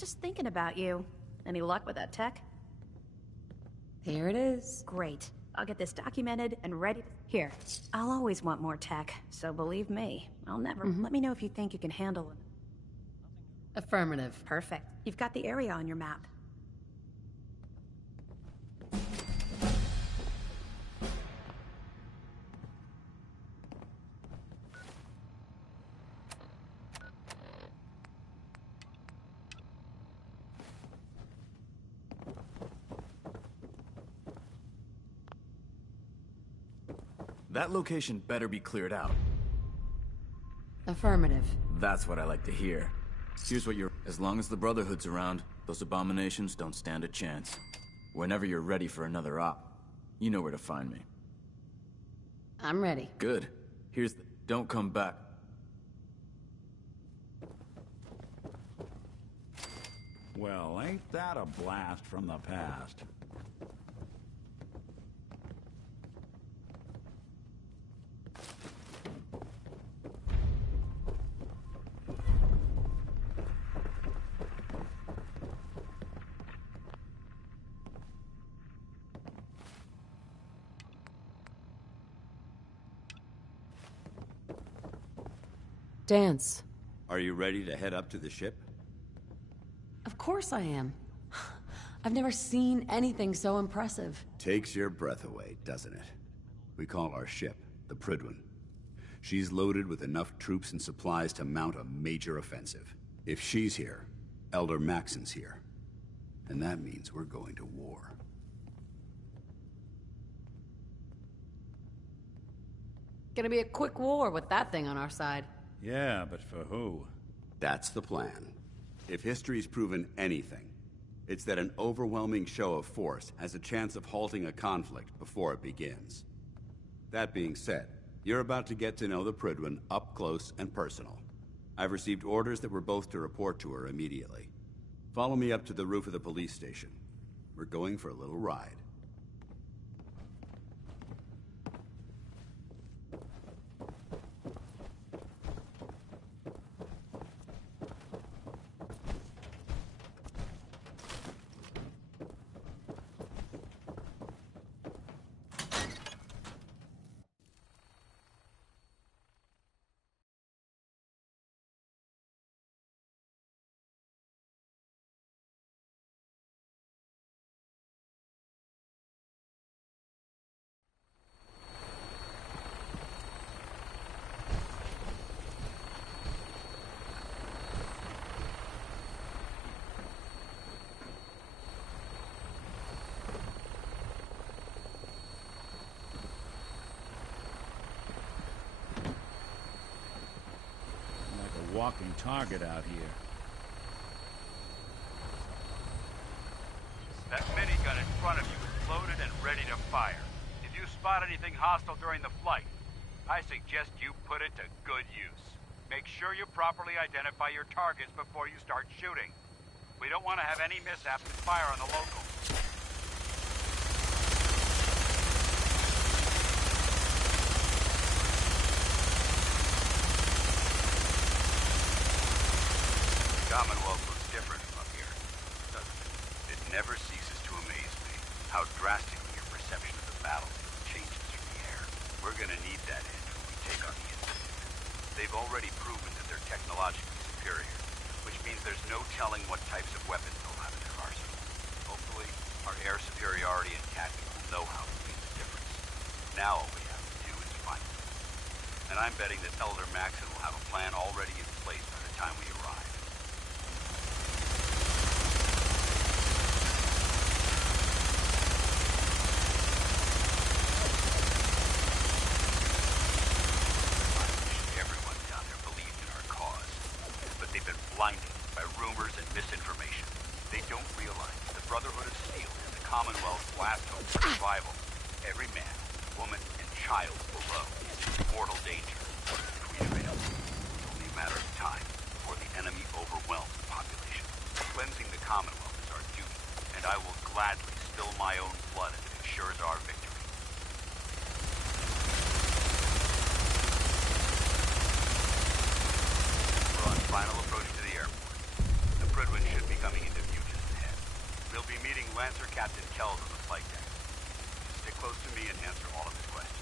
just thinking about you. Any luck with that tech? Here it is. Great. I'll get this documented and ready. Here, I'll always want more tech, so believe me, I'll never... Let me know if you think you can handle it. Affirmative. Perfect. You've got the area on your map. That location better be cleared out. Affirmative. That's what I like to hear. Here's what you're... As long as the Brotherhood's around, those abominations don't stand a chance. Whenever you're ready for another op, you know where to find me. I'm ready. Good. Here's the... Don't come back. Well, ain't that a blast from the past? Dance. Are you ready to head up to the ship? Of course I am. I've never seen anything so impressive. Takes your breath away, doesn't it? We call our ship the Prydwen. She's loaded with enough troops and supplies to mount a major offensive. If she's here, Elder Maxson's here. And that means we're going to war. Gonna be a quick war with that thing on our side. Yeah, but for who? That's the plan. If history's proven anything, it's that an overwhelming show of force has a chance of halting a conflict before it begins. That being said, you're about to get to know the Prydwen up close and personal. I've received orders that we're both to report to her immediately. Follow me up to the roof of the police station. We're going for a little ride. Walking target out here. That minigun in front of you is loaded and ready to fire. If you spot anything hostile during the flight, I suggest you put it to good use. Make sure you properly identify your targets before you start shooting. We don't want to have any mishaps and fire on the locals. Commonwealth looks different from up here, doesn't it? It never ceases to amaze me how drastically your perception of the battlefield changes from the air. We're gonna need that edge when we take on the Institute. They've already proven that they're technologically superior, which means there's no telling what types of weapons they'll have in their arsenal. Hopefully, our air superiority and tactics will know how to make the difference. Now all we have to do is find them. And I'm betting that Elder Maxson will have a plan already in place by the time we arrive. Blinded by rumors and misinformation. They don't realize the Brotherhood of Steel is the Commonwealth's last hope for survival. Every man, woman, and child below is in mortal danger. If we fail, it's only a matter of time before the enemy overwhelms the population. Cleansing the Commonwealth is our duty, and I will gladly spill my own blood if it ensures our victory. We're on final approach to the airport. The Prydwen should be coming be meeting Lancer Captain Kells on the flight deck. Stick close to me and answer all of his questions.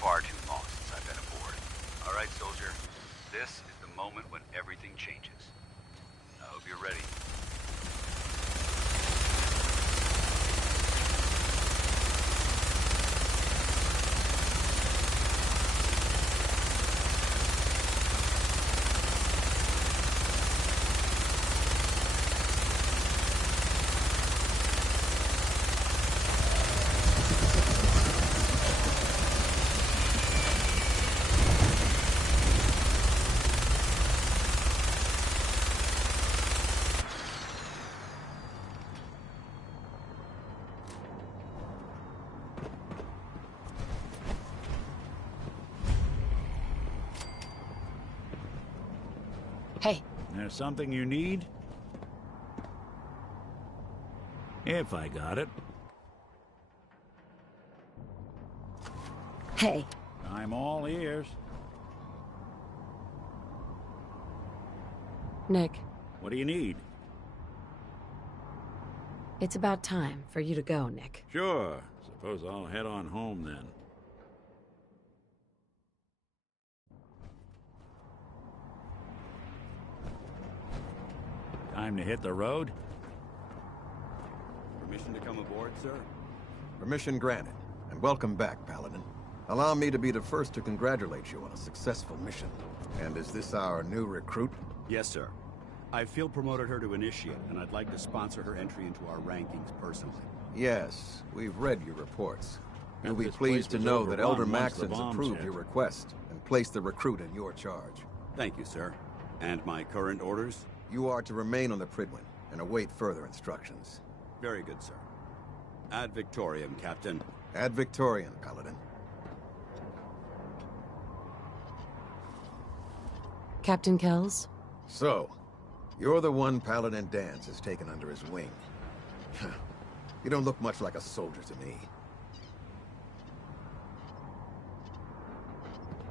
Far too long since I've been aboard. All right, soldier. This is the moment when everything changes. I hope you're ready. Hey, There's something you need? If I got it. hey. I'm all ears. Nick, What do you need? it's about time for you to go, Nick. Sure. Suppose I'll head on home then. Time to hit the road? Permission to come aboard, sir? Permission granted, and welcome back, Paladin. Allow me to be the first to congratulate you on a successful mission. And is this our new recruit? Yes, sir. I field promoted her to initiate, and I'd like to sponsor her entry into our rankings personally. Yes, we've read your reports. You'll be This pleased to place was know that overrun Elder once the Maxon's bombs approved hit. your request and placed the recruit in your charge. Thank you, sir. And my current orders? You are to remain on the Prydwen and await further instructions. Very good, sir. Ad Victoriam, Captain. Ad Victorian, Paladin. Captain Kells? So, you're the one Paladin Danse has taken under his wing. You don't look much like a soldier to me.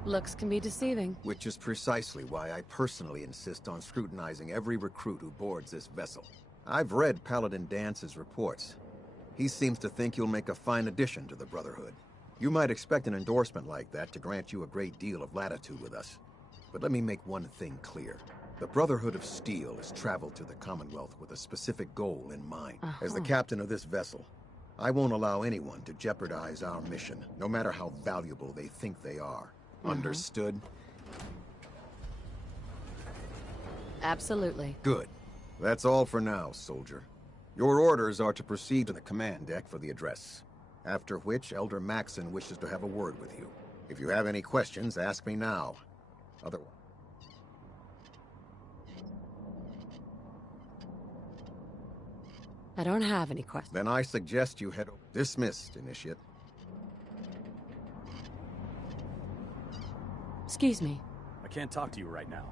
Looks can be deceiving. Which is precisely why I personally insist on scrutinizing every recruit who boards this vessel. I've read Paladin Dance's reports. He seems to think you'll make a fine addition to the Brotherhood. You might expect an endorsement like that to grant you a great deal of latitude with us. But let me make one thing clear. The Brotherhood of Steel has traveled to the Commonwealth with a specific goal in mind. As the captain of this vessel, I won't allow anyone to jeopardize our mission, no matter how valuable they think they are. Understood? Absolutely. Good. That's all for now, soldier. Your orders are to proceed to the command deck for the address. After which, Elder Maxon wishes to have a word with you. If you have any questions, ask me now. Otherwise... I don't have any questions. Then I suggest you head over. Dismissed, Initiate. Excuse me. I can't talk to you right now.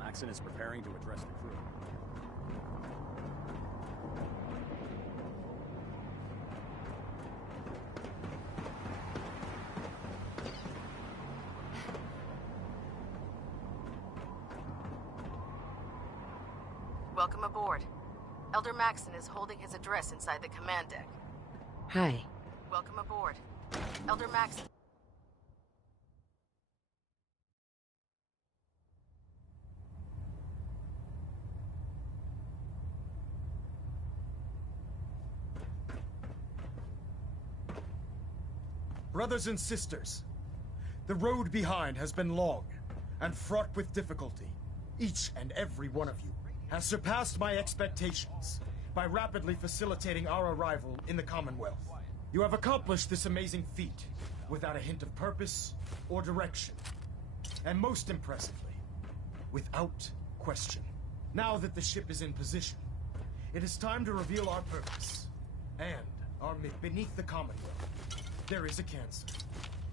Maxon is preparing to address the crew. Welcome aboard. Elder Maxon is holding his address inside the command deck. Hi. Welcome aboard. Elder Maxon. Brothers and sisters, the road behind has been long and fraught with difficulty. Each and every one of you has surpassed my expectations by rapidly facilitating our arrival in the Commonwealth. You have accomplished this amazing feat without a hint of purpose or direction. And most impressively, without question. Now that the ship is in position, it is time to reveal our purpose and our mission. Beneath the Commonwealth, there is a cancer,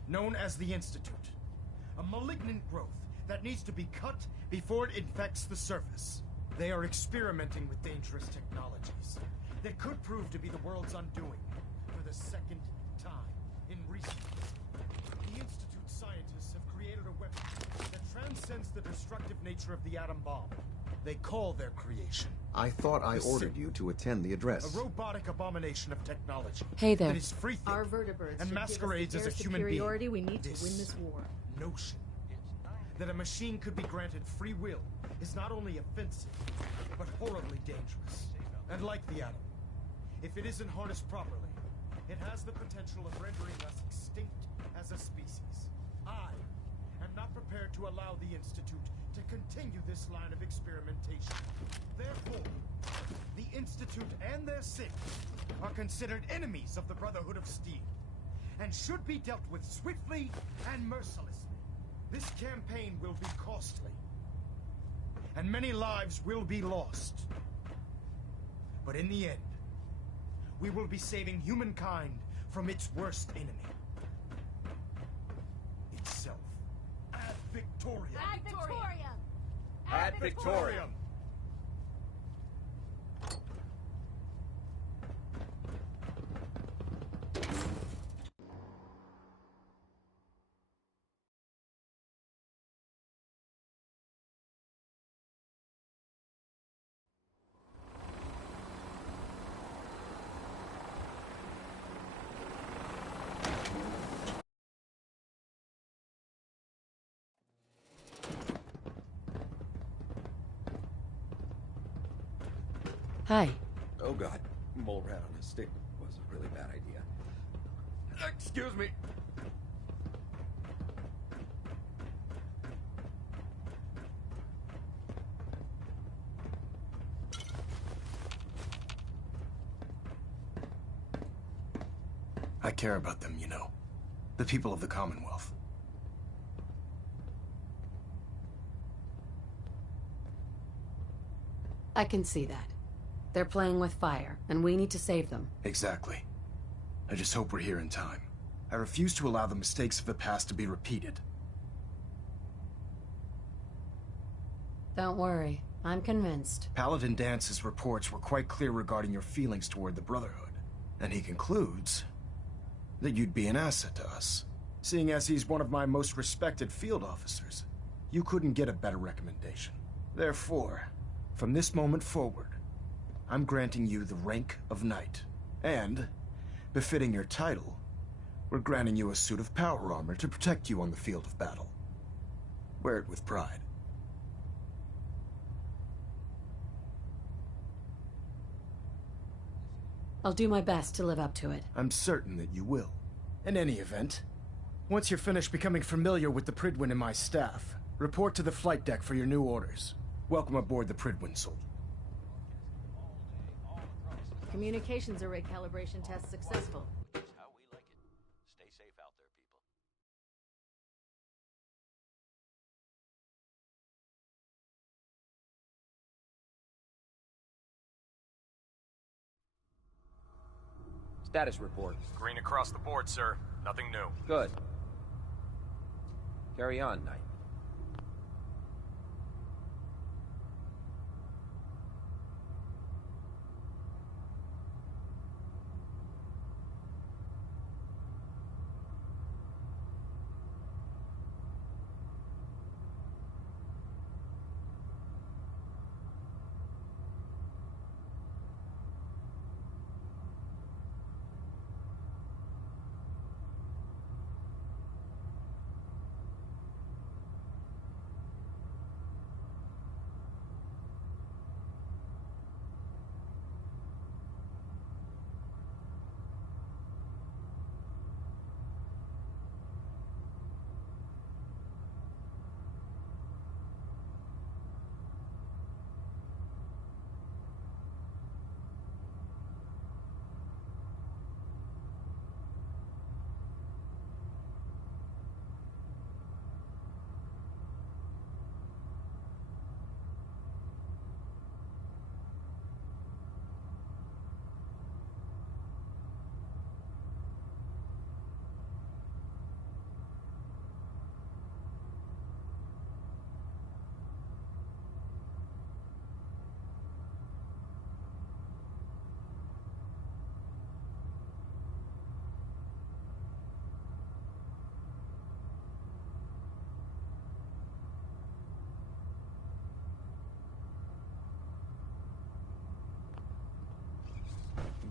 known as the Institute. A malignant growth that needs to be cut before it infects the surface. They are experimenting with dangerous technologies that could prove to be the world's undoing for the second time in recent history. The Institute scientists have created a weapon that transcends the destructive nature of the atom bomb. They call their creation. I thought I ordered you to attend the address. A robotic abomination of technology. Hey there. That is free Our vertebrates and masquerades as a human being. superiority we need to win this war. Notion that a machine could be granted free will is not only offensive, but horribly dangerous. And like the atom, if it isn't harnessed properly, it has the potential of rendering us extinct as a species. I am not prepared to allow the Institute to continue this line of experimentation. Therefore, the Institute and their sick are considered enemies of the Brotherhood of Steel, and should be dealt with swiftly and mercilessly. This campaign will be costly, and many lives will be lost. But in the end, we will be saving humankind from its worst enemy. Itself. Ad Victoriam! Ad Victoriam! Ad Victoriam! Hi. Oh god, mole rat on a stick was a really bad idea. Excuse me. I care about them, you know. The people of the Commonwealth. I can see that. They're playing with fire, and we need to save them. Exactly. I just hope we're here in time. I refuse to allow the mistakes of the past to be repeated. Don't worry. I'm convinced. Paladin Dance's reports were quite clear regarding your feelings toward the Brotherhood. And he concludes that you'd be an asset to us. Seeing as he's one of my most respected field officers, you couldn't get a better recommendation. Therefore, from this moment forward, I'm granting you the rank of Knight. And, befitting your title, we're granting you a suit of power armor to protect you on the field of battle. Wear it with pride. I'll do my best to live up to it. I'm certain that you will. In any event, once you're finished becoming familiar with the Prydwen and my staff, report to the flight deck for your new orders. Welcome aboard the Prydwen, soldier. Communications array calibration test successful. How we like it. Stay safe out there, people. Status report. Green across the board, sir. Nothing new. Good. Carry on, Knight.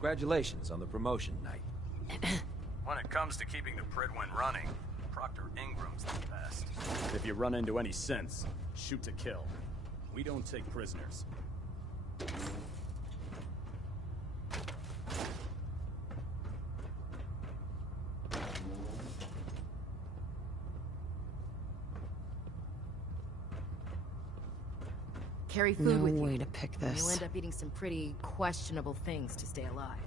Congratulations on the promotion, Knight. When it comes to keeping the Prydwen running, Proctor Ingram's the best. If you run into any synths, shoot to kill. We don't take prisoners. Carry food No with you. way to pick this. You'll end up eating some pretty questionable things to stay alive.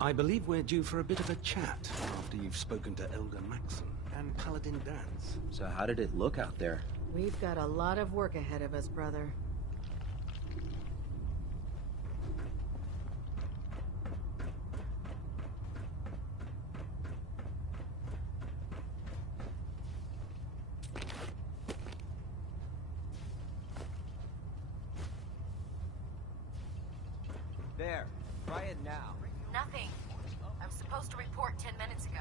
I believe we're due for a bit of a chat after you've spoken to Elder Maxon and Paladin Danse. So how did it look out there? We've got a lot of work ahead of us, brother. There. Try it now. Nothing. I was supposed to report 10 minutes ago.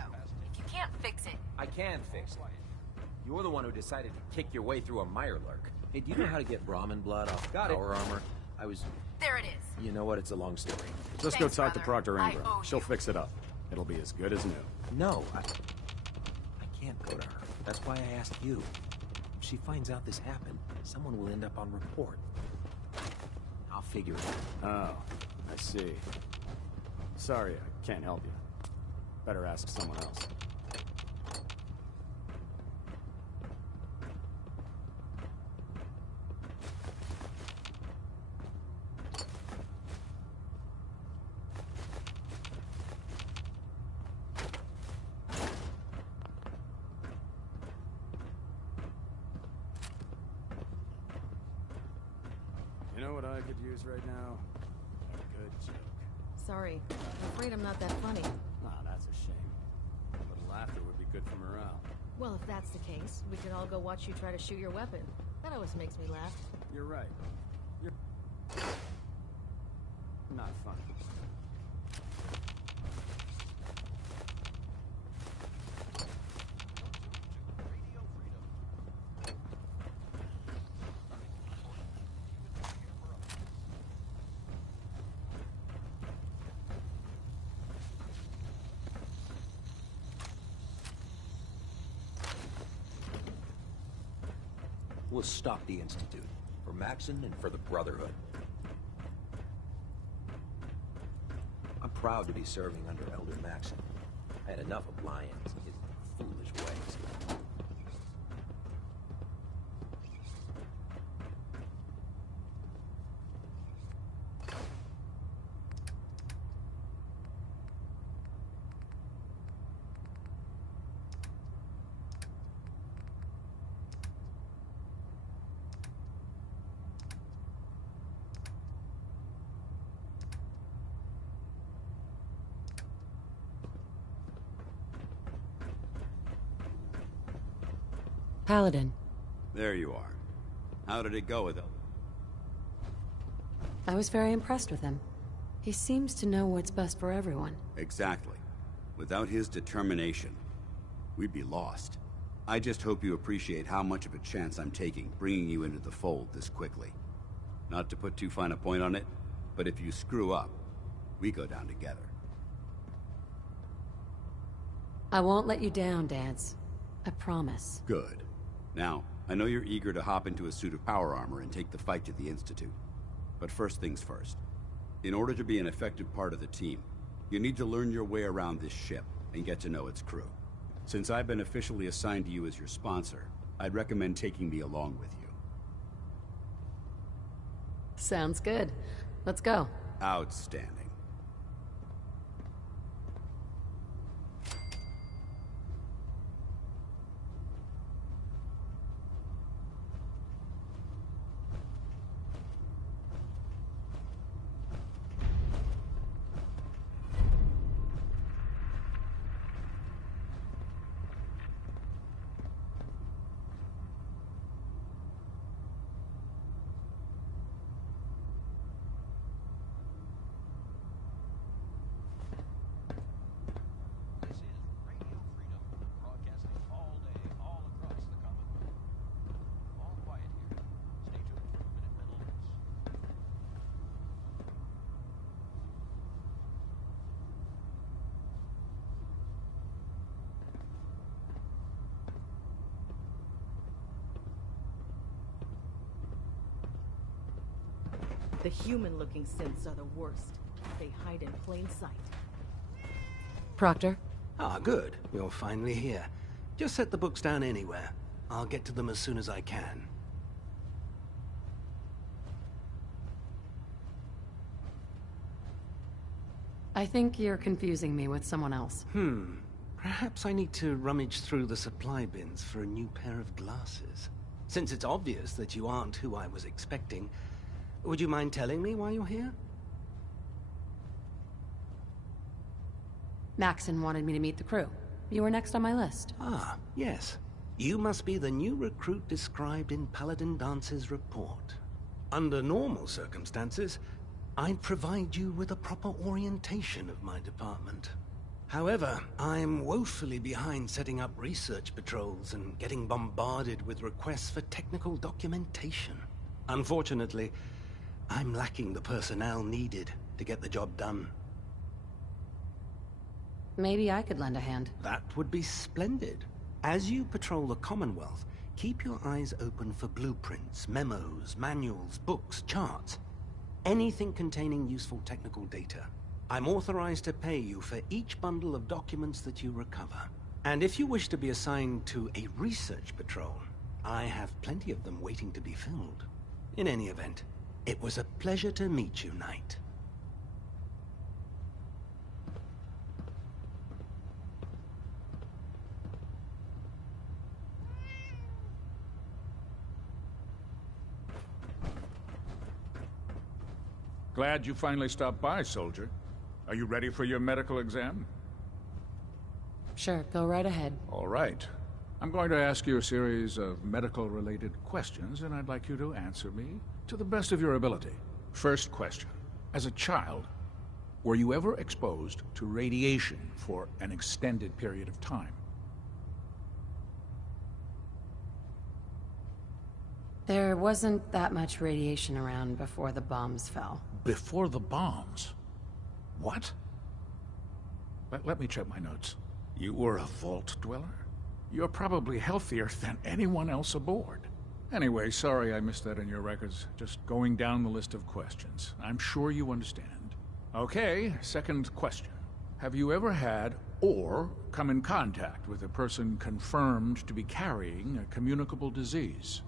If you can't fix it... I can fix it. You're the one who decided to kick your way through a Mirelurk. Hey, do you know how to get Brahmin blood off power armor? I was... There it is. You know what? It's a long story. Just Thanks, go talk to brother. Proctor I Ingram. owe She'll you. fix it up. It'll be as good as new. No, I can't go to her. That's why I asked you. If she finds out this happened, someone will end up on report. I'll figure it out. Oh, I see. Sorry, I can't help you. Better ask someone else. You know what I could use right now? A good joke. Sorry. I'm afraid I'm not that funny. Nah, that's a shame. But laughter would be good for morale. Well, if that's the case, we could all go watch you try to shoot your weapon. That always makes me laugh. You're right. You're... not fun. We'll stop the Institute. For Maxon and for the Brotherhood. I'm proud to be serving under Elder Maxon. I had enough of Lyons and his foolish ways. Paladin. There you are. How did it go with Elder? I was very impressed with him. He seems to know what's best for everyone. Exactly. Without his determination, we'd be lost. I just hope you appreciate how much of a chance I'm taking bringing you into the fold this quickly. Not to put too fine a point on it, but if you screw up, we go down together. I won't let you down, Dance. I promise. Good. Now, I know you're eager to hop into a suit of power armor and take the fight to the Institute. But first things first. In order to be an effective part of the team, you need to learn your way around this ship and get to know its crew. Since I've been officially assigned to you as your sponsor, I'd recommend taking me along with you. Sounds good. Let's go. Outstanding. The human-looking synths are the worst. They hide in plain sight. Proctor? Ah, good. You're finally here. Just set the books down anywhere. I'll get to them as soon as I can. I think you're confusing me with someone else. Perhaps I need to rummage through the supply bins for a new pair of glasses. Since it's obvious that you aren't who I was expecting, would you mind telling me why you're here? Maxon wanted me to meet the crew. You were next on my list. Ah, yes. You must be the new recruit described in Paladin Dance's report. Under normal circumstances, I'd provide you with a proper orientation of my department. However, I'm woefully behind setting up research patrols and getting bombarded with requests for technical documentation. Unfortunately, I'm lacking the personnel needed to get the job done. Maybe I could lend a hand. That would be splendid. As you patrol the Commonwealth, keep your eyes open for blueprints, memos, manuals, books, charts. Anything containing useful technical data. I'm authorized to pay you for each bundle of documents that you recover. And if you wish to be assigned to a research patrol, I have plenty of them waiting to be filled. In any event, it was a pleasure to meet you, Knight. Glad you finally stopped by, soldier. Are you ready for your medical exam? Sure, go right ahead. All right. I'm going to ask you a series of medical-related questions, and I'd like you to answer me to the best of your ability. First question. As a child, were you ever exposed to radiation for an extended period of time? There wasn't that much radiation around before the bombs fell. Before the bombs? What? Let me check my notes. You were a vault dweller? You're probably healthier than anyone else aboard. Anyway, sorry I missed that in your records. Just going down the list of questions. I'm sure you understand. Okay, second question. Have you ever had or come in contact with a person confirmed to be carrying a communicable disease?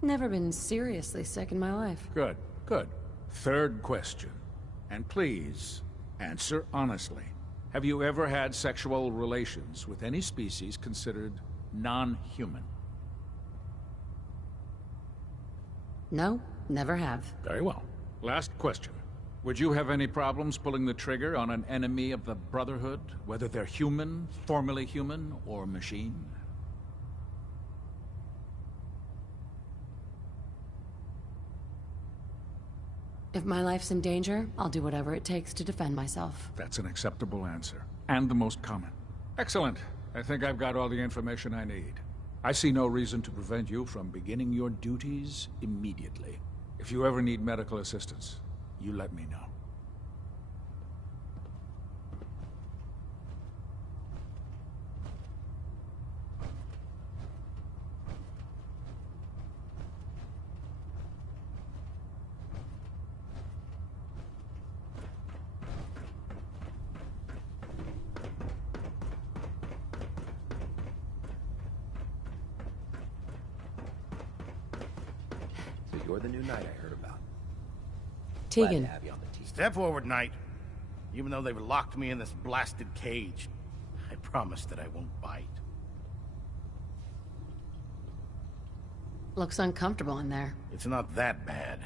Never been seriously sick in my life. Good, good. Third question. And please, answer honestly. Have you ever had sexual relations with any species considered non-human? No, never have. Very well. Last question. Would you have any problems pulling the trigger on an enemy of the Brotherhood, whether they're human, formerly human, or machine? If my life's in danger, I'll do whatever it takes to defend myself. That's an acceptable answer, and the most common. Excellent. I think I've got all the information I need. I see no reason to prevent you from beginning your duties immediately. If you ever need medical assistance, you let me know. You're the new knight I heard about. Tegan. Glad to have you on the team. Step forward, Knight. Even though they've locked me in this blasted cage, I promise that I won't bite. Looks uncomfortable in there. It's not that bad.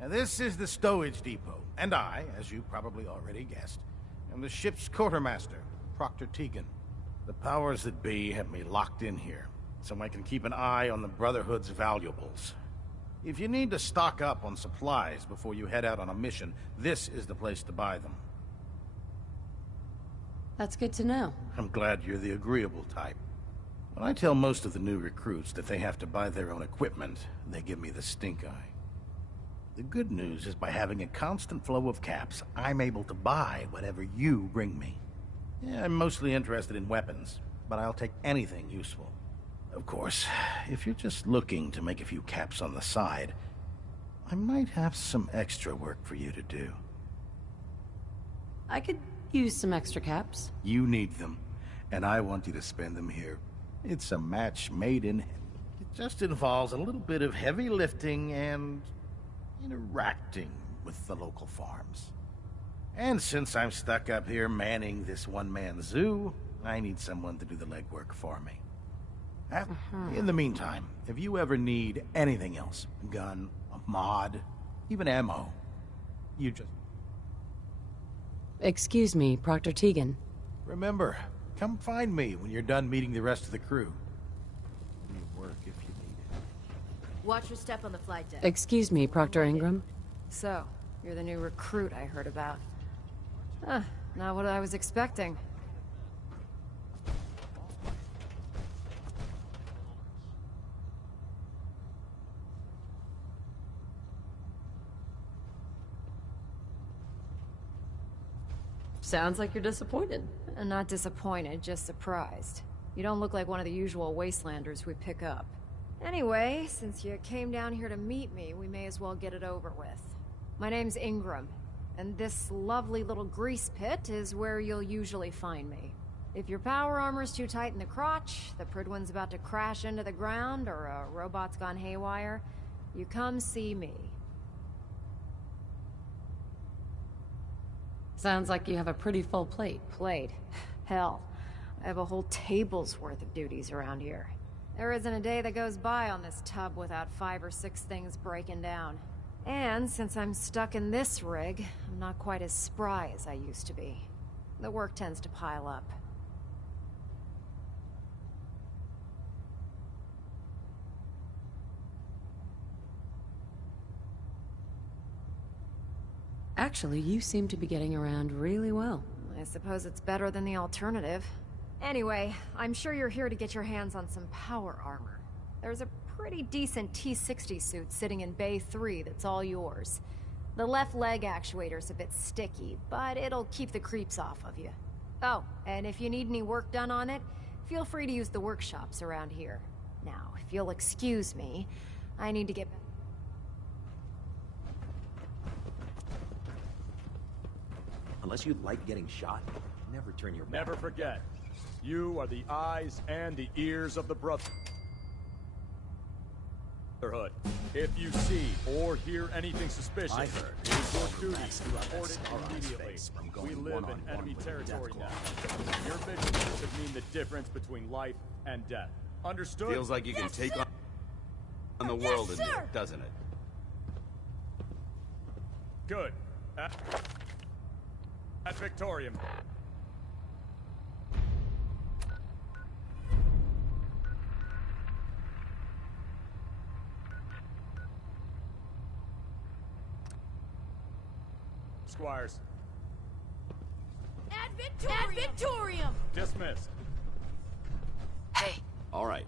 Now, this is the stowage depot, and I, as you probably already guessed, am the ship's quartermaster, Proctor Tegan. The powers that be have me locked in here, so I can keep an eye on the Brotherhood's valuables. If you need to stock up on supplies before you head out on a mission, this is the place to buy them. That's good to know. I'm glad you're the agreeable type. When I tell most of the new recruits that they have to buy their own equipment, they give me the stink eye. The good news is by having a constant flow of caps, I'm able to buy whatever you bring me. Yeah, I'm mostly interested in weapons, but I'll take anything useful. Of course, if you're just looking to make a few caps on the side, I might have some extra work for you to do. I could use some extra caps. You need them, and I want you to spend them here. It's a match made in heaven. It just involves a little bit of heavy lifting and interacting with the local farms. And since I'm stuck up here manning this one-man zoo, I need someone to do the legwork for me. In the meantime, if you ever need anything else, a gun, a mod, even ammo, you just... Excuse me, Proctor Tegan. Remember, come find me when you're done meeting the rest of the crew. Work if you need it. Watch your step on the flight deck. Excuse me, Proctor Ingram. So, you're the new recruit I heard about. Not what I was expecting. Sounds like you're disappointed. Not disappointed, just surprised. You don't look like one of the usual wastelanders we pick up. Anyway, since you came down here to meet me, we may as well get it over with. My name's Ingram, and this lovely little grease pit is where you'll usually find me. If your power armor's too tight in the crotch, the Prydwen's about to crash into the ground, or a robot's gone haywire, you come see me. Sounds like you have a pretty full plate. Plate? Hell, I have a whole table's worth of duties around here. There isn't a day that goes by on this tub without 5 or 6 things breaking down. And since I'm stuck in this rig, I'm not quite as spry as I used to be. The work tends to pile up. Actually, you seem to be getting around really well. I suppose it's better than the alternative. Anyway, I'm sure you're here to get your hands on some power armor. There's a pretty decent T-60 suit sitting in Bay 3 that's all yours. The left leg actuator's a bit sticky, but it'll keep the creeps off of you. Oh, and if you need any work done on it, feel free to use the workshops around here. Now, if you'll excuse me, I need to get back. Unless you like getting shot, never turn your back. Never forget, you are the eyes and the ears of the Brotherhood. If you see or hear anything suspicious, I heard it is your duty to report it immediately. We live in enemy territory now. Your vigilance should mean the difference between life and death. Understood? Feels like you can take on the world in there, doesn't it? Good. At Victorium. Squires. Ad Victorium! Dismissed. Hey. All right.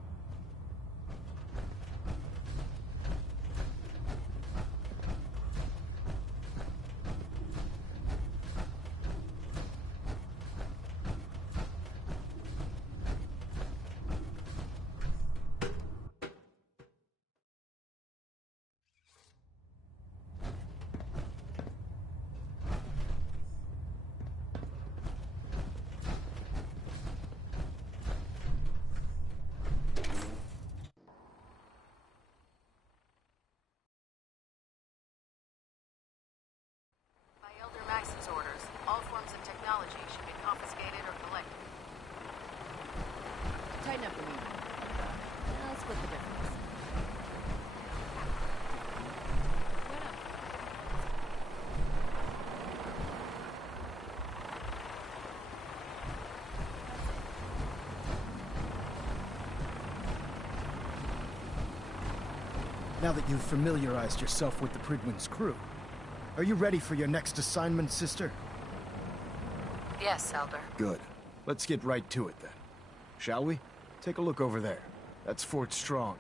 Max's orders. All forms of technology should be confiscated or collected. Tighten up the meeting. Let's split the difference. Wait up. Now that you've familiarized yourself with the Prydwen's crew, are you ready for your next assignment, sister? Yes, Elder. Good. Let's get right to it then. Shall we? Take a look over there. That's Fort Strong.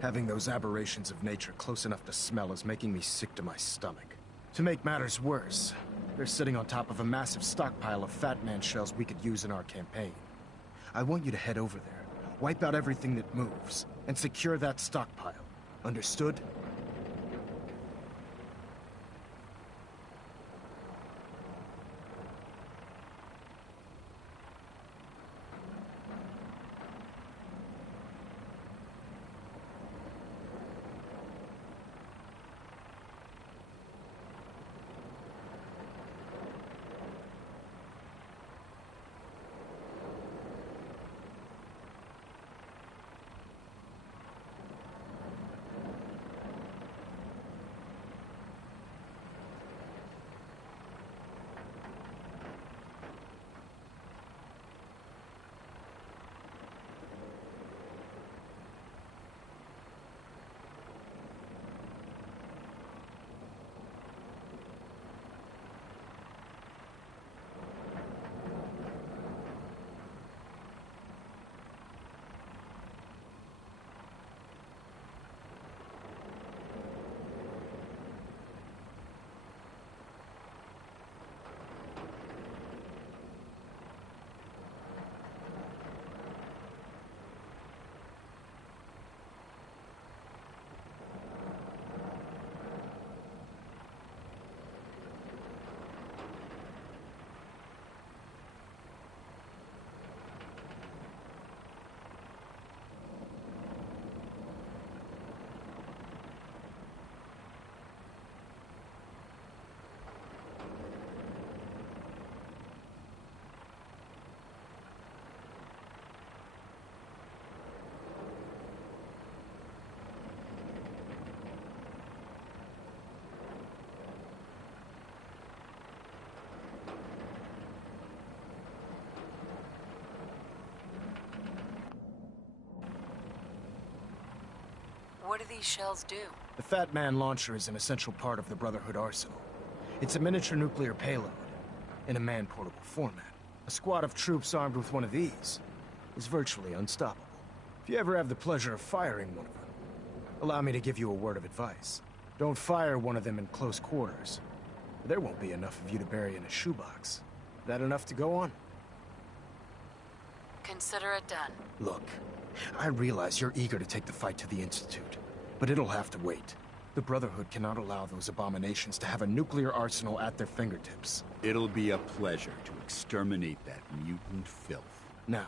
Having those aberrations of nature close enough to smell is making me sick to my stomach. To make matters worse, they're sitting on top of a massive stockpile of Fat Man shells we could use in our campaign. I want you to head over there, wipe out everything that moves, and secure that stockpile. Understood? What do these shells do? The Fat Man launcher is an essential part of the Brotherhood arsenal. It's a miniature nuclear payload, in a man-portable format. A squad of troops armed with one of these is virtually unstoppable. If you ever have the pleasure of firing one of them, allow me to give you a word of advice. Don't fire one of them in close quarters. There won't be enough of you to bury in a shoebox. That enough to go on? Consider it done. Look, I realize you're eager to take the fight to the Institute, but it'll have to wait. The Brotherhood cannot allow those abominations to have a nuclear arsenal at their fingertips. It'll be a pleasure to exterminate that mutant filth. Now,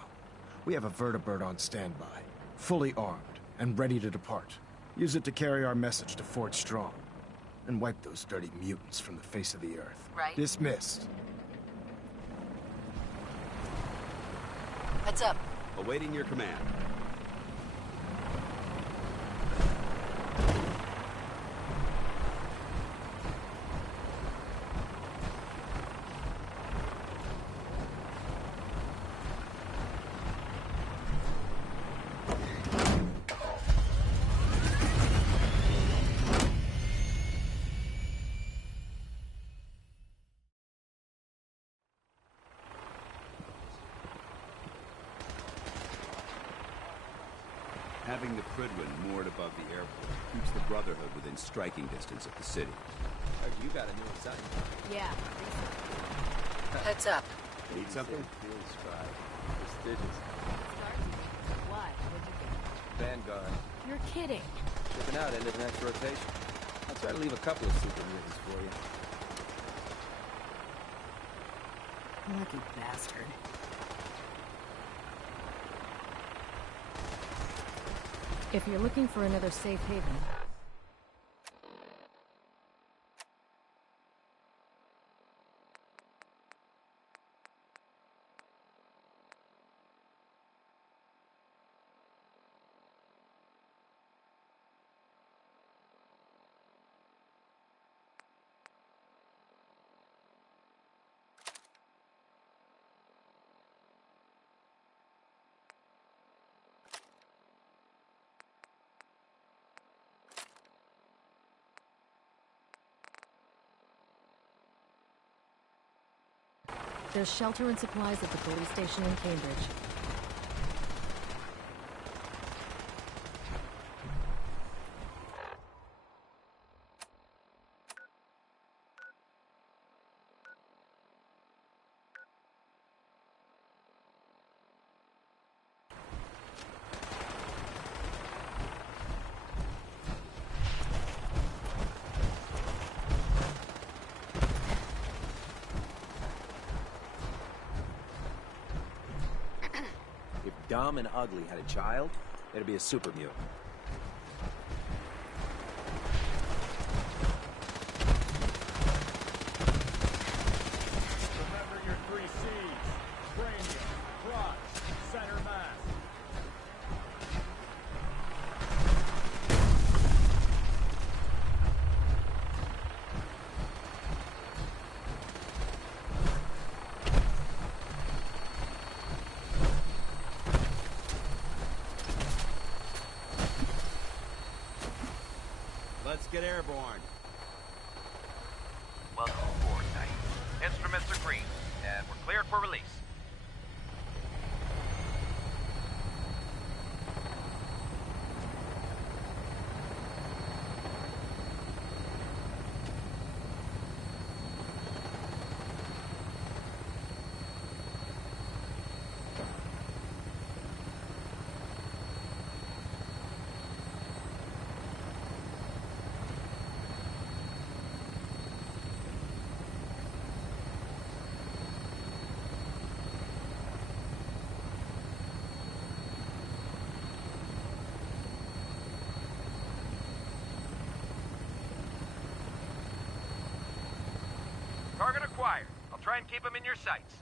we have a vertibird on standby, fully armed and ready to depart. Use it to carry our message to Fort Strong, and wipe those dirty mutants from the face of the earth. Right. Dismissed. Heads up. Awaiting your command. Having the Prydwen moored above the airport keeps the Brotherhood within striking distance of the city. You got a new assignment. Yeah. Heads up. Need something? Field scribe. Prestigious. Why? What'd you get? Vanguard. You're kidding. Shipping out end of next rotation. I'll try to leave a couple of super mutants for you. Lucky bastard. If you're looking for another safe haven, there's shelter and supplies at the police station in Cambridge. dumb and ugly had a child, it'd be a super mutant. Remember your 3 C's. Cranium, crotch, center mass. Let's get airborne. Welcome aboard, Knight. Instruments are green, and we're cleared for release. Target acquired. I'll try and keep him in your sights.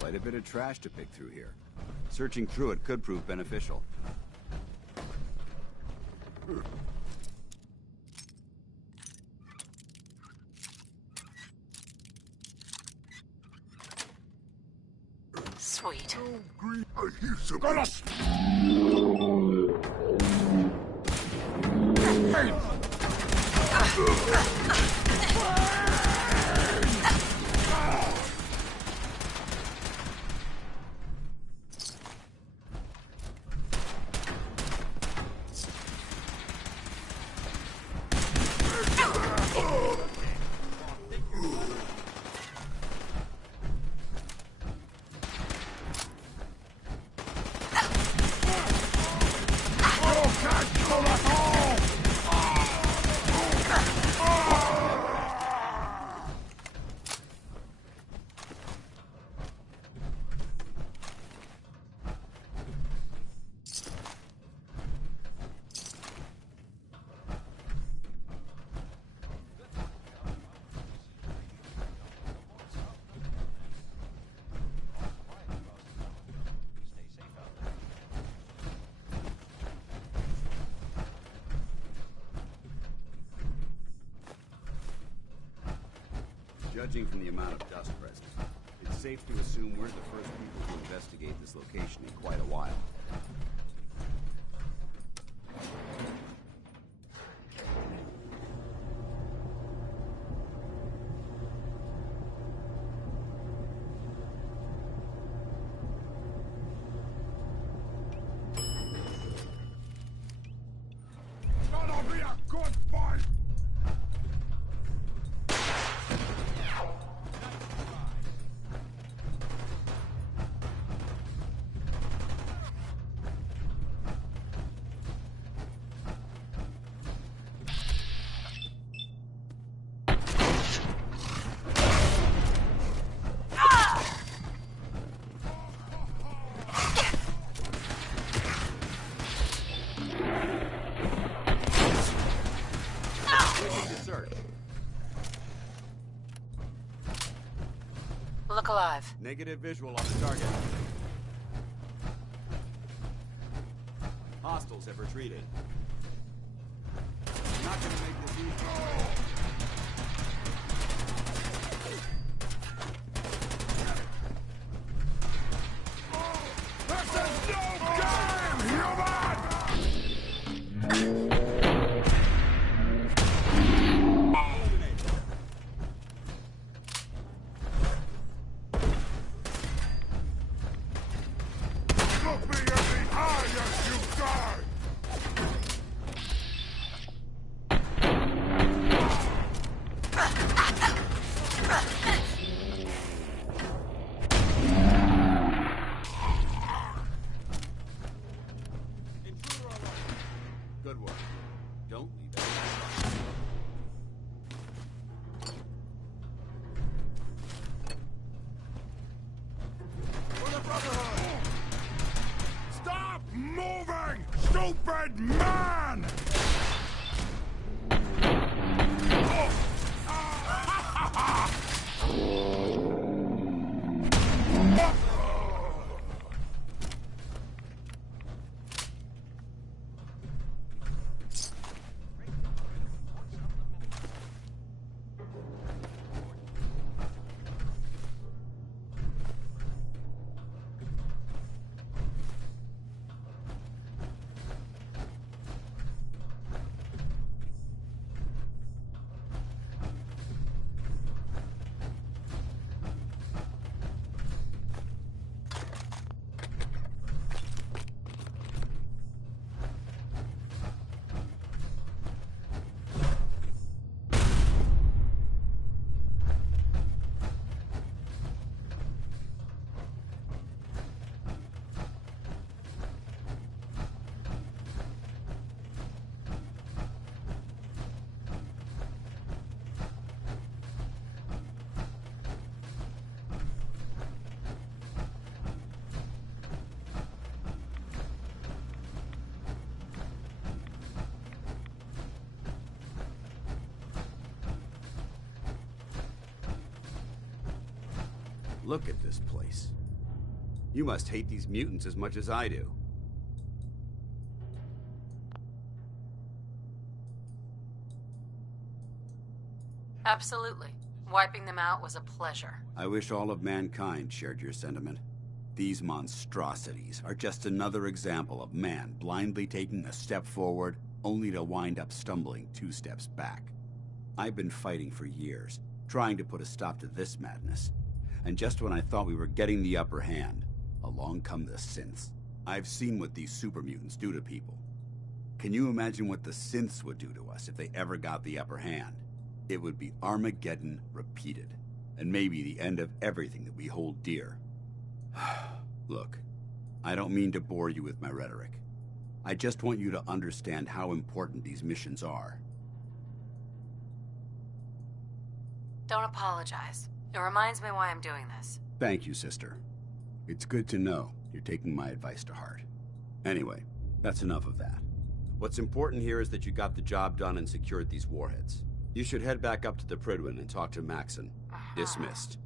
Quite a bit of trash to pick through here. Searching through it could prove beneficial. Sweet. Judging from the amount of dust present, it's safe to assume we're the first people to investigate this location in quite a while. Gonna be a good fight! Look alive. Negative visual on the target. Hostiles have retreated. Not gonna make this easy. This is no game, human! Look me in the eye as you die! Good work. Don't leave it. For the Brotherhood! Stop moving, stupid man! Look at this place. You must hate these mutants as much as I do. Absolutely. Wiping them out was a pleasure. I wish all of mankind shared your sentiment. These monstrosities are just another example of man blindly taking a step forward, only to wind up stumbling 2 steps back. I've been fighting for years, trying to put a stop to this madness. And just when I thought we were getting the upper hand, along come the synths. I've seen what these super mutants do to people. Can you imagine what the synths would do to us if they ever got the upper hand? It would be Armageddon repeated, and maybe the end of everything that we hold dear. Look, I don't mean to bore you with my rhetoric. I just want you to understand how important these missions are. Don't apologize. It reminds me why I'm doing this. Thank you, sister. It's good to know you're taking my advice to heart. Anyway, that's enough of that. What's important here is that you got the job done and secured these warheads. You should head back up to the Prydwen and talk to Maxon. Dismissed.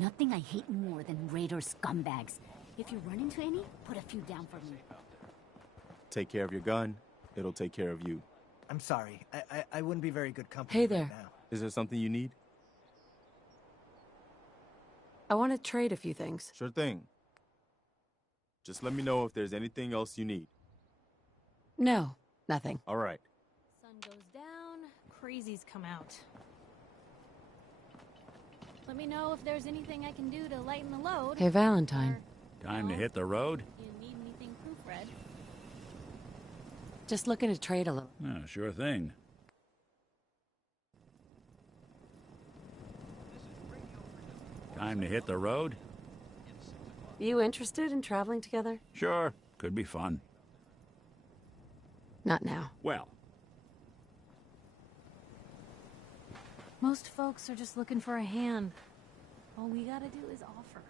nothing I hate more than Raider scumbags. If you run into any, put a few down for me. Take care of your gun, it'll take care of you. I'm sorry. I wouldn't be very good company Hey right there. now. Is there something you need? I want to trade a few things. Sure thing. Just let me know if there's anything else you need. No, nothing. All right. Sun goes down, crazies come out. Let me know if there's anything I can do to lighten the load. Hey, Valentine. Time to hit the road? You need anything proofread? Just looking to trade a little. Oh, sure thing. Time to hit the road? You interested in traveling together? Sure. Could be fun. Not now. Well, Most folks are just looking for a hand. All we gotta do is offer.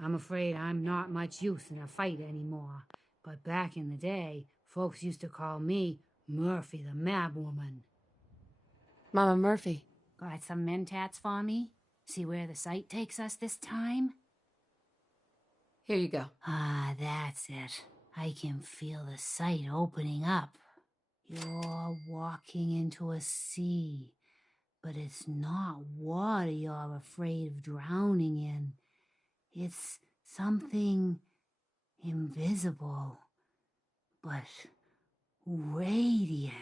I'm afraid I'm not much use in a fight anymore. But back in the day, folks used to call me Murphy the Mab Woman. Mama Murphy. Got some mentats for me? See where the sight takes us this time? Here you go. Ah, that's it. I can feel the sight opening up. You're walking into a sea, but it's not water you're afraid of drowning in. It's something invisible, but radiant.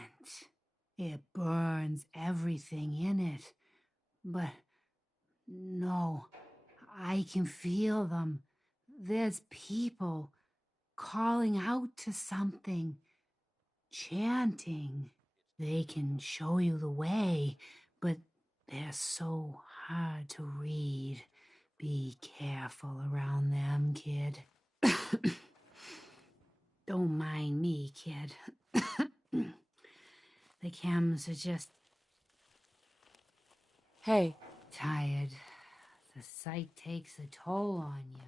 It burns everything in it. But no, I can feel them. There's people calling out to something, chanting. They can show you the way, but they're so hard to read. Be careful around them, kid. Don't mind me, kid. The chems are just... Hey. Tired. The sight takes a toll on you.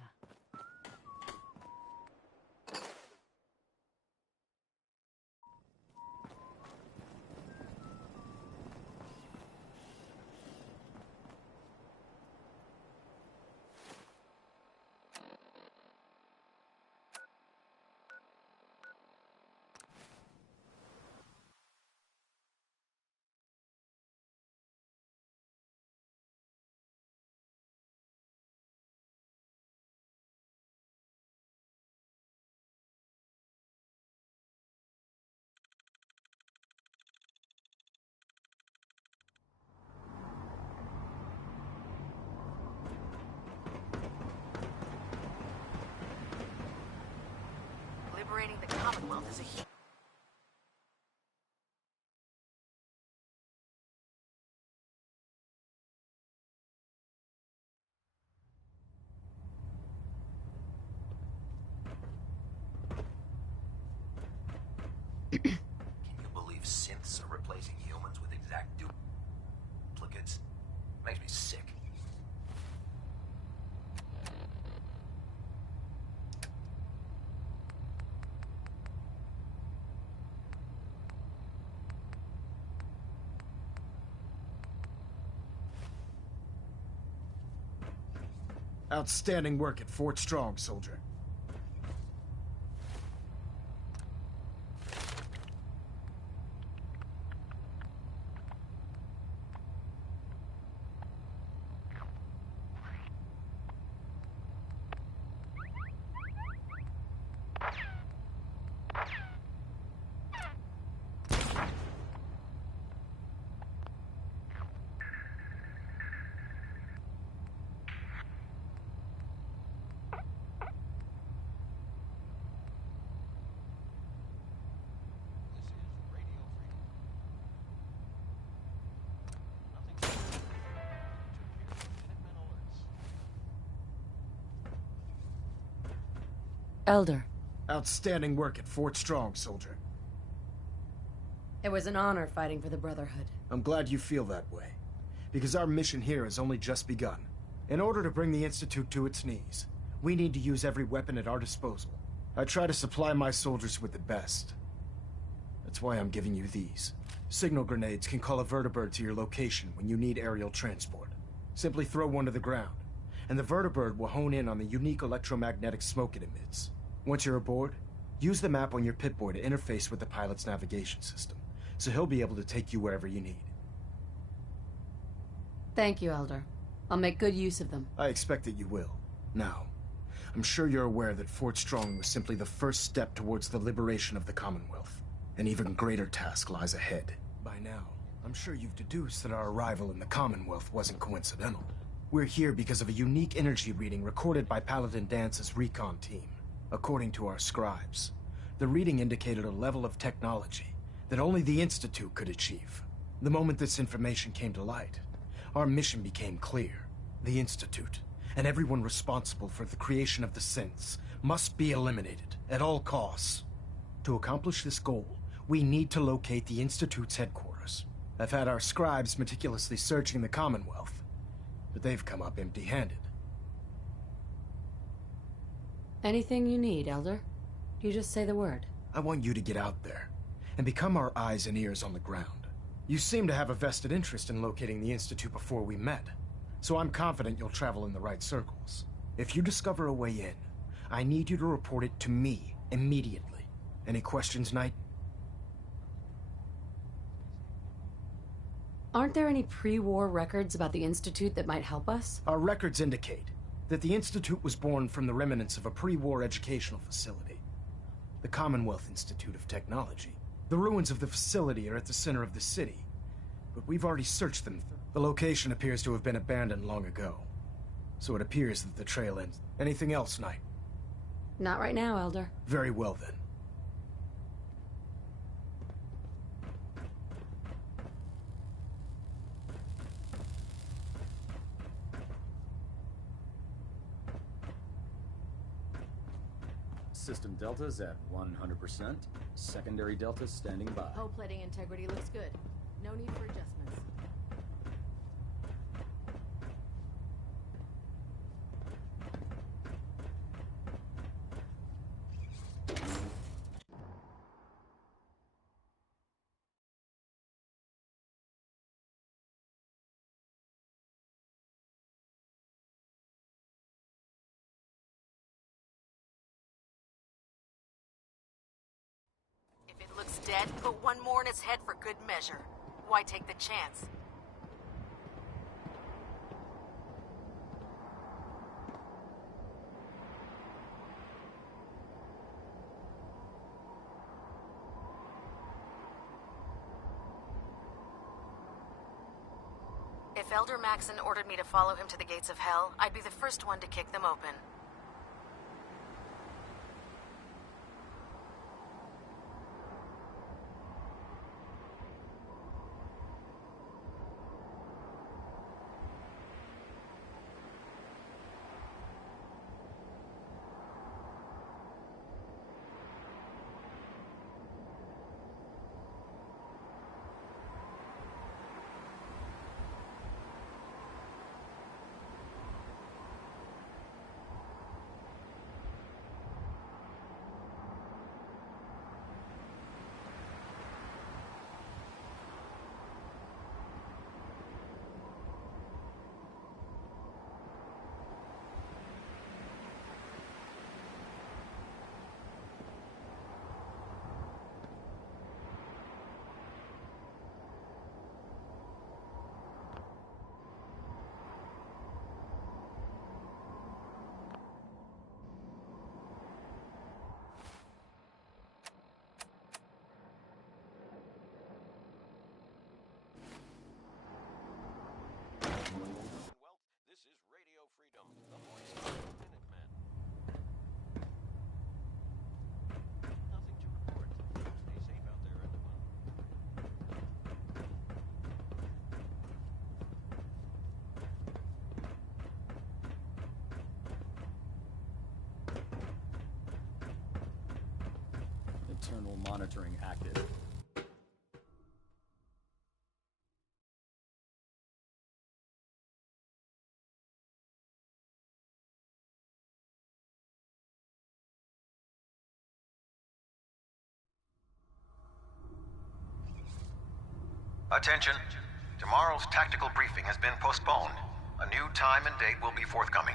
Liberating the Commonwealth is a huge... Can you believe synths are replacing humans with exact duplicates? Makes me sick. Outstanding work at Fort Strong, soldier. Elder. Outstanding work at Fort Strong, soldier. It was an honor fighting for the Brotherhood. I'm glad you feel that way, because our mission here has only just begun. In order to bring the Institute to its knees, we need to use every weapon at our disposal. I try to supply my soldiers with the best. That's why I'm giving you these. Signal grenades can call a vertibird to your location when you need aerial transport. Simply throw one to the ground, and the vertibird will hone in on the unique electromagnetic smoke it emits. Once you're aboard, use the map on your Pip-Boy to interface with the pilot's navigation system, so he'll be able to take you wherever you need. Thank you, Elder. I'll make good use of them. I expect that you will. Now, I'm sure you're aware that Fort Strong was simply the first step towards the liberation of the Commonwealth. An even greater task lies ahead. By now, I'm sure you've deduced that our arrival in the Commonwealth wasn't coincidental. We're here because of a unique energy reading recorded by Paladin Dance's recon team. According to our scribes, the reading indicated a level of technology that only the Institute could achieve. The moment this information came to light, our mission became clear. The Institute, and everyone responsible for the creation of the synths, must be eliminated at all costs. To accomplish this goal, we need to locate the Institute's headquarters. I've had our scribes meticulously searching the Commonwealth, but they've come up empty-handed. Anything you need, Elder? You just say the word. I want you to get out there and become our eyes and ears on the ground. You seem to have a vested interest in locating the Institute before we met, so I'm confident you'll travel in the right circles. If you discover a way in, I need you to report it to me immediately. Any questions, Knight? Aren't there any pre-war records about the Institute that might help us? Our records indicate that the Institute was born from the remnants of a pre-war educational facility, the Commonwealth Institute of Technology. The ruins of the facility are at the center of the city, but we've already searched them. The location appears to have been abandoned long ago, so it appears that the trail ends. Anything else, Knight? Not right now, Elder. Very well, then. System deltas at 100%. Secondary deltas standing by. Hull plating integrity looks good. No need for adjustments. Looks dead, put one more in its head for good measure. Why take the chance? If Elder Maxon ordered me to follow him to the gates of hell, I'd be the first one to kick them open. Internal monitoring active. Attention. Tomorrow's tactical briefing has been postponed. A new time and date will be forthcoming.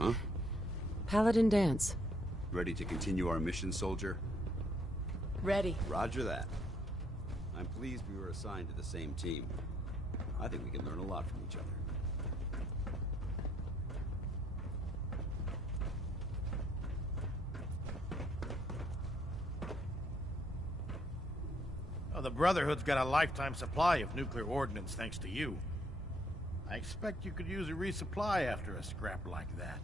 Huh? Paladin Dance. Ready to continue our mission, soldier? Ready. Roger that. I'm pleased we were assigned to the same team. I think we can learn a lot from each other. Oh, the Brotherhood's got a lifetime supply of nuclear ordnance thanks to you. I expect you could use a resupply after a scrap like that.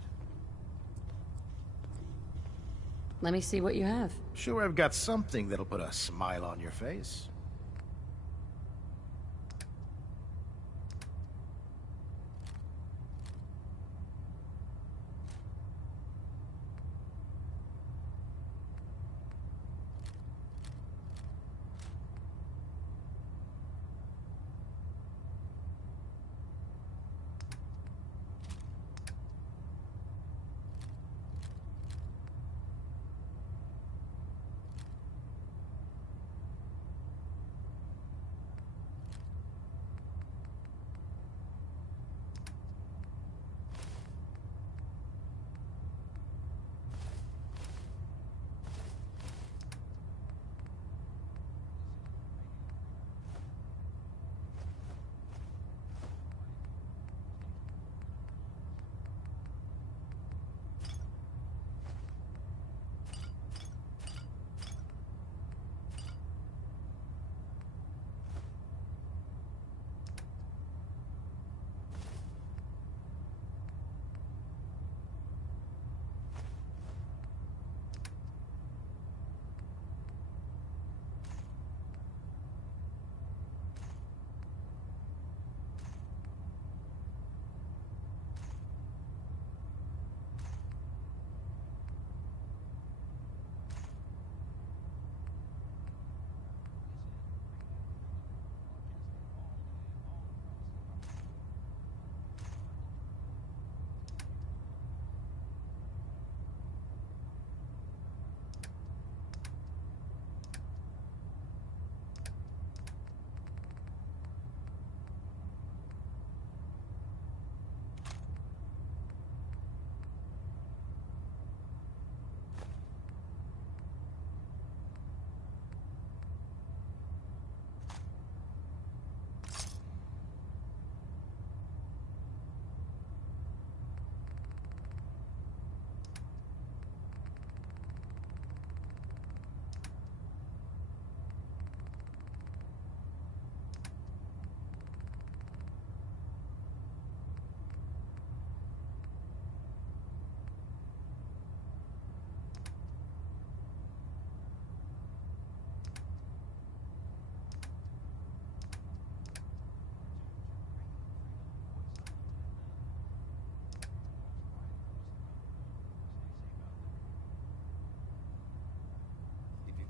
Let me see what you have. Sure, I've got something that'll put a smile on your face.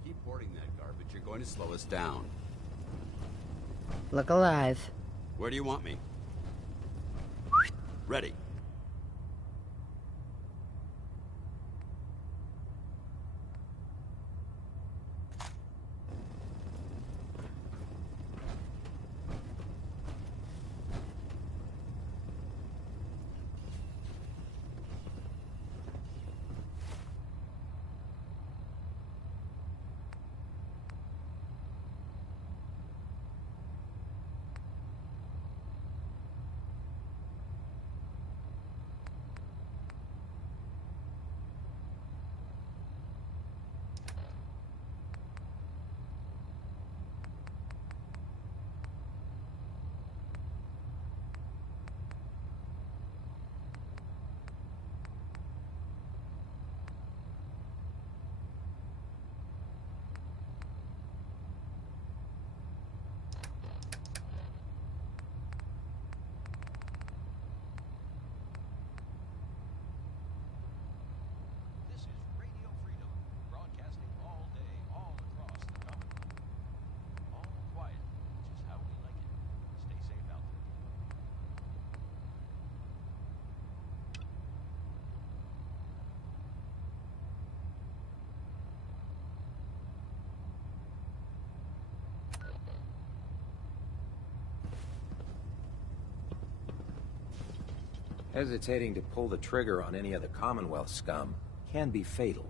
Keep hoarding that garbage, you're going to slow us down. Look alive. Where do you want me? Ready. Hesitating to pull the trigger on any of the Commonwealth scum can be fatal.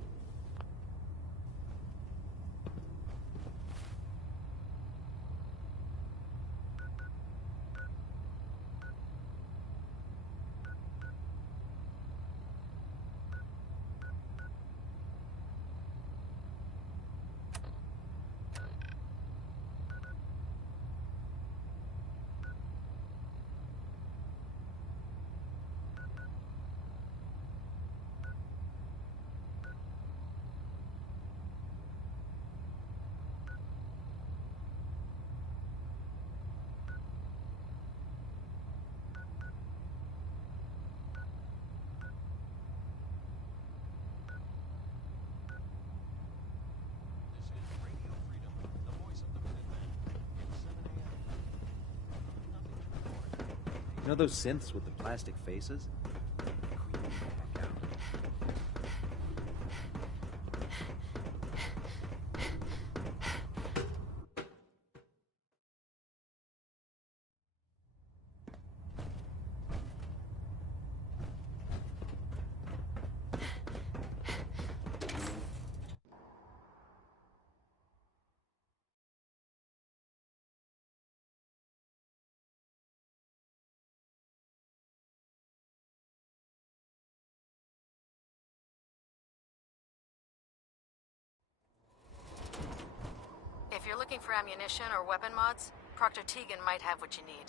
You know those synths with the plastic faces? If you're looking for ammunition or weapon mods, Proctor Tegan might have what you need.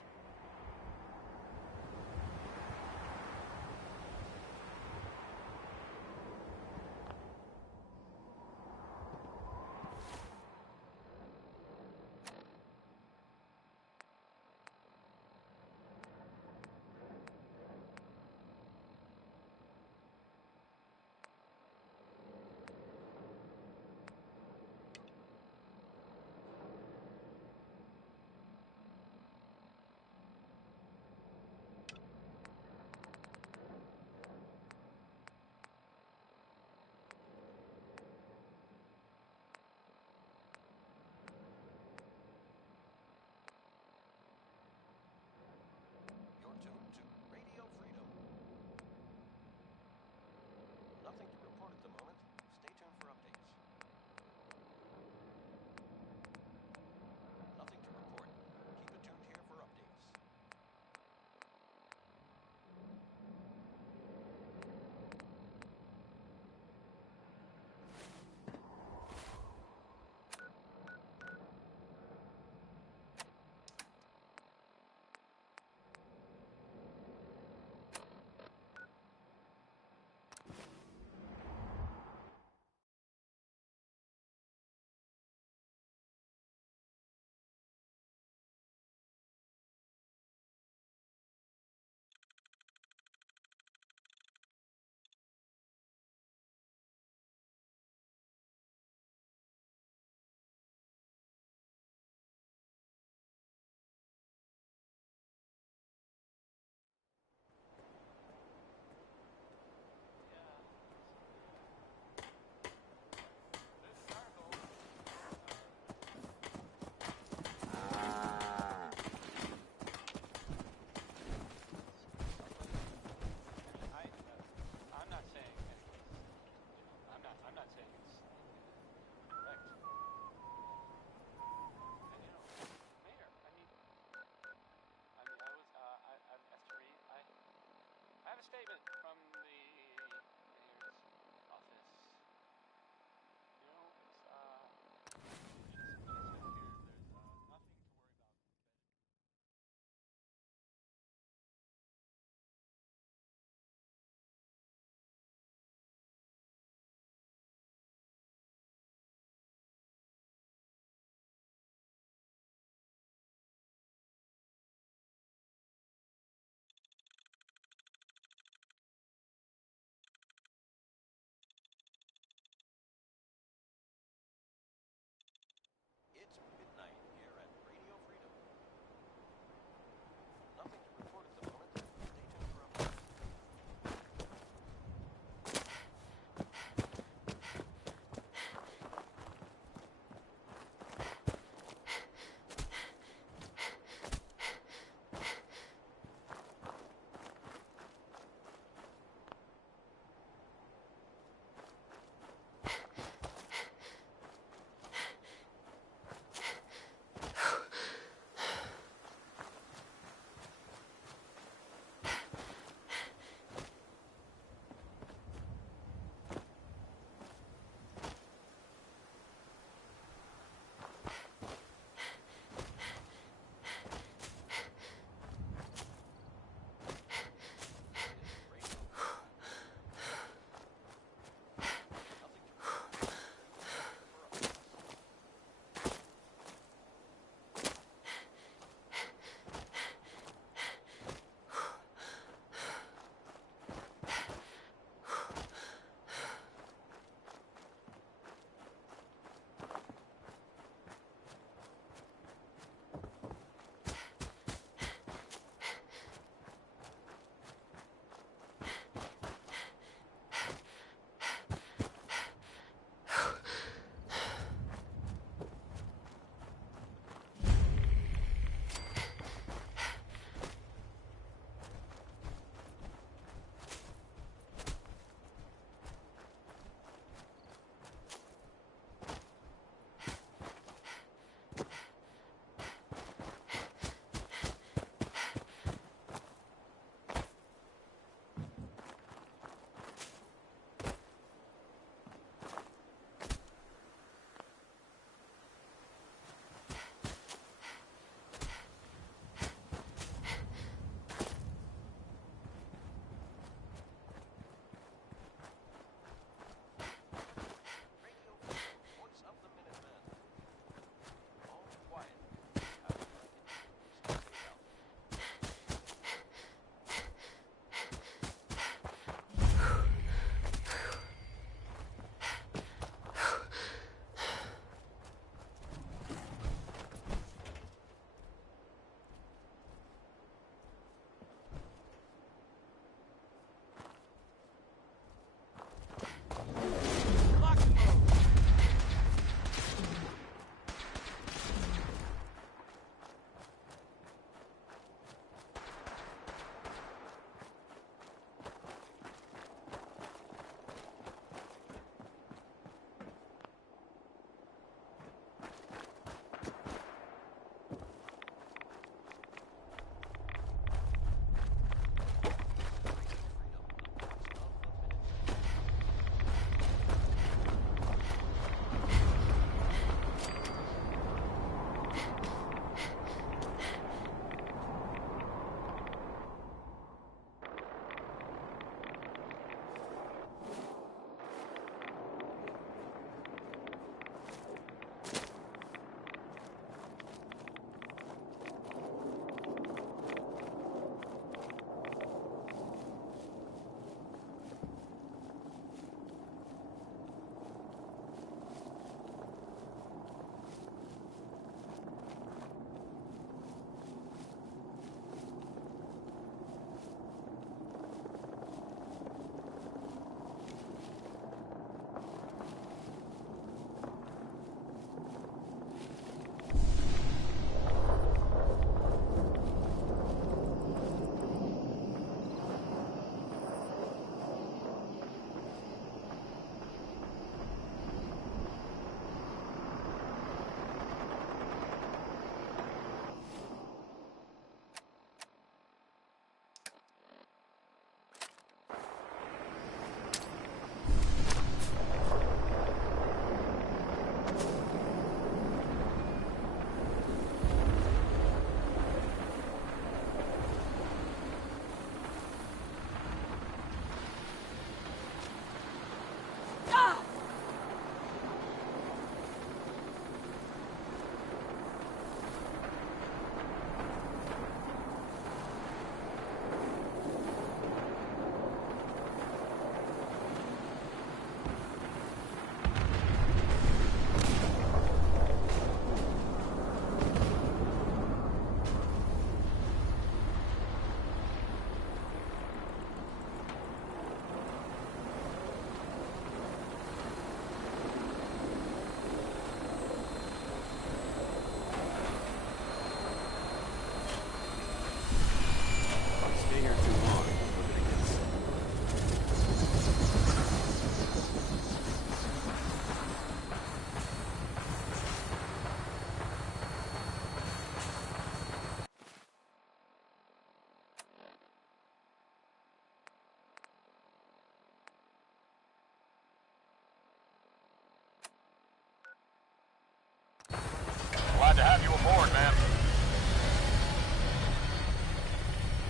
aboard, ma'am.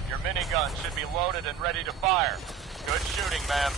Your minigun should be loaded and ready to fire. Good shooting, ma'am.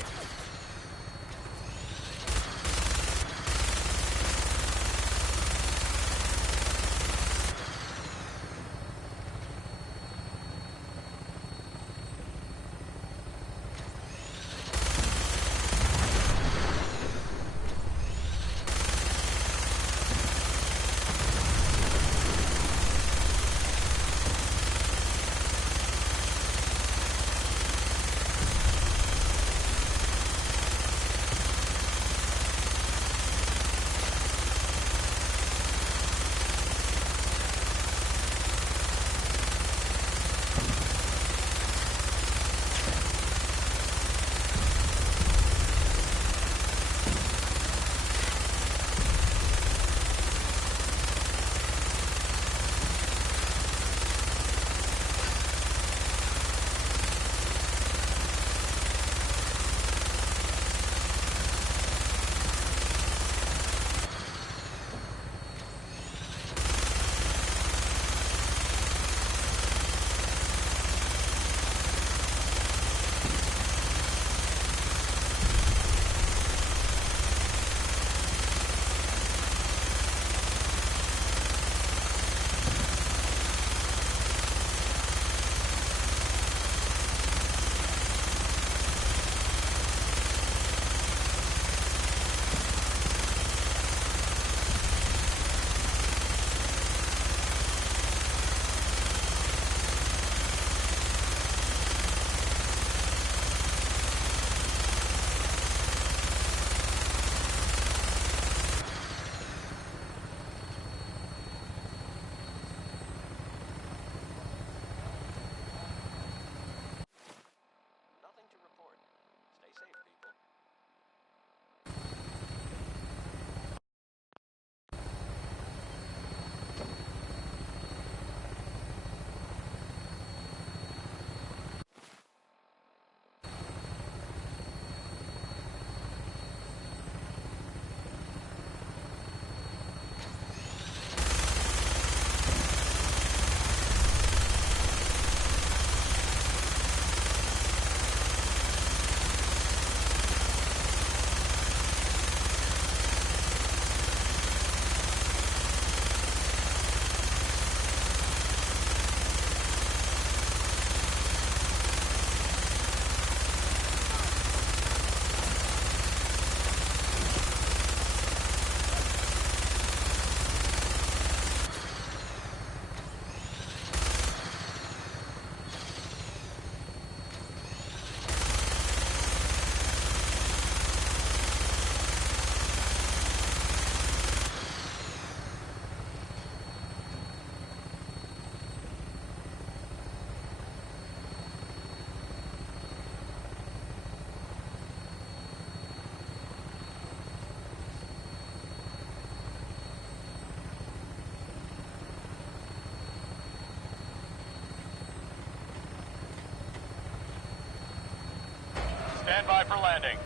Stand by for landing.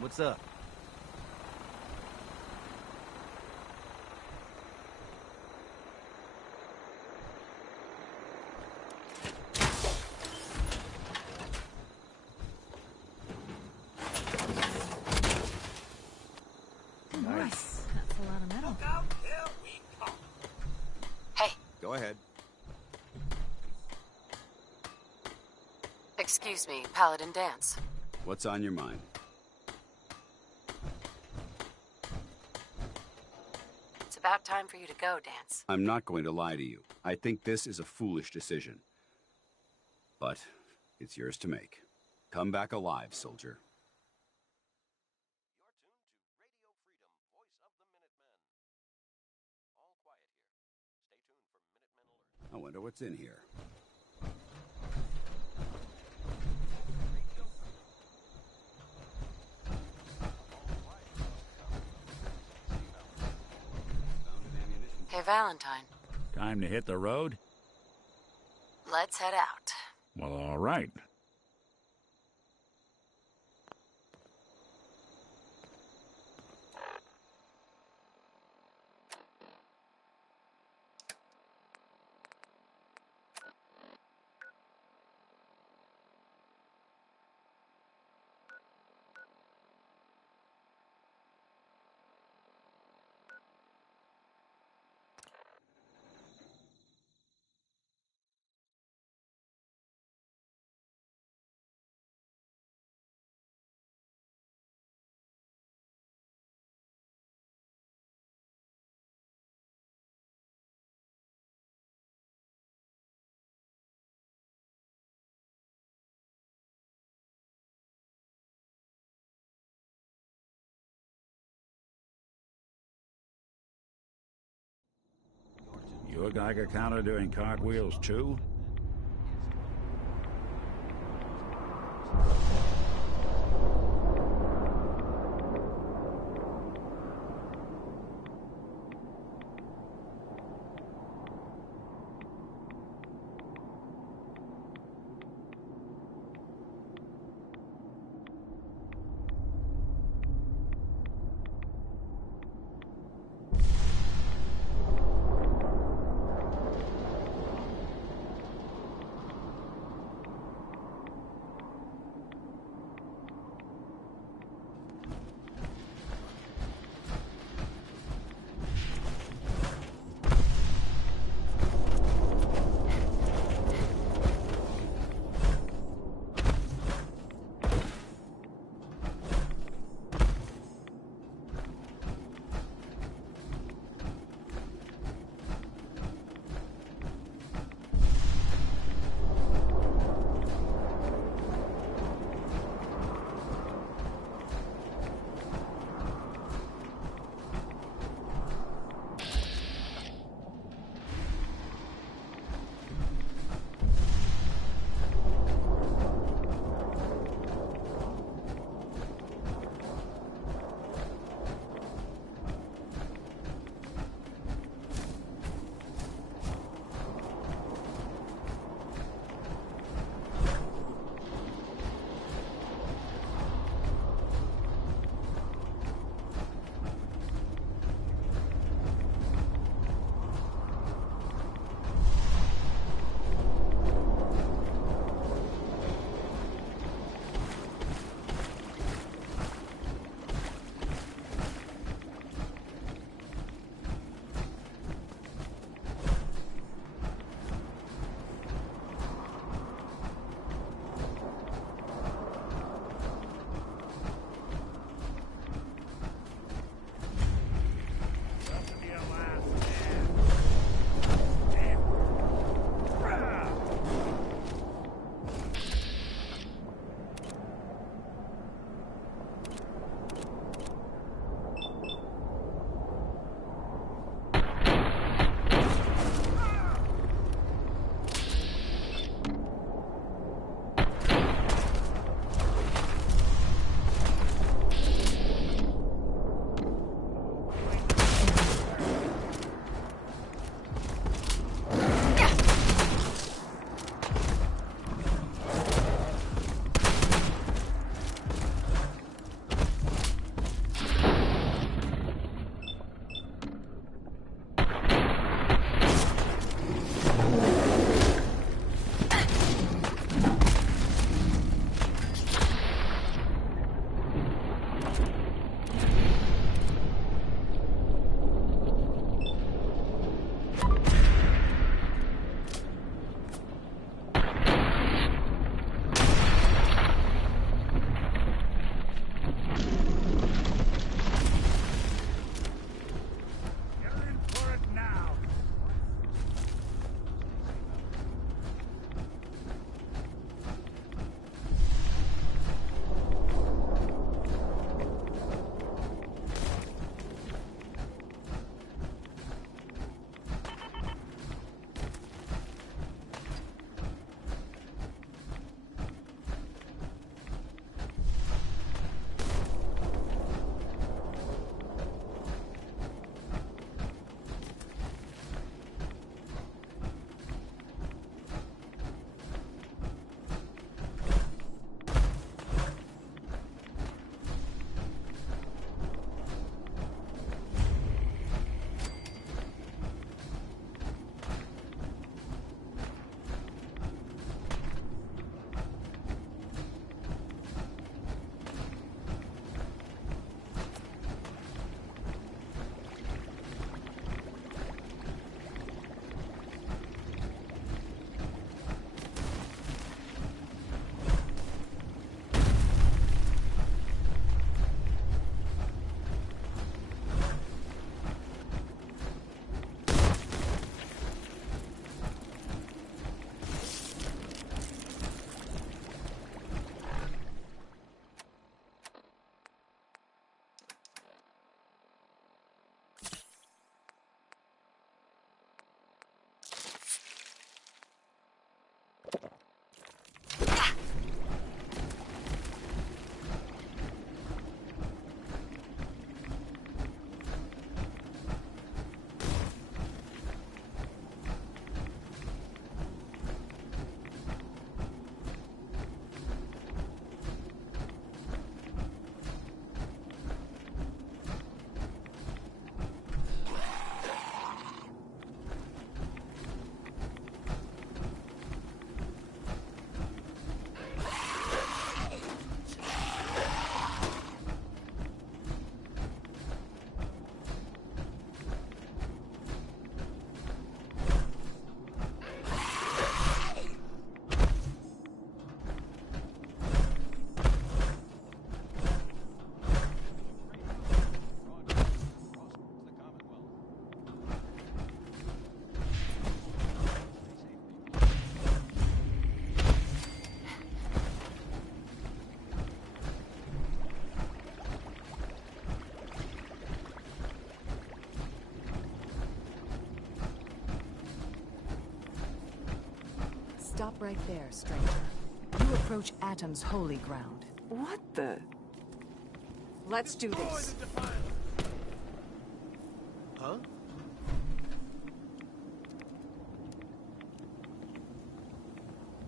What's up? Nice. That's a lot of metal. Hey, Go ahead. excuse me, Paladin Dance. What's on your mind? It's about time for you to go, Dance. I'm not going to lie to you. I think this is a foolish decision. But it's yours to make. Come back alive, soldier. I wonder what's in here. Hey, Valentine. Time to hit the road? Let's head out. Well, all right. Your Geiger counter doing cartwheels too? Stop right there, stranger. You approach Atom's holy ground. What the? Let's do this. Huh?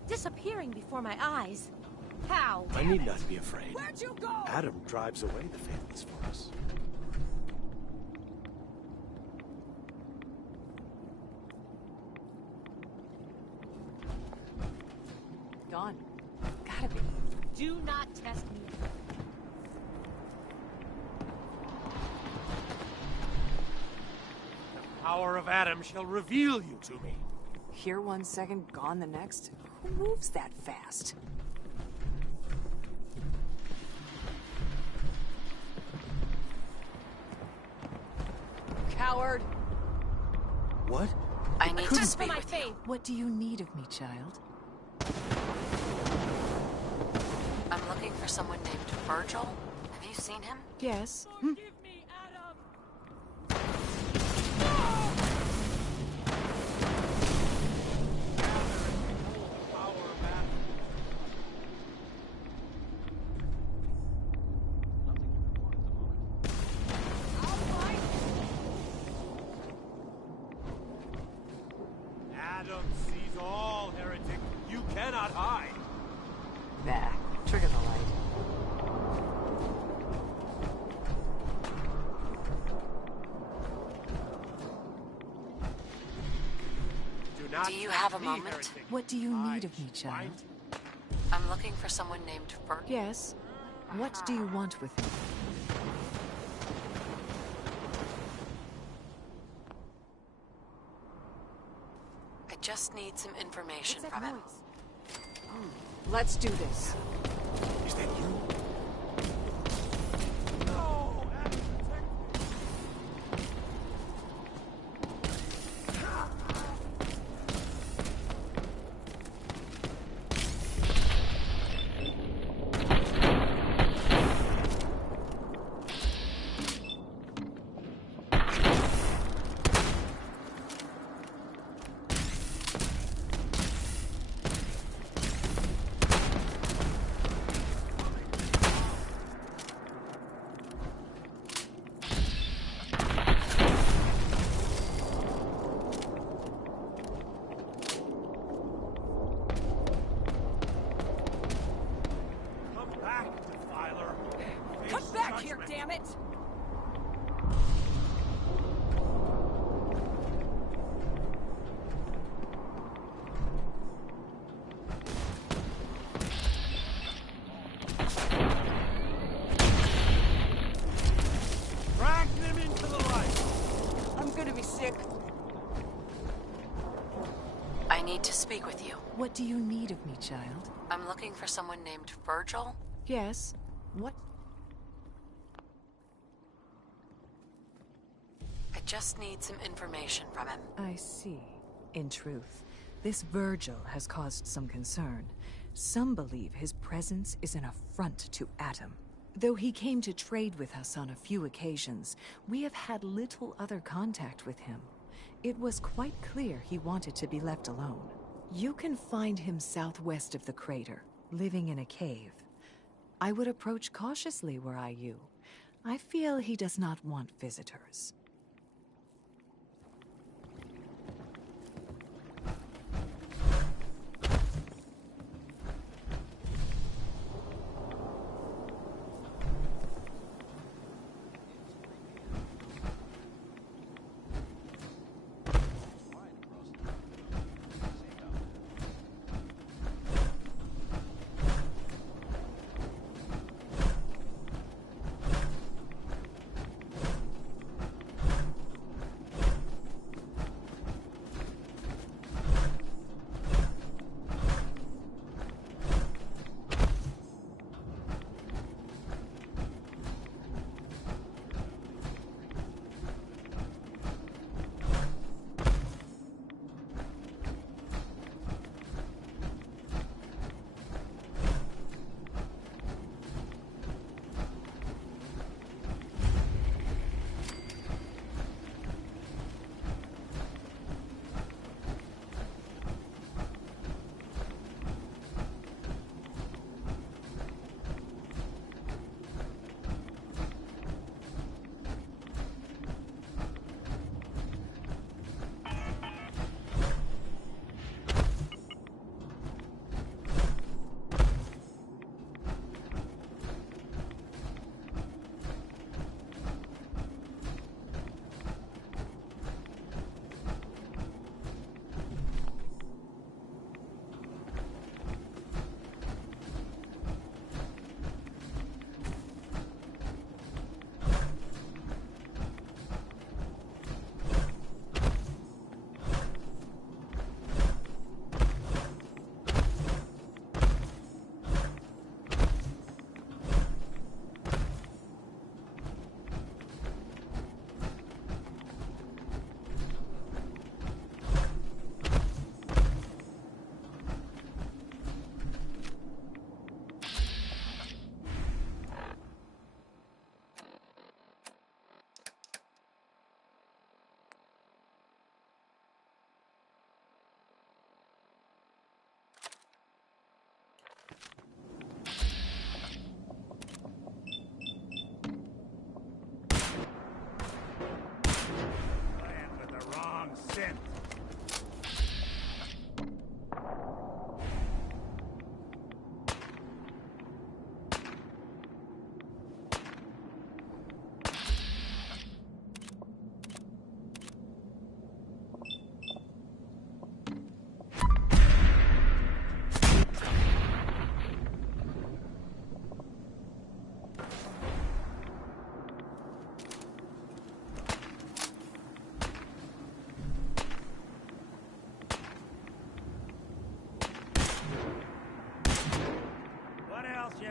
Disappearing before my eyes. How? I need not be afraid. Where'd you go? Adam drives away the faithless for us. Gone. Gotta be. Do not test me. The power of Adam shall reveal you to me. Here 1 second, gone the next? Who moves that fast? Coward! What? I need to speak my with you. faith. What do you need of me, child? I'm looking for someone named Virgil. Have you seen him? Yes. Adam sees all, heretic. You cannot hide. Bah. Trigger the light. Do you have a moment? Heretic. What do you need of me, child? I'm looking for someone named Virgil. Yes. What do you want with me? I just need some information from him. Let's do this. Is that you? Damn it! Drag them into the light. I'm gonna be sick. I need to speak with you. What do you need of me, child? I'm looking for someone named Virgil. Yes. What? I just need some information from him. I see. In truth, this Virgil has caused some concern. Some believe his presence is an affront to Atom. Though he came to trade with us on a few occasions, we have had little other contact with him. It was quite clear he wanted to be left alone. You can find him southwest of the crater, living in a cave. I would approach cautiously were I you. I feel he does not want visitors.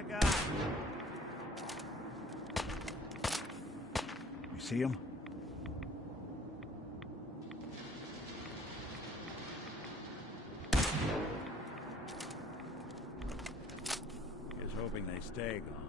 guy. You see him? He's hoping they stay gone.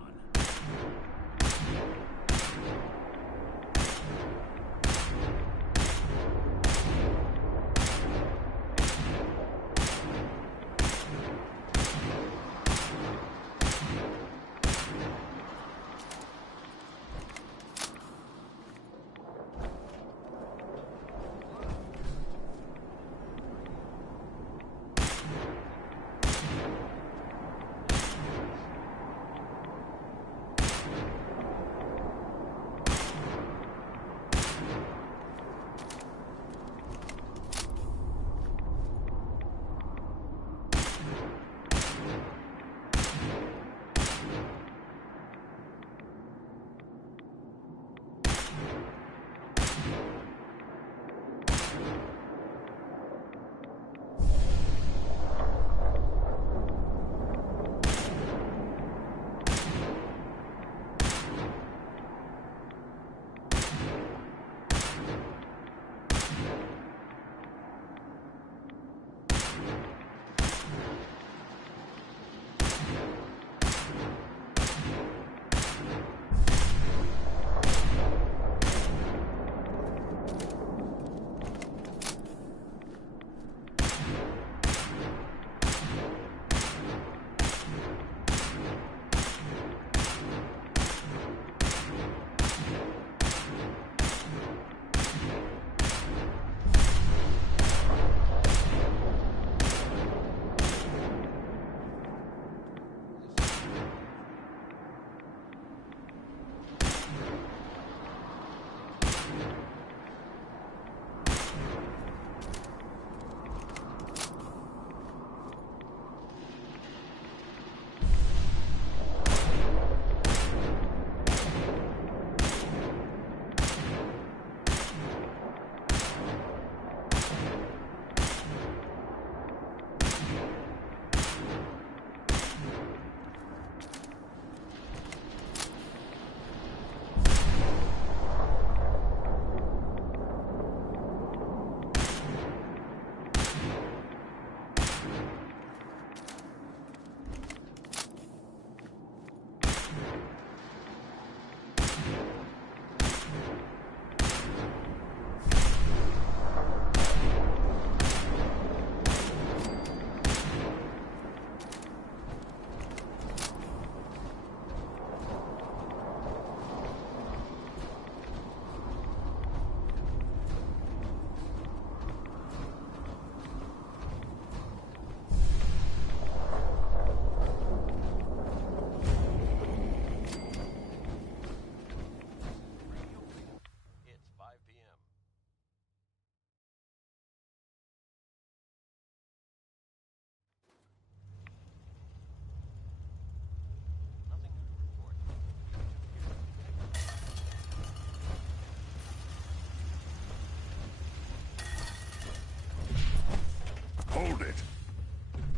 Hold it.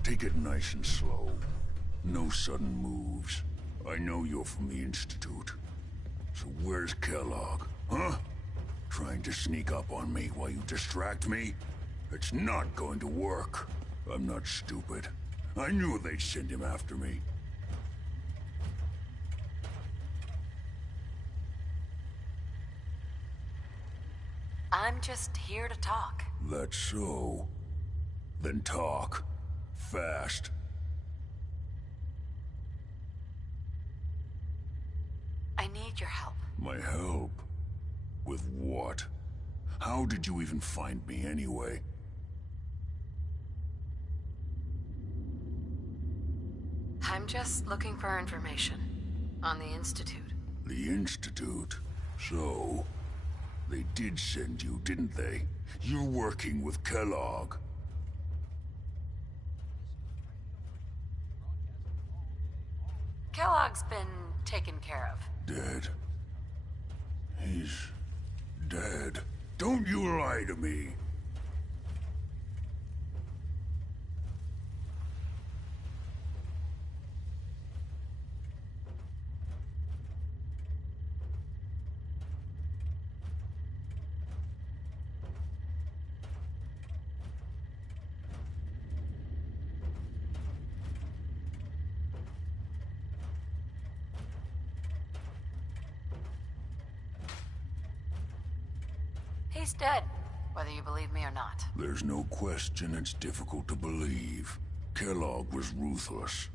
Take it nice and slow. No sudden moves. I know you're from the Institute. So where's Kellogg, huh? Trying to sneak up on me while you distract me? It's not going to work. I'm not stupid. I knew they'd send him after me. I'm just here to talk. That's so. Then talk. Fast. I need your help. My help? With what? How did you even find me anyway? I'm just looking for information on the Institute. The Institute? So? They did send you, didn't they? You're working with Kellogg. Kellogg's been taken care of. Dead. He's dead. Don't you lie to me. He's dead, whether you believe me or not. There's no question it's difficult to believe. Kellogg was ruthless.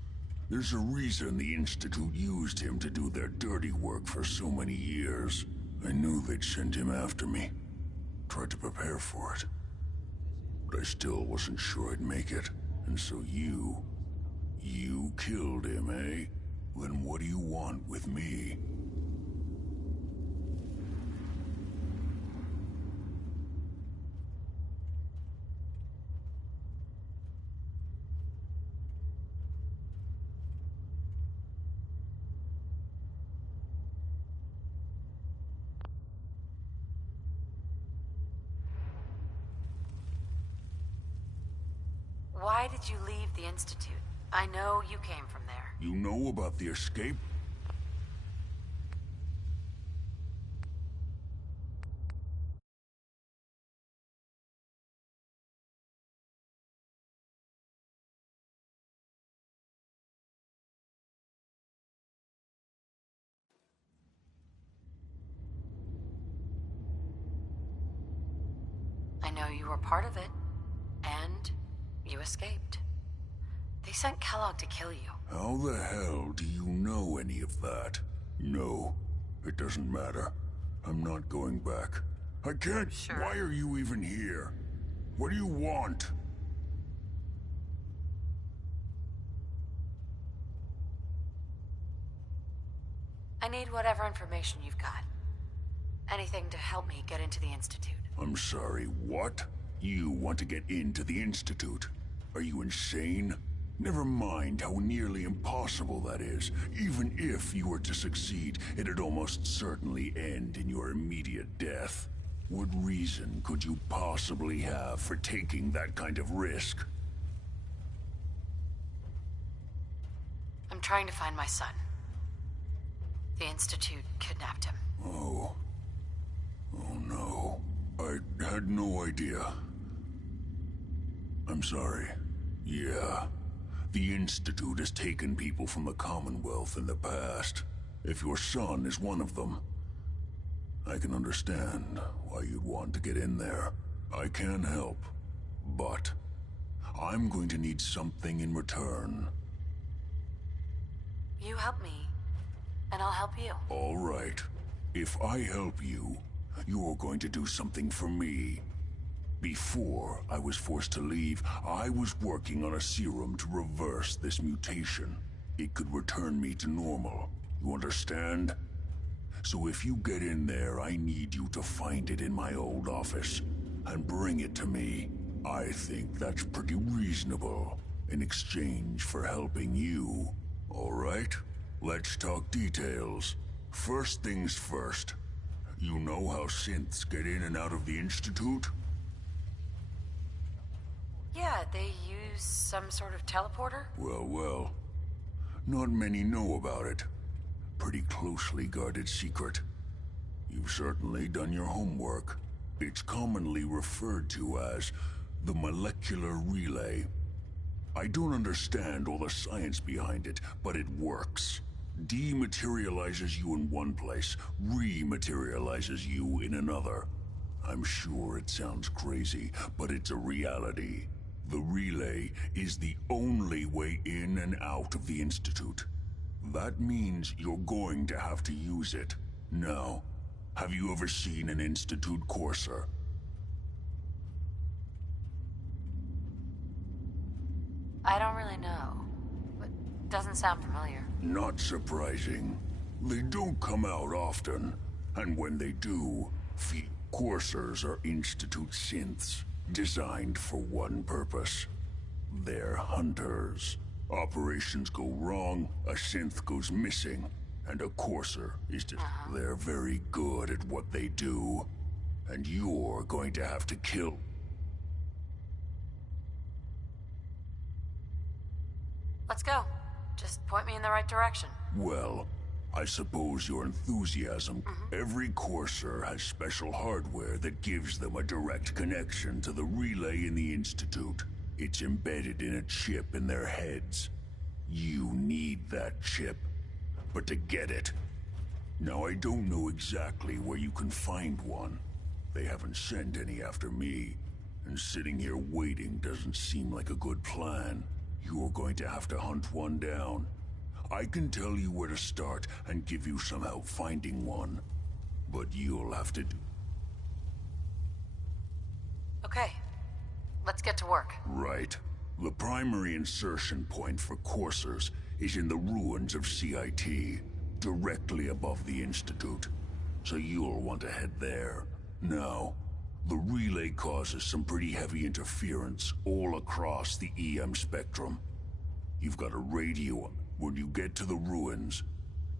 There's a reason the Institute used him to do their dirty work for so many years. I knew they'd send him after me. Tried to prepare for it. But I still wasn't sure I'd make it. And so you killed him, eh? Then what do you want with me? Why did you leave the Institute? I know you came from there. You know about the escape? I know you were part of it, and you escaped. They sent Kellogg to kill you. How the hell do you know any of that? No, it doesn't matter. I'm not going back. I can't. Sure. Why are you even here? What do you want? I need whatever information you've got. Anything to help me get into the Institute. I'm sorry, what? You want to get into the Institute? Are you insane? Never mind how nearly impossible that is. Even if you were to succeed, it'd almost certainly end in your immediate death. What reason could you possibly have for taking that kind of risk? I'm trying to find my son. The Institute kidnapped him. Oh no. I had no idea. I'm sorry. Yeah. The Institute has taken people from the Commonwealth in the past. If your son is one of them, I can understand why you'd want to get in there. I can help, but I'm going to need something in return. You help me, and I'll help you. All right. If I help you, you're going to do something for me. Before I was forced to leave, I was working on a serum to reverse this mutation. It could return me to normal. You understand? So if you get in there, I need you to find it in my old office and bring it to me. I think that's pretty reasonable in exchange for helping you. All right? Let's talk details. First things first. You know how synths get in and out of the Institute? Yeah, they use some sort of teleporter? Well. Not many know about it. Pretty closely guarded secret. You've certainly done your homework. It's commonly referred to as the molecular relay. I don't understand all the science behind it, but it works. Dematerializes you in one place, rematerializes you in another. I'm sure it sounds crazy, but it's a reality. The relay is the only way in and out of the Institute. That means you're going to have to use it. Now, have you ever seen an Institute courser? I don't really know, but doesn't sound familiar. Not surprising. They don't come out often, and when they do, few coursers are Institute synths, designed for one purpose. They're hunters. Operations go wrong, a synth goes missing, and a courser is just... They're very good at what they do, and you're going to have to kill... Let's go. Just point me in the right direction. Well, I suppose your enthusiasm... Every courser has special hardware that gives them a direct connection to the relay in the Institute. It's embedded in a chip in their heads. You need that chip. But to get it... Now, I don't know exactly where you can find one. They haven't sent any after me. And sitting here waiting doesn't seem like a good plan. You're going to have to hunt one down. I can tell you where to start and give you some help finding one. But you'll have to do... Okay. Let's get to work. Right. The primary insertion point for coursers is in the ruins of CIT, directly above the Institute. So you'll want to head there. Now, the relay causes some pretty heavy interference all across the EM spectrum. You've got a radio. When you get to the ruins,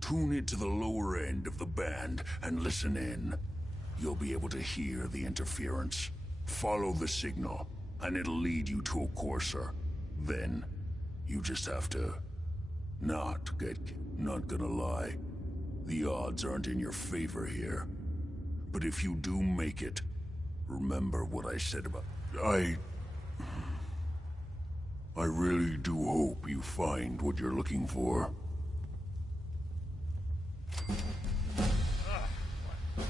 tune it to the lower end of the band and listen in. You'll be able to hear the interference. Follow the signal, and it'll lead you to a courser. Then, you just have to... not gonna lie. The odds aren't in your favor here. But if you do make it, remember what I said about... I really do hope you find what you're looking for. What the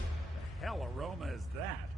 hell aroma is that?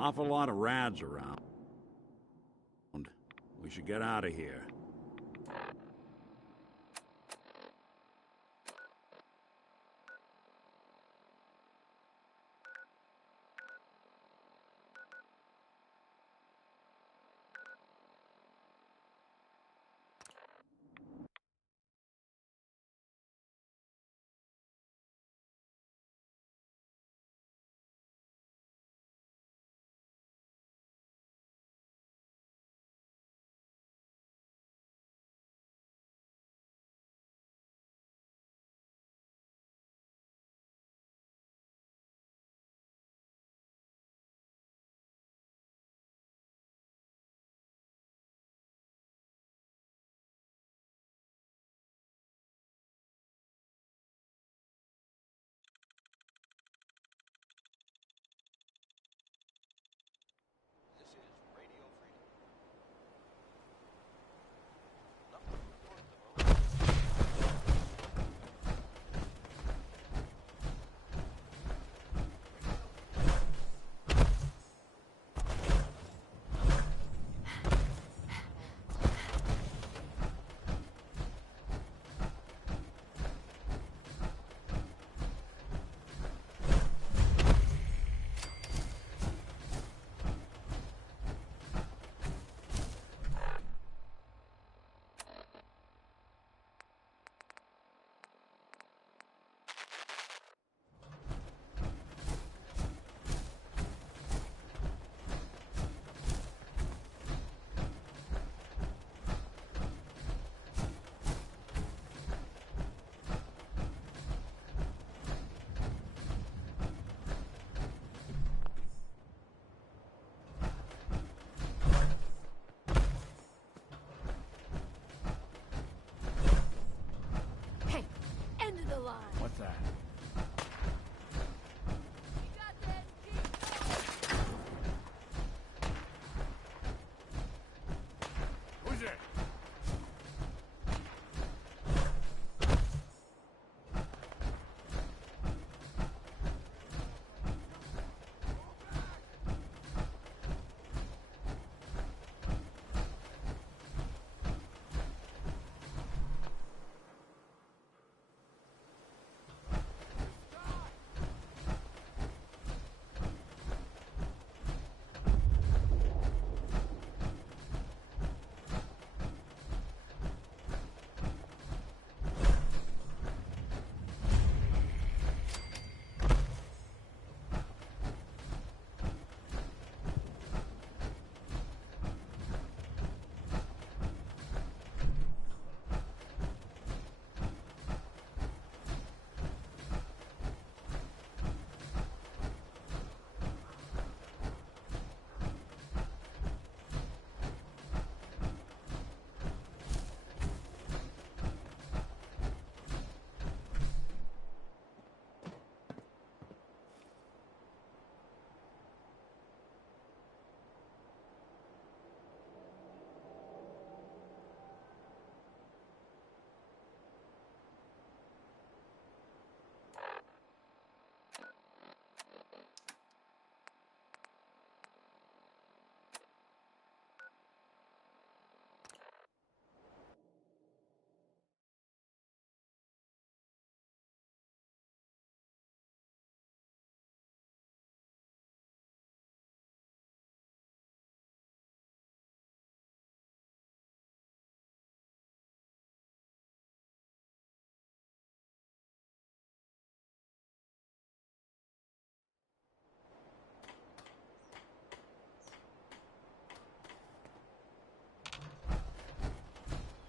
Awful lot of rads around. We should get out of here.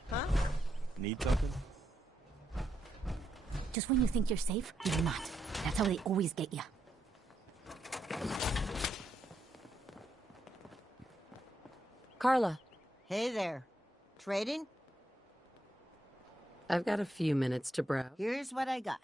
Huh? Need something? Just when you think you're safe, you're not. That's how they always get you. Carla. Hey there. Trading? I've got a few minutes to browse. Here's what I got.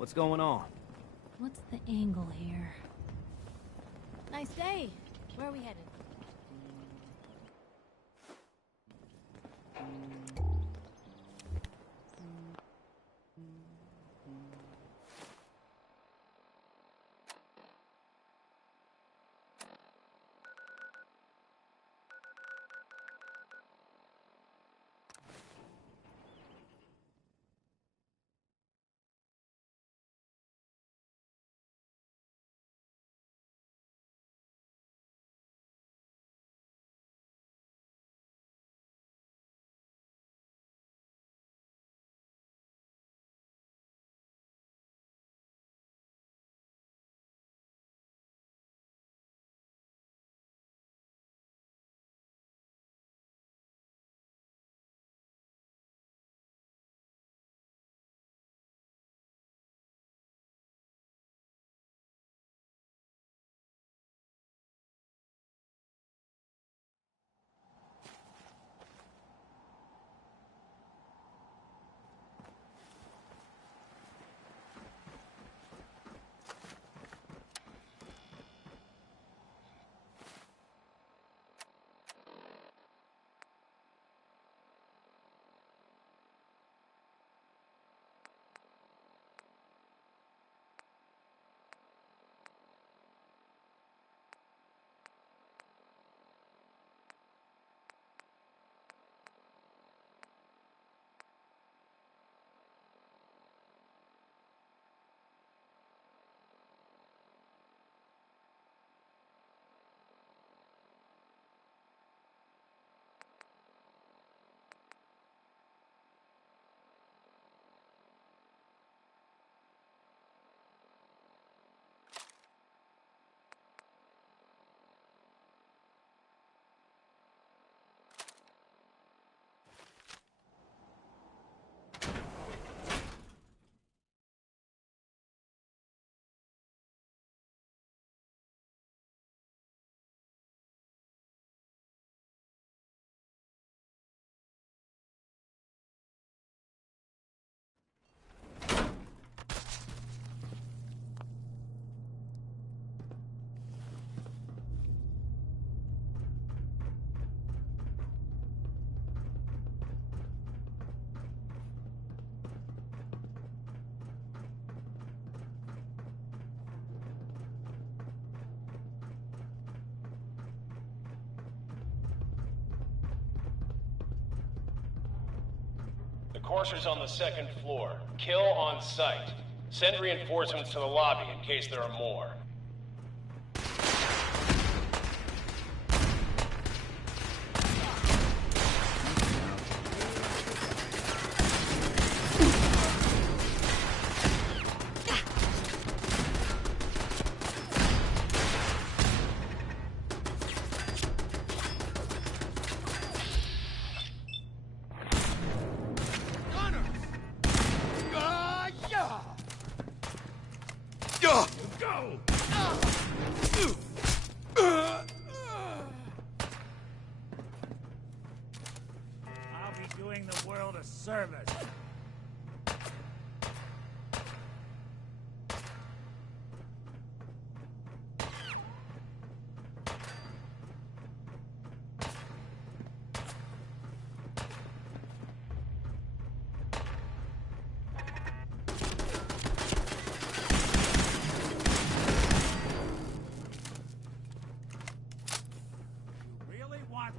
What's going on? What's the angle here? Nice day. Where are we headed? The courser's on the second floor. Kill on sight. Send reinforcements to the lobby in case there are more. Go! I'll be doing the world a service.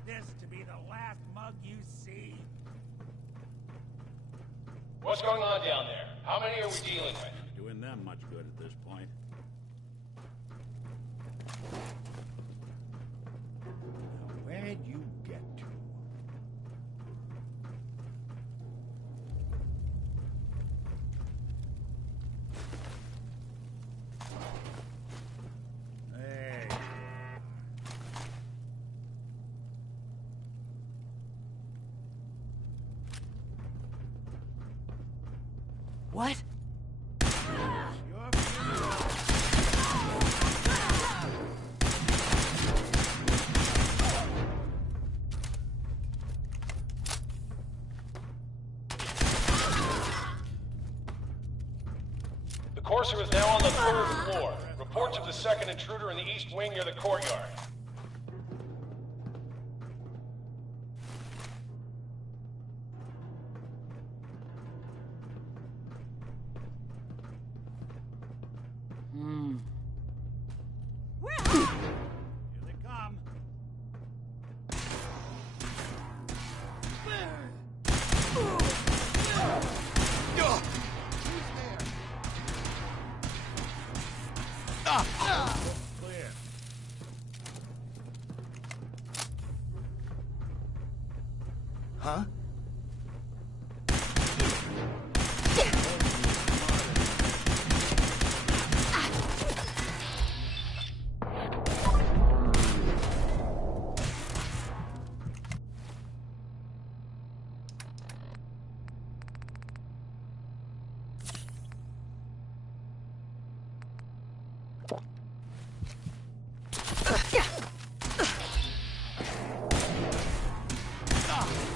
This to be the last mug you see? What's going on down there? How many are we dealing with? Doing them much good at this point. Now, where'd you get to? Hey. What? The Courser is now on the 3rd floor. Reports of the second intruder in the east wing near the courtyard. Here they come. Clear. Huh?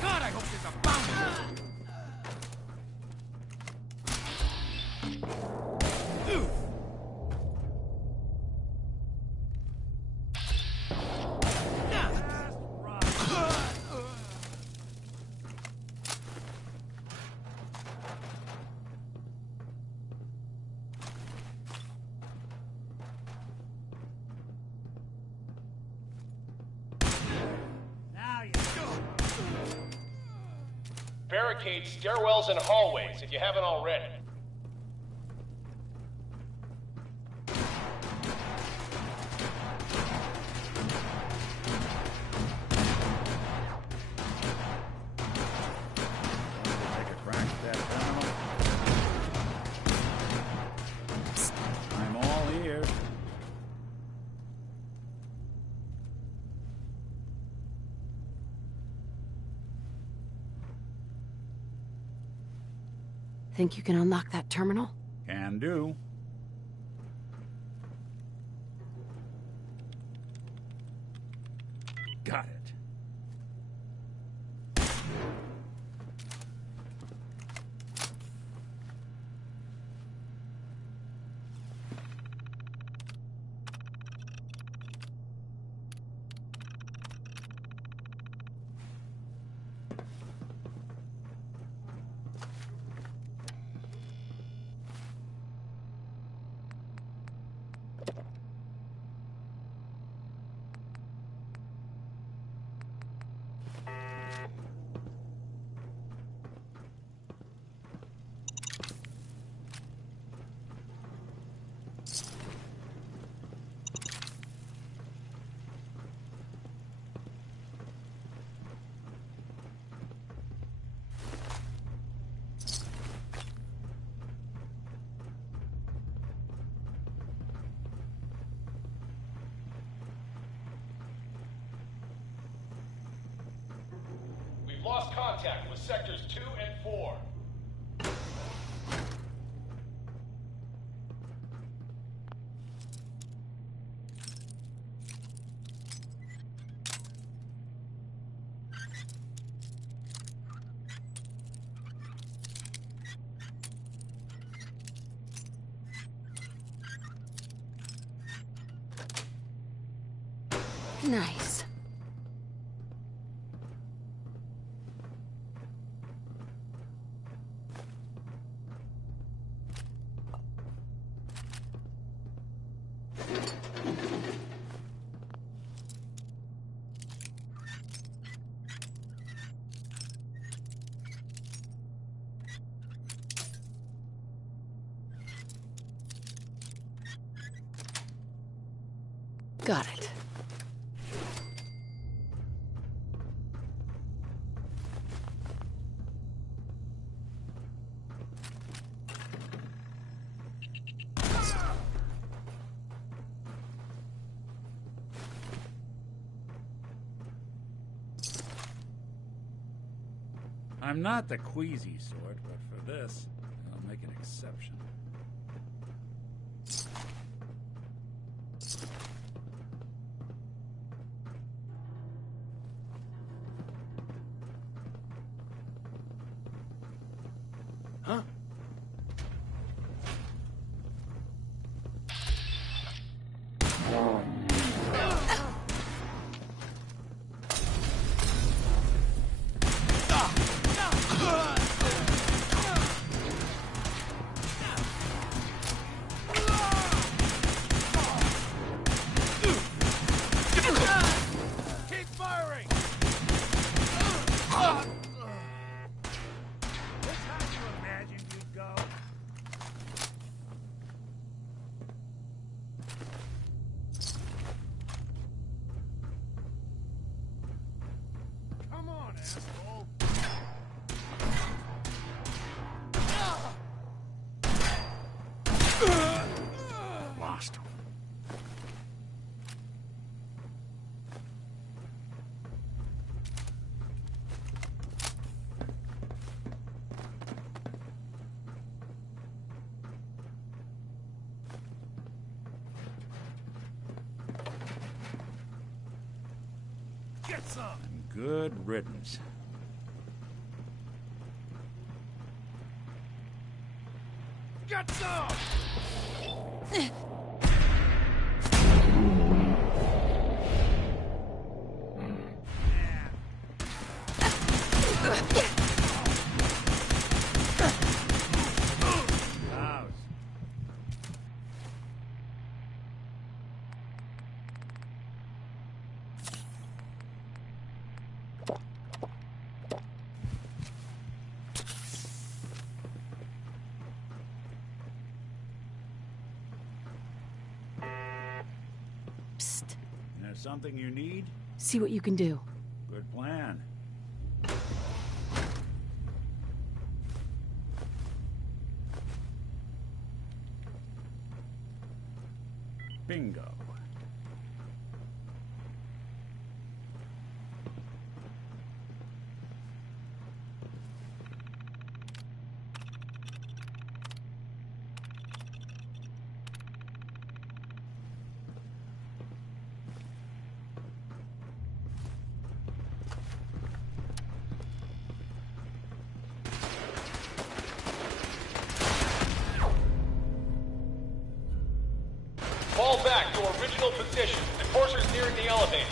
God, I hope there's a bounty. Barricade stairwells and hallways if you haven't already. Take a crack at that terminal. I'm all ears. Think you can unlock that terminal? Can do. Got it. Lost contact with sectors 2 and 4. Nice. Got it. I'm not the queasy sort, but for this, I'll make an exception. Huh? Keep firing! This how you imagined you'd go? Come on, asshole! Lost. Get some! Good riddance. Get some! House. Psst. There's something you need? See what you can do. Good plan. Bingo. Fall back to original position. The courser's nearing the elevator.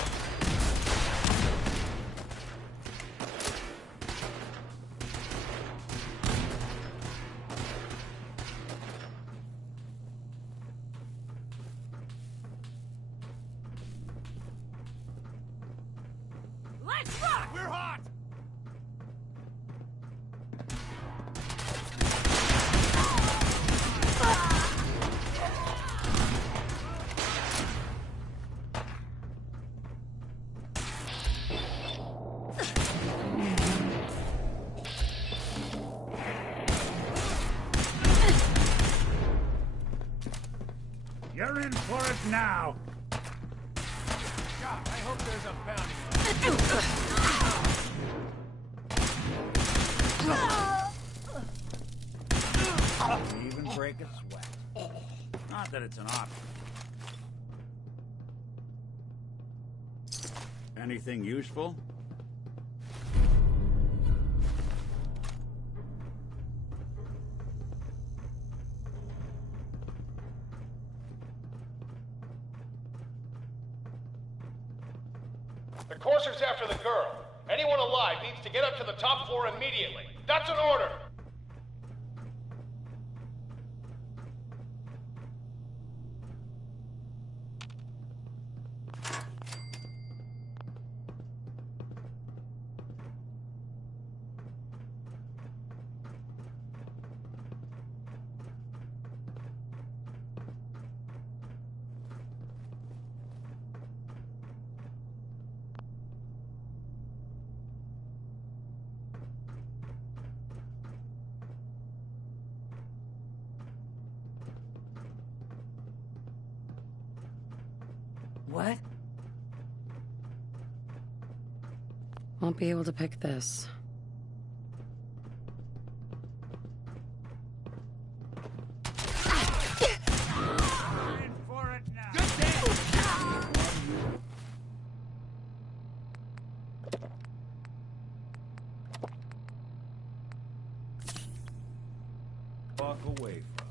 Let's rock! We're hot! You're in for it now. God, I hope there's a bounty You even break a sweat. Not that it's an option. Anything useful? The Courser's after the girl. Anyone alive needs to get up to the top floor immediately. That's an order! What? Won't be able to pick this. Walk away from.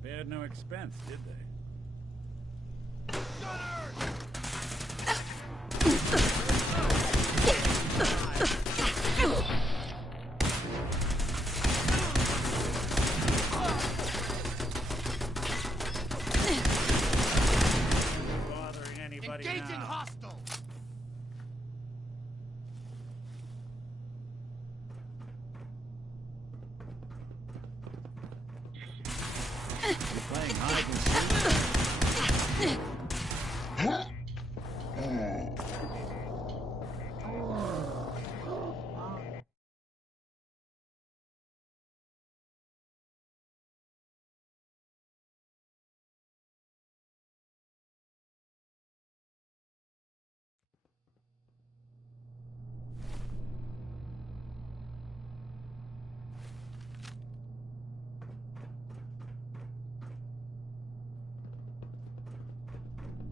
Spared no expense, did they? Bothering anybody Engaging now. hostile! You playing hide and seek?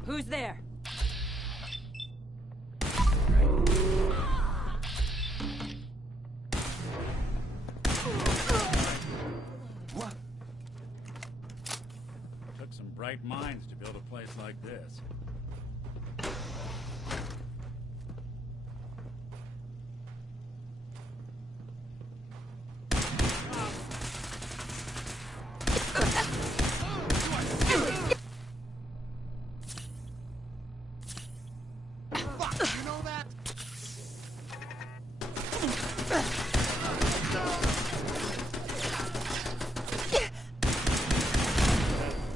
Who's there? What? Took some bright minds to build a place like this.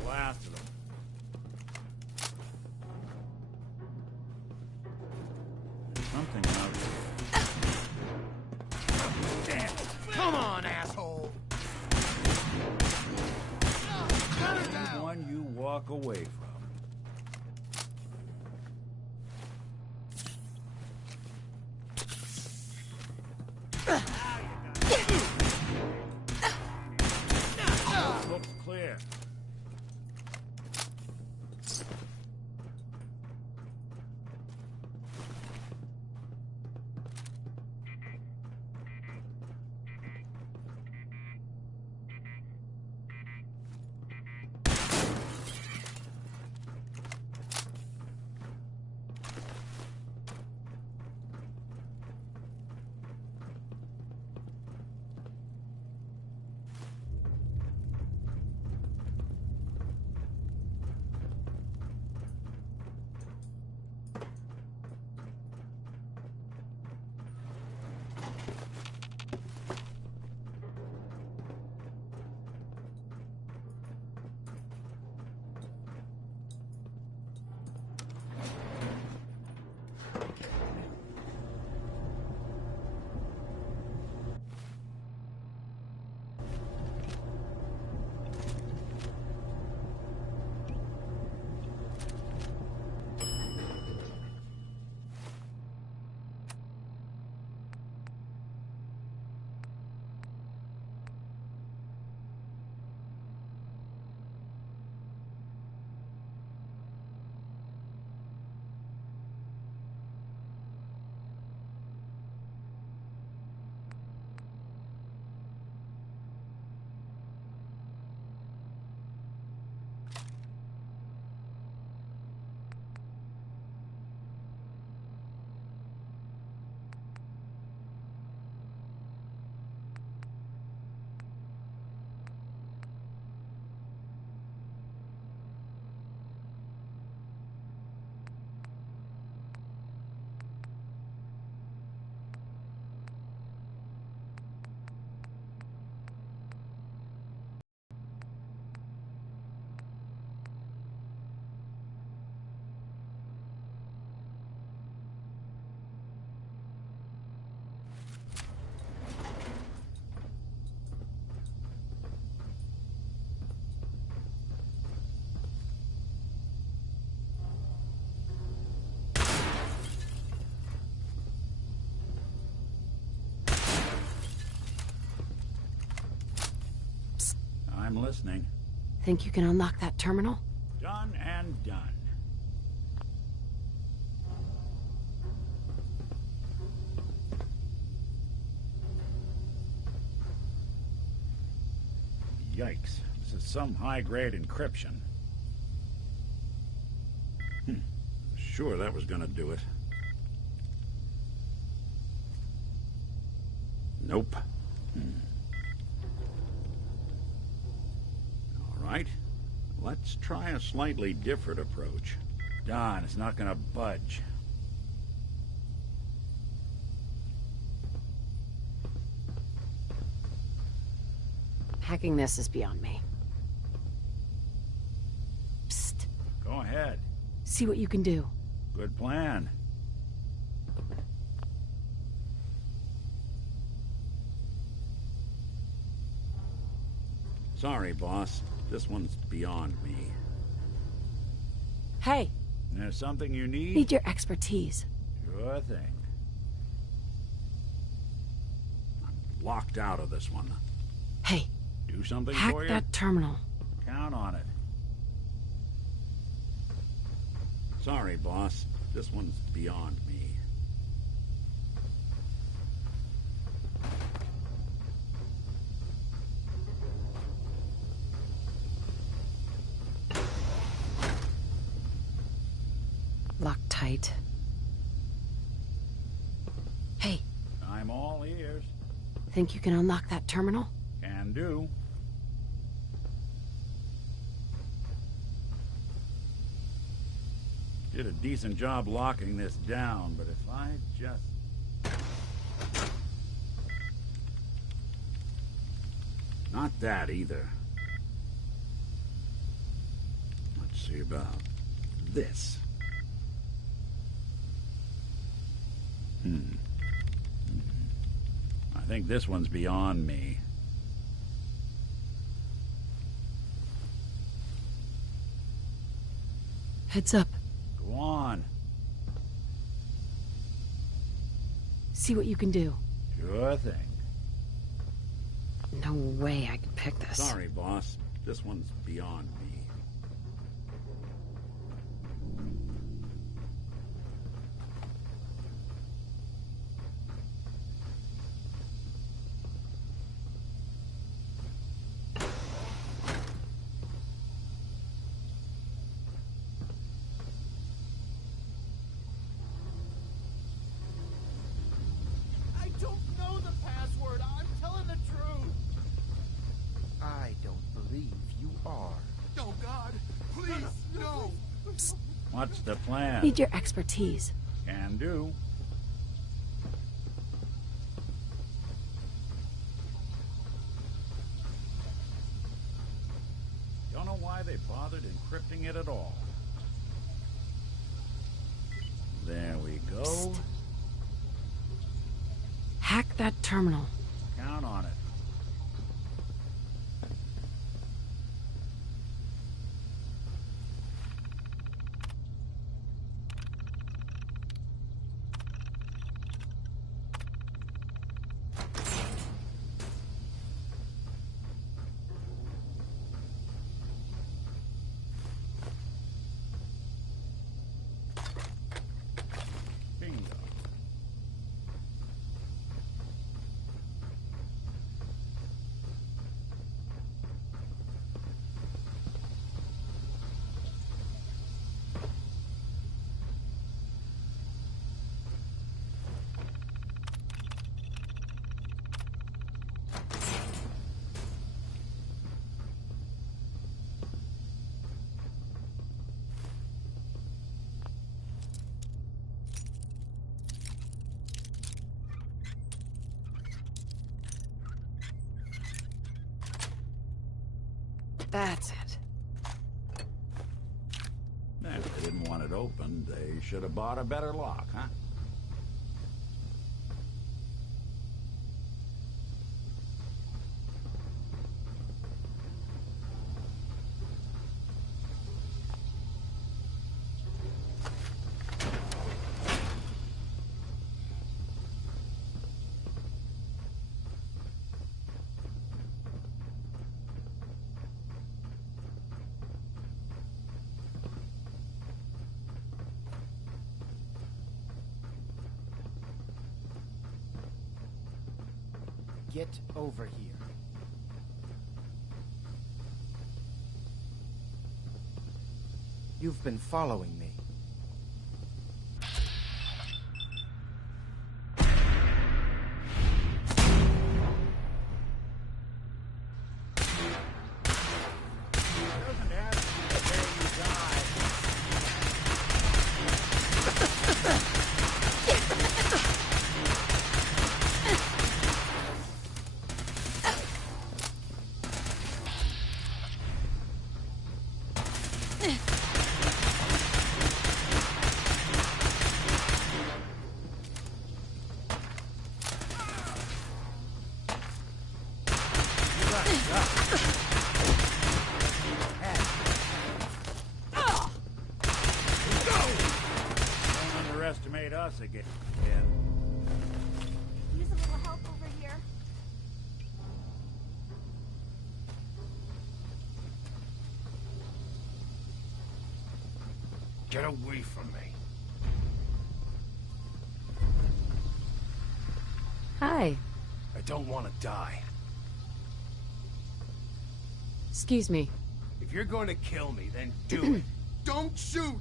Last of them. There's something out here. Damn! Come on, asshole! One you walk away from. Looks clear. I'm listening. Think you can unlock that terminal? Done and done. Yikes. This is some high-grade encryption. Sure that was gonna do it. Nope. All right. Let's try a slightly different approach. Don, it's not gonna budge. Hacking this is beyond me. Psst. Go ahead. See what you can do. Good plan. Sorry, boss. This one's beyond me. Hey. There's something you need? Need your expertise. Sure thing. I'm locked out of this one. Hey. Do something Hack for you? that terminal. Count on it. Sorry, boss. This one's beyond me. Locked tight. Hey. I'm all ears. Think you can unlock that terminal? Can do. Did a decent job locking this down, but if I just... Not that either. Let's see about this. I think this one's beyond me. Heads up. Go on. See what you can do. Sure thing. No way I can pick this. Sorry, boss. This one's beyond me. What's the plan? Need your expertise. Can do. Don't know why they bothered encrypting it at all. There we go. Psst. Hack that terminal. Count on it. That's it. If they didn't want it open, they should have bought a better lock, huh? Get over here. You've been following me. Don't underestimate us again. Use a little help over here. Get away from me. Hi. I don't want to die. Excuse me. If you're going to kill me, then do it. Don't shoot!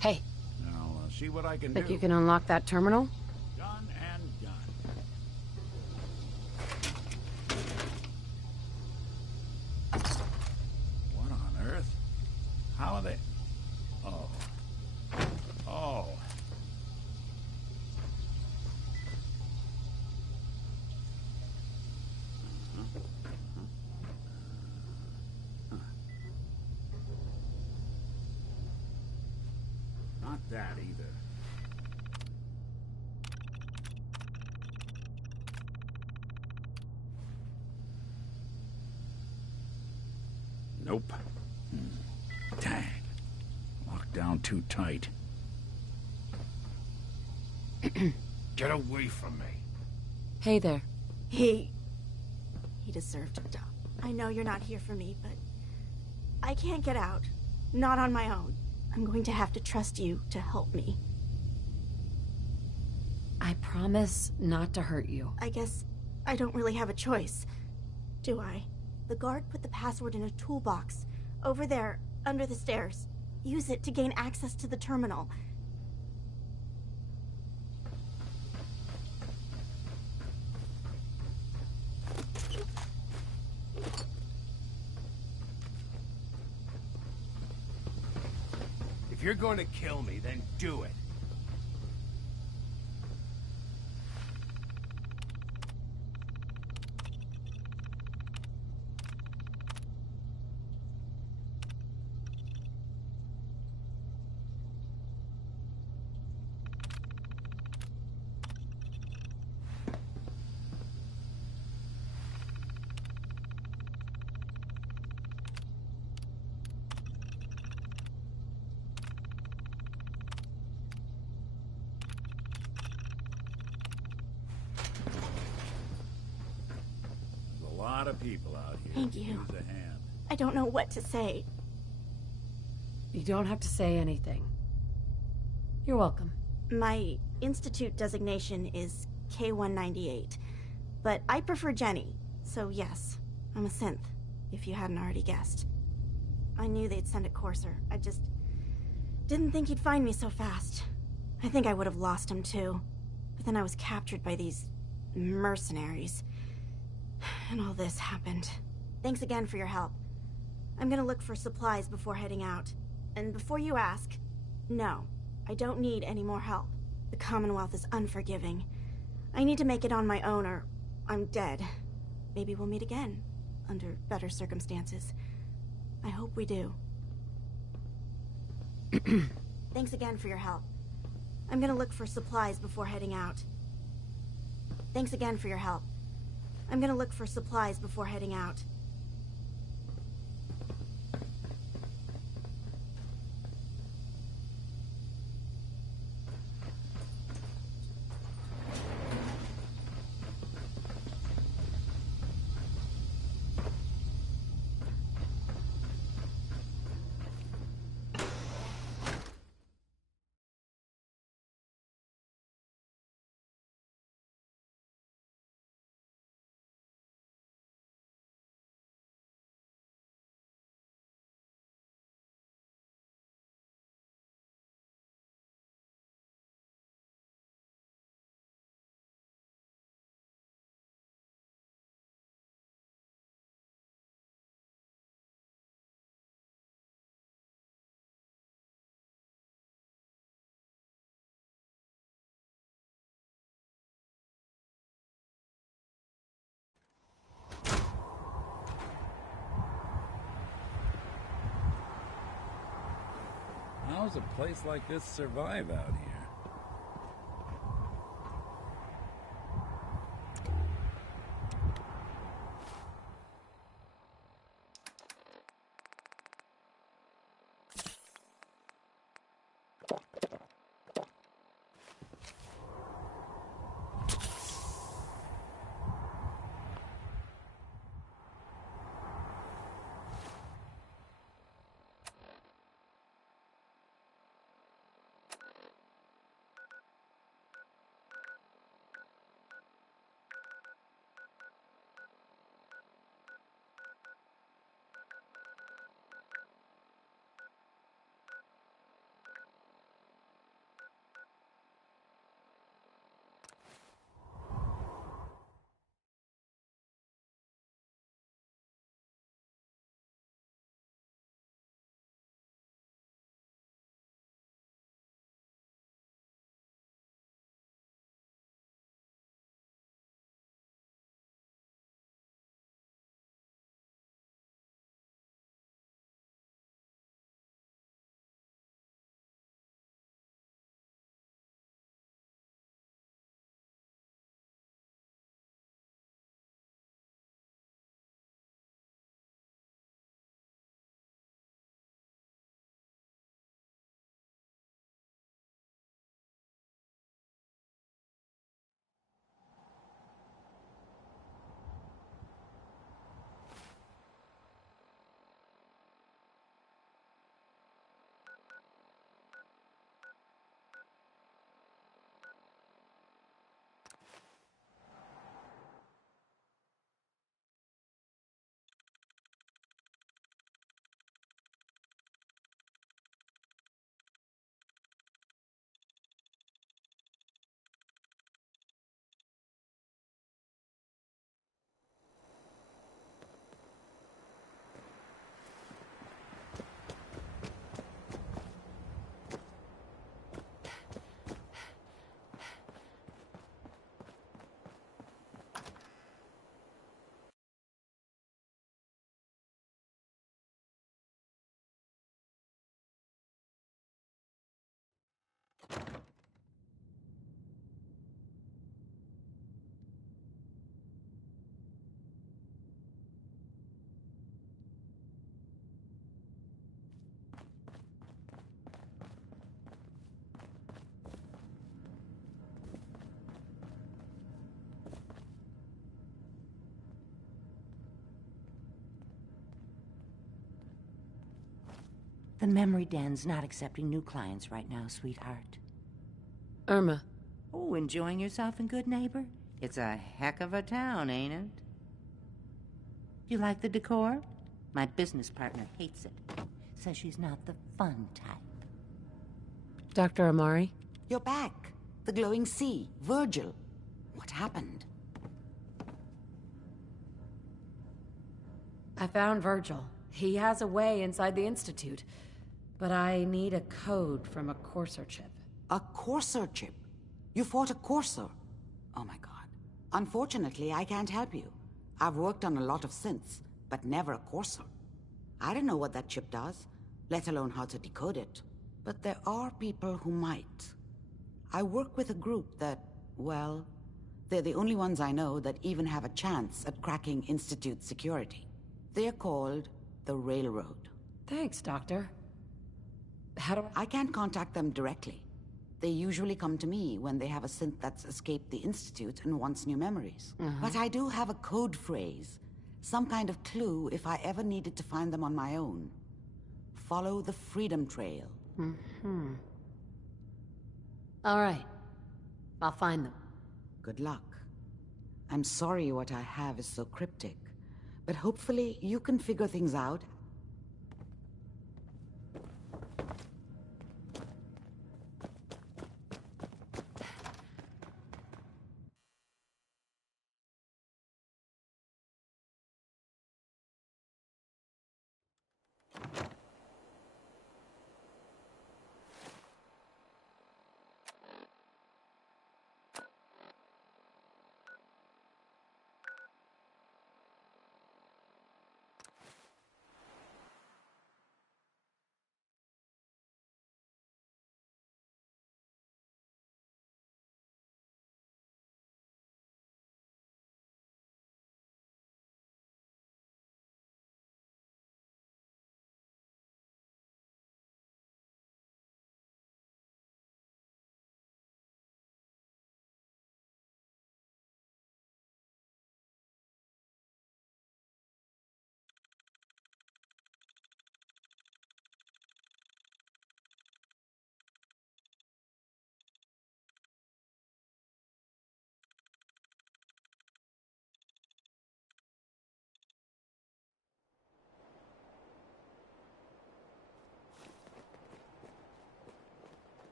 Hey, Now, see what I can think do. you can unlock that terminal? Done and done. What on earth? How are they? Oh. Oh. Not that either. Nope. Dang. Locked down too tight. Get away from me. Hey there. He deserved to die. I know you're not here for me, but I can't get out. Not on my own. I'm going to have to trust you to help me. I promise not to hurt you. I guess I don't really have a choice, do I? The guard put the password in a toolbox over there, under the stairs. Use it to gain access to the terminal. If you're going to kill me, then do it. There's a lot of people out here. Thank you. Use a hand. I don't know what to say. You don't have to say anything. You're welcome. My Institute designation is K-198, but I prefer Jenny, so yes, I'm a synth, if you hadn't already guessed. I knew they'd send a courser. I just didn't think he'd find me so fast. I think I would have lost him too, but then I was captured by these mercenaries. And all this happened. Thanks again for your help. I'm gonna look for supplies before heading out. And before you ask, no, I don't need any more help. The Commonwealth is unforgiving. I need to make it on my own or I'm dead. Maybe we'll meet again, under better circumstances. I hope we do. Thanks again for your help. I'm gonna look for supplies before heading out. Thanks again for your help. I'm gonna look for supplies before heading out. does a place like this survive out here? The memory den's not accepting new clients right now, sweetheart. Irma. Oh, enjoying yourself in Good Neighbor? It's a heck of a town, ain't it? You like the decor? My business partner hates it. Says she's not the fun type. Dr. Amari? You're back. The glowing sea. Virgil. What happened? I found Virgil. He has a way inside the Institute. But I need a code from a Courser chip. A Courser chip? You fought a Courser? Oh my god. Unfortunately, I can't help you. I've worked on a lot of synths, but never a Courser. I don't know what that chip does, let alone how to decode it. But there are people who might. I work with a group that, well, they're the only ones I know that even have a chance at cracking Institute security. They're called the Railroad. Thanks, Doctor. How do I can't contact them directly. They usually come to me when they have a synth that's escaped the Institute and wants new memories. But I do have a code phrase, some kind of clue if I ever needed to find them on my own. Follow the Freedom Trail. All right. I'll find them. Good luck. I'm sorry what I have is so cryptic, but hopefully you can figure things out.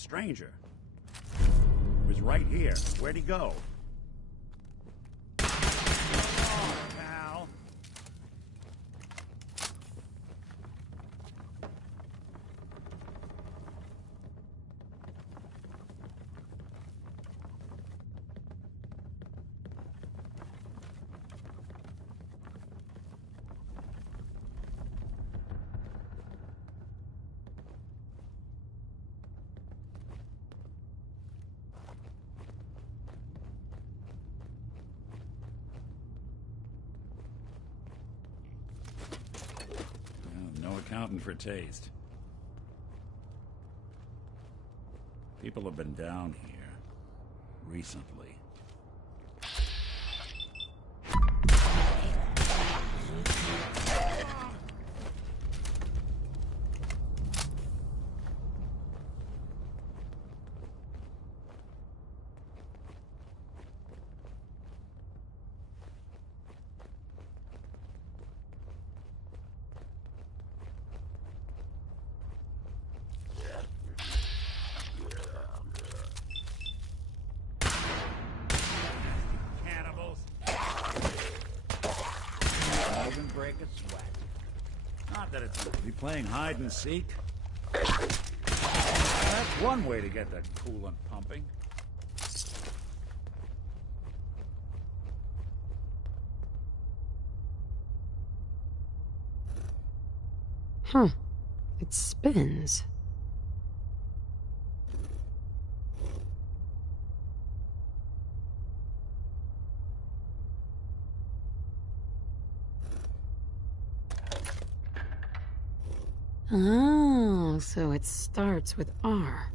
stranger. He was right here. Where'd he go? Pal. No accounting for taste. People have been down here recently. Break a sweat. Not that it's be playing hide and seek. That's one way to get that coolant pumping. Huh. It spins. Oh, so it starts with R.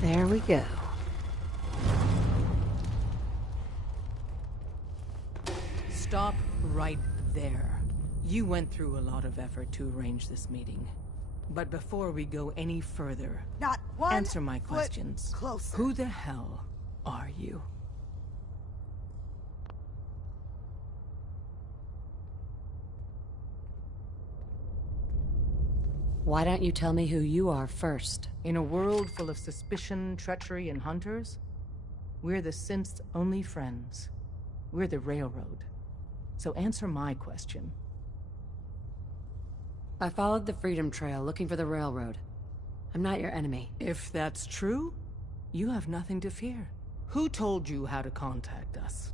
There we go. Stop right there. You went through a lot of effort to arrange this meeting. But before we go any further, Not one answer my foot questions. closer. Who the hell are you? Why don't you tell me who you are first? In a world full of suspicion, treachery, and hunters, we're the synth's only friends. We're the Railroad. So answer my question. I followed the Freedom Trail looking for the Railroad. I'm not your enemy. If that's true, you have nothing to fear. Who told you how to contact us?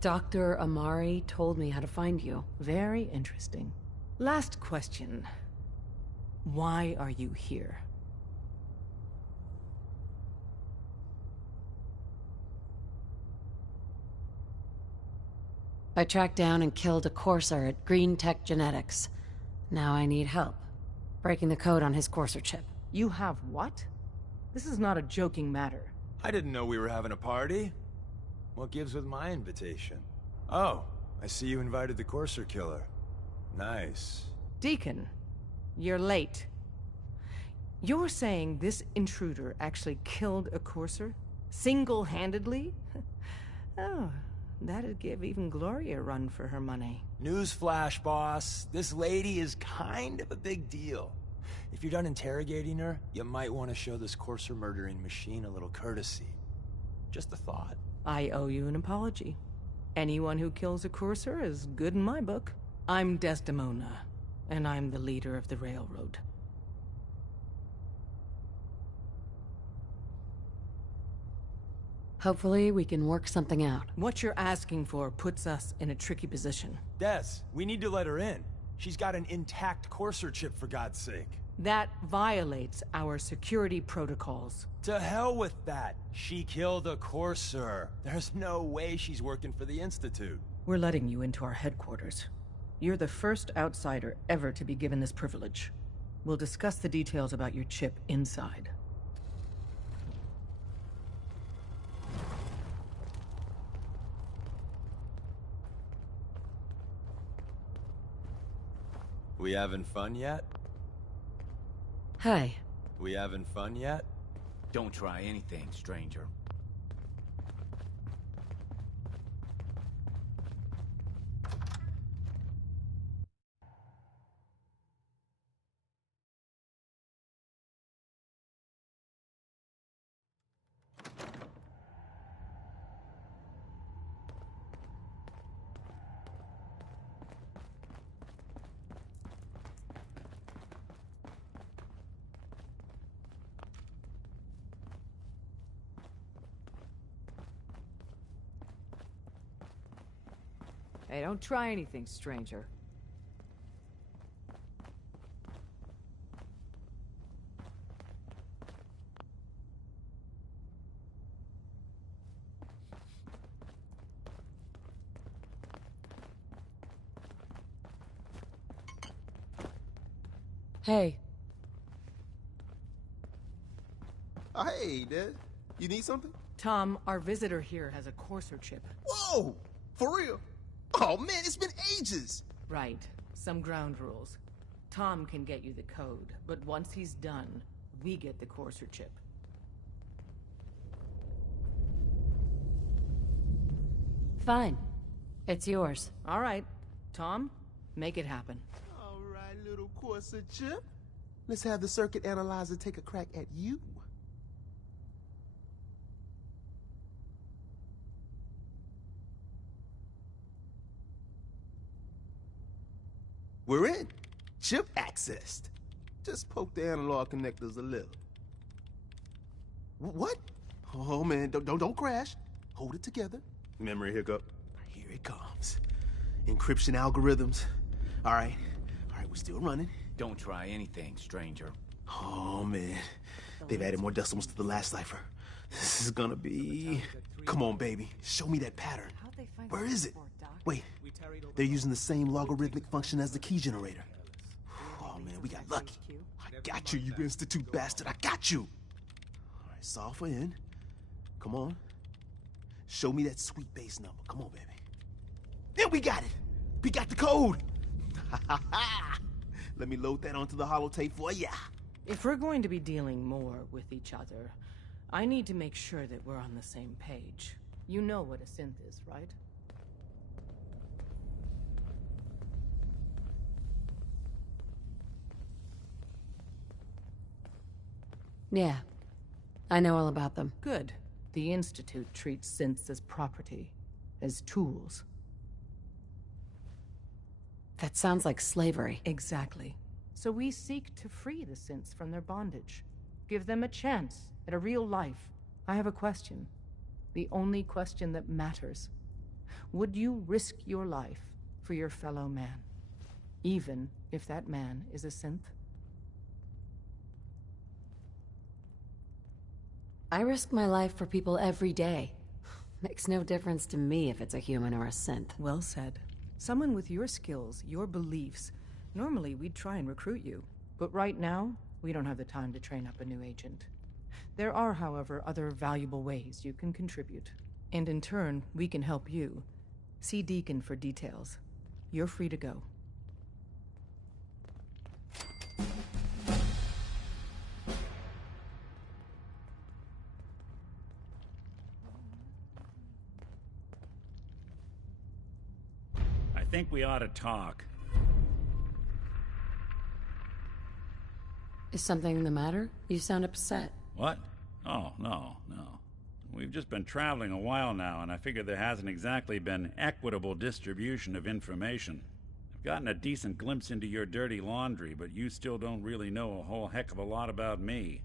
Dr. Amari told me how to find you. Very interesting. Last question. Why are you here? I tracked down and killed a Courser at Green Tech Genetics. Now I need help. Breaking the code on his Courser chip. You have what? This is not a joking matter. I didn't know we were having a party. What gives with my invitation? Oh, I see you invited the Courser killer. Nice. Deacon, you're late. You're saying this intruder actually killed a Courser? Single-handedly? Oh, That'd give even Gloria a run for her money. Newsflash, boss. This lady is kind of a big deal. If you're done interrogating her, you might want to show this courser murdering machine a little courtesy. Just a thought. I owe you an apology. Anyone who kills a courser is good in my book. I'm Desdemona, and I'm the leader of the railroad. Hopefully, we can work something out. What you're asking for puts us in a tricky position. Des, we need to let her in. She's got an intact courser chip, for God's sake. That violates our security protocols. To hell with that. She killed a courser. There's no way she's working for the Institute. We're letting you into our headquarters. You're the first outsider ever to be given this privilege. We'll discuss the details about your chip inside. We having fun yet? Hey. We having fun yet? Don't try anything, stranger. Hey, don't try anything, stranger. Hey. Hey, Dad. You need something? Tom, our visitor here has a courser chip. Whoa! For real? Oh man, it's been ages! Right. Some ground rules. Tom can get you the code, but once he's done, we get the courser chip. Fine. It's yours. All right. Tom, make it happen. All right, little courser chip. Let's have the circuit analyzer take a crack at you. We're in. Chip accessed. Just poke the analog connectors a little. What? Oh man, don't crash. Hold it together. Memory hiccup. Here it comes. Encryption algorithms. All right, we're still running. Don't try anything, stranger. Oh man, they've added more decimals to the last cipher. This is gonna be... Come on, baby. Show me that pattern. Where is it? Wait, they're using the same logarithmic function as the key generator. Oh man, we got lucky. I got you, you Institute bastard. I got you. All right, solve for N. Come on. Show me that sweet base number. Come on, baby. Then we got it. We got the code. Let me load that onto the holotape for ya. If we're going to be dealing more with each other, I need to make sure that we're on the same page. You know what a synth is, right? Yeah. I know all about them. Good. The Institute treats synths as property, as tools. That sounds like slavery. Exactly. So we seek to free the synths from their bondage. Give them a chance at a real life. I have a question. The only question that matters. Would you risk your life for your fellow man? Even if that man is a synth? I risk my life for people every day. Makes no difference to me if it's a human or a synth. Well said. Someone with your skills, your beliefs. Normally, we'd try and recruit you. But right now, we don't have the time to train up a new agent. There are, however, other valuable ways you can contribute. And in turn, we can help you. See Deacon for details. You're free to go. think we ought to talk. Is something the matter? You sound upset. What? Oh, no. We've just been traveling a while now, and I figure there hasn't exactly been equitable distribution of information. I've gotten a decent glimpse into your dirty laundry, but you still don't really know a whole heck of a lot about me.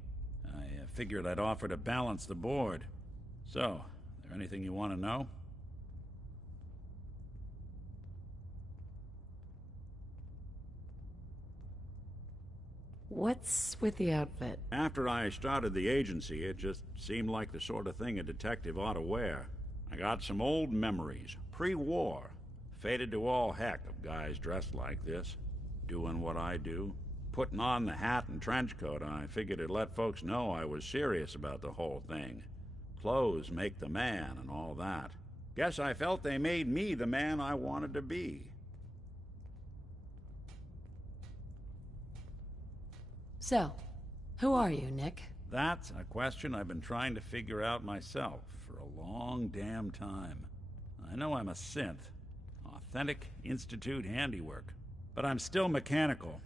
I figured I'd offer to balance the board. So, is there anything you want to know? What's with the outfit? After I started the agency, it just seemed like the sort of thing a detective ought to wear. I got some old memories, pre-war. Faded to all heck of guys dressed like this, doing what I do. Putting on the hat and trench coat, I figured it'd let folks know I was serious about the whole thing. Clothes make the man and all that. Guess I felt they made me the man I wanted to be. So, who are you, Nick? That's a question I've been trying to figure out myself for a long damn time. I know I'm a synth. Authentic Institute handiwork. But I'm still mechanical,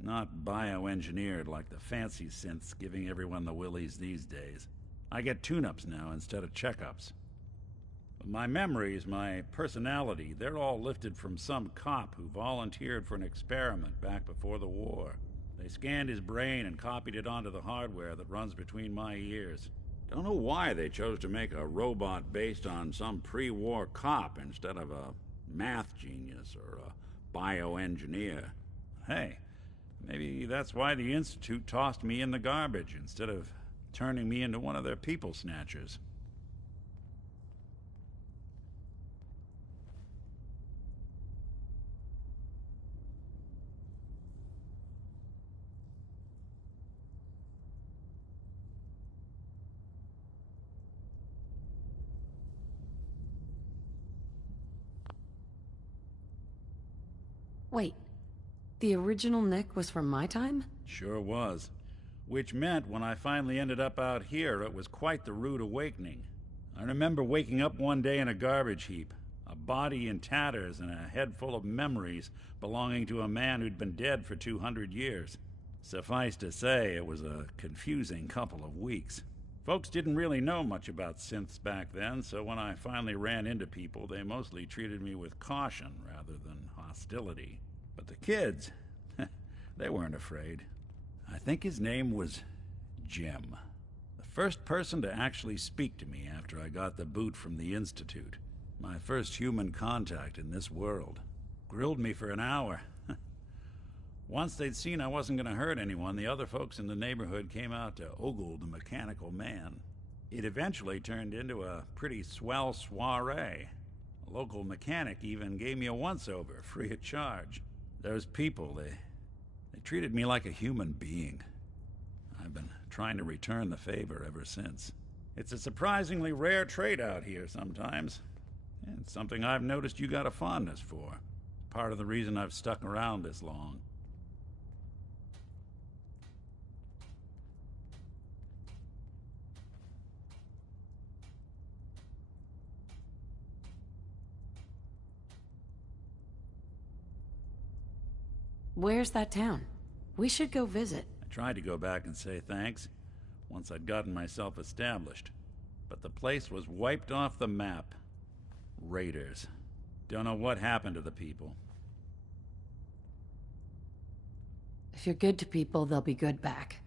not bioengineered like the fancy synths giving everyone the willies these days. I get tune-ups now instead of checkups. But my memories, my personality, they're all lifted from some cop who volunteered for an experiment back before the war. They scanned his brain and copied it onto the hardware that runs between my ears. Don't know why they chose to make a robot based on some pre-war cop instead of a math genius or a bioengineer. Hey, maybe that's why the Institute tossed me in the garbage instead of turning me into one of their people snatchers. Wait, the original Nick was from my time? Sure was. Which meant when I finally ended up out here, it was quite the rude awakening. I remember waking up one day in a garbage heap, a body in tatters and a head full of memories belonging to a man who'd been dead for 200 years. Suffice to say, it was a confusing couple of weeks. Folks didn't really know much about synths back then, so when I finally ran into people, they mostly treated me with caution rather than hostility. But the kids, they weren't afraid. I think his name was Jim. The first person to actually speak to me after I got the boot from the Institute. My first human contact in this world. Grilled me for an hour. Once they'd seen I wasn't going to hurt anyone, the other folks in the neighborhood came out to ogle the mechanical man. It eventually turned into a pretty swell soiree. A local mechanic even gave me a once-over, free of charge. Those people, they treated me like a human being. I've been trying to return the favor ever since. It's a surprisingly rare trait out here sometimes. And something I've noticed you got a fondness for. Part of the reason I've stuck around this long. Where's that town? We should go visit. I tried to go back and say thanks, once I'd gotten myself established. But the place was wiped off the map. Raiders. Don't know what happened to the people. If you're good to people, they'll be good back.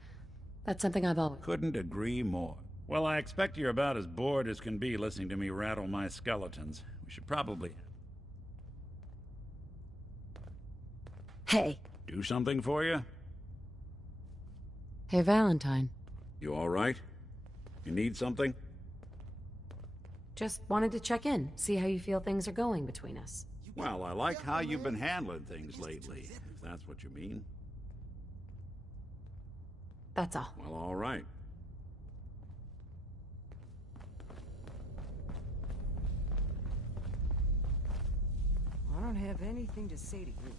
That's something I've always... Couldn't agree more. Well, I expect you're about as bored as can be listening to me rattle my skeletons. We should probably... Hey. Do something for you? Hey, Valentine. You all right? You need something? Just wanted to check in, see how you feel things are going between us. Well, I like how you've been handling things lately, if that's what you mean. That's all. Well, all right. I don't have anything to say to you.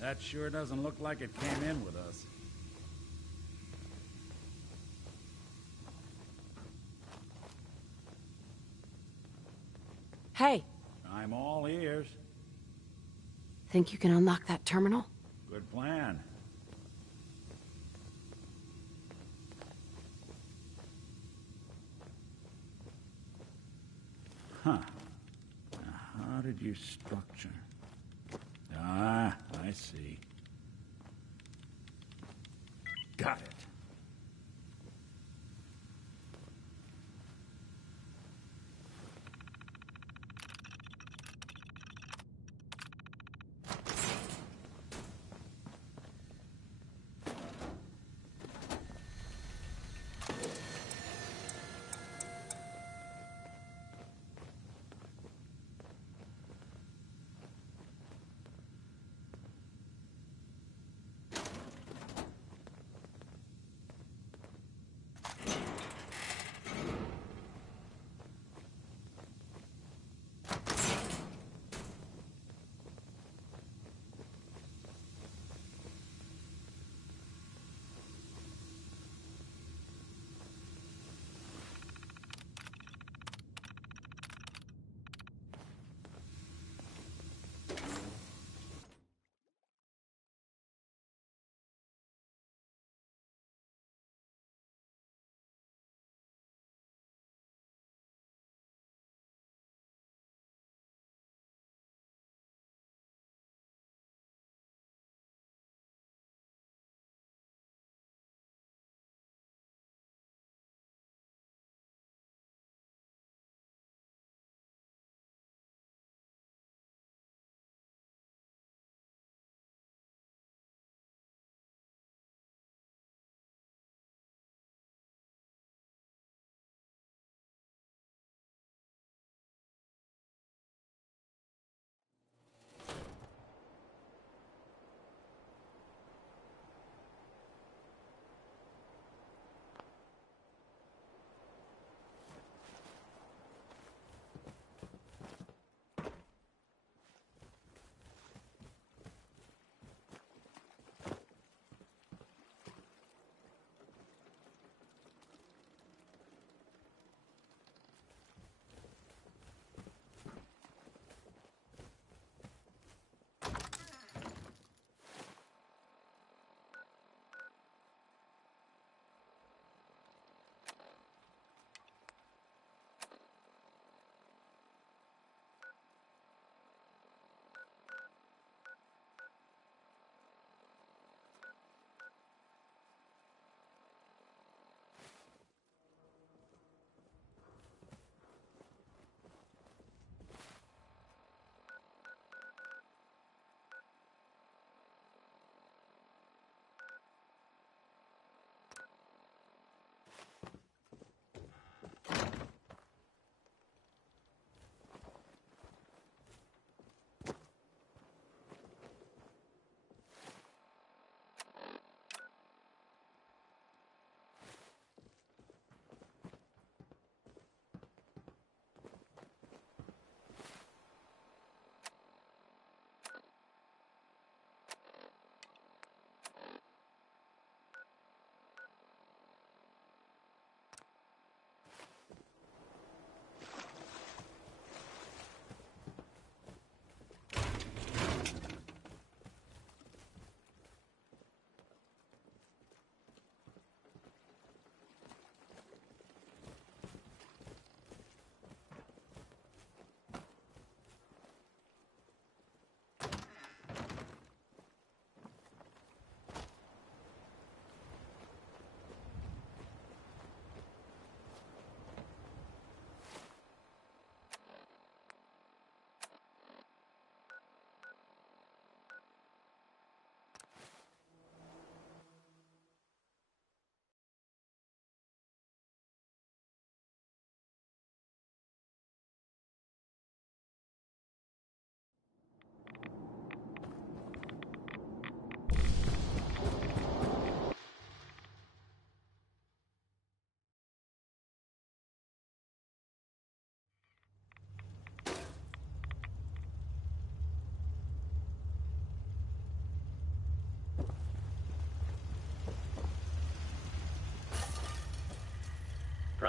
That sure doesn't look like it came in with us. Hey, I'm all ears. think you can unlock that terminal? Good plan. Huh. Now, how did you structure? Ah, I see. Got it.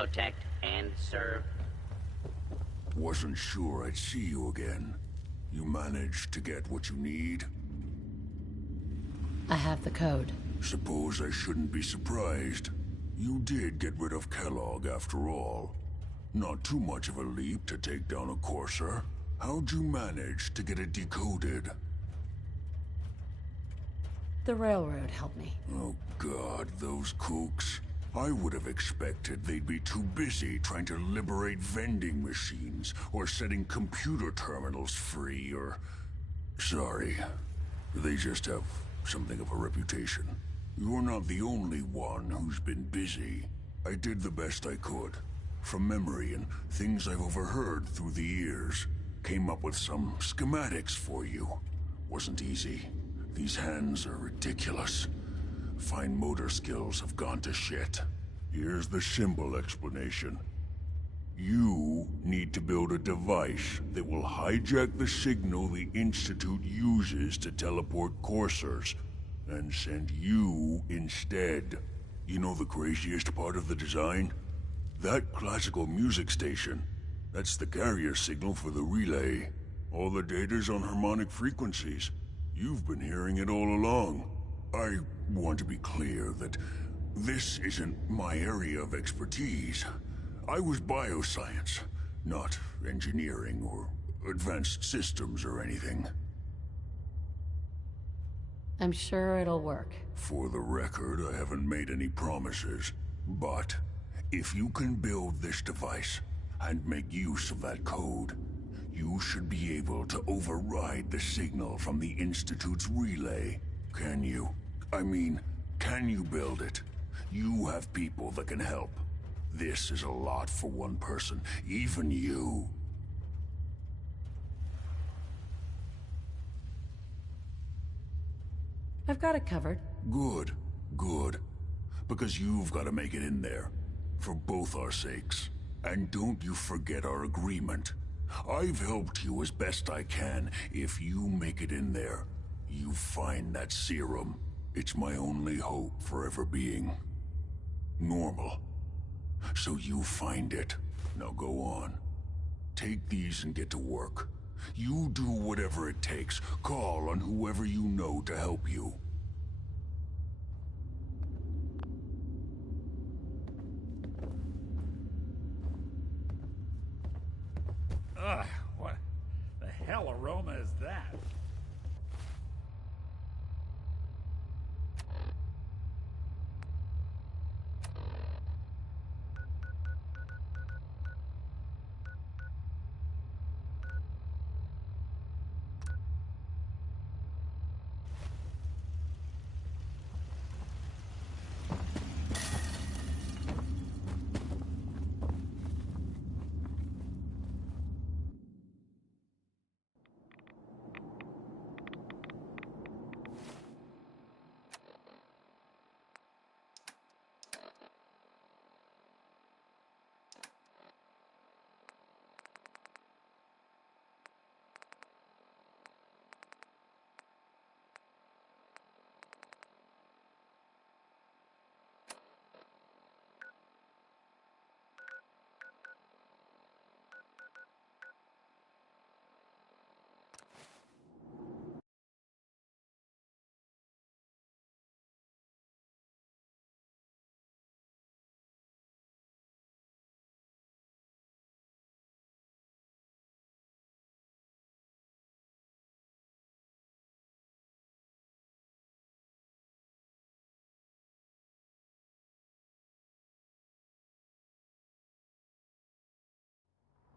protect, and serve. Wasn't sure I'd see you again. You managed to get what you need? I have the code. Suppose I shouldn't be surprised. You did get rid of Kellogg after all. Not too much of a leap to take down a Courser. How'd you manage to get it decoded? The railroad helped me. Oh God, those kooks. I would have expected they'd be too busy trying to liberate vending machines, or setting computer terminals free, or... Sorry. They just have something of a reputation. You're not the only one who's been busy. I did the best I could. From memory and things I've overheard through the years. Came up with some schematics for you. Wasn't easy. These hands are ridiculous. Fine motor skills have gone to shit. Here's the simple explanation. You need to build a device that will hijack the signal the Institute uses to teleport coursers, and send you instead. You know the craziest part of the design? That classical music station. That's the carrier signal for the relay. All the data's on harmonic frequencies. You've been hearing it all along. I want to be clear that this isn't my area of expertise. I was bioscience, not engineering or advanced systems or anything. I'm sure it'll work. For the record, I haven't made any promises. But if you can build this device and make use of that code, you should be able to override the signal from the Institute's relay. Can you? I mean, can you build it? You have people that can help. This is a lot for one person, even you. I've got it covered. Good, good. Because you've got to make it in there. For both our sakes. And don't you forget our agreement. I've helped you as best I can. If you make it in there, you find that serum. It's my only hope for ever being normal. So you find it. Now go on. Take these and get to work. You do whatever it takes. Call on whoever you know to help you. Ugh, what the hell aroma is that?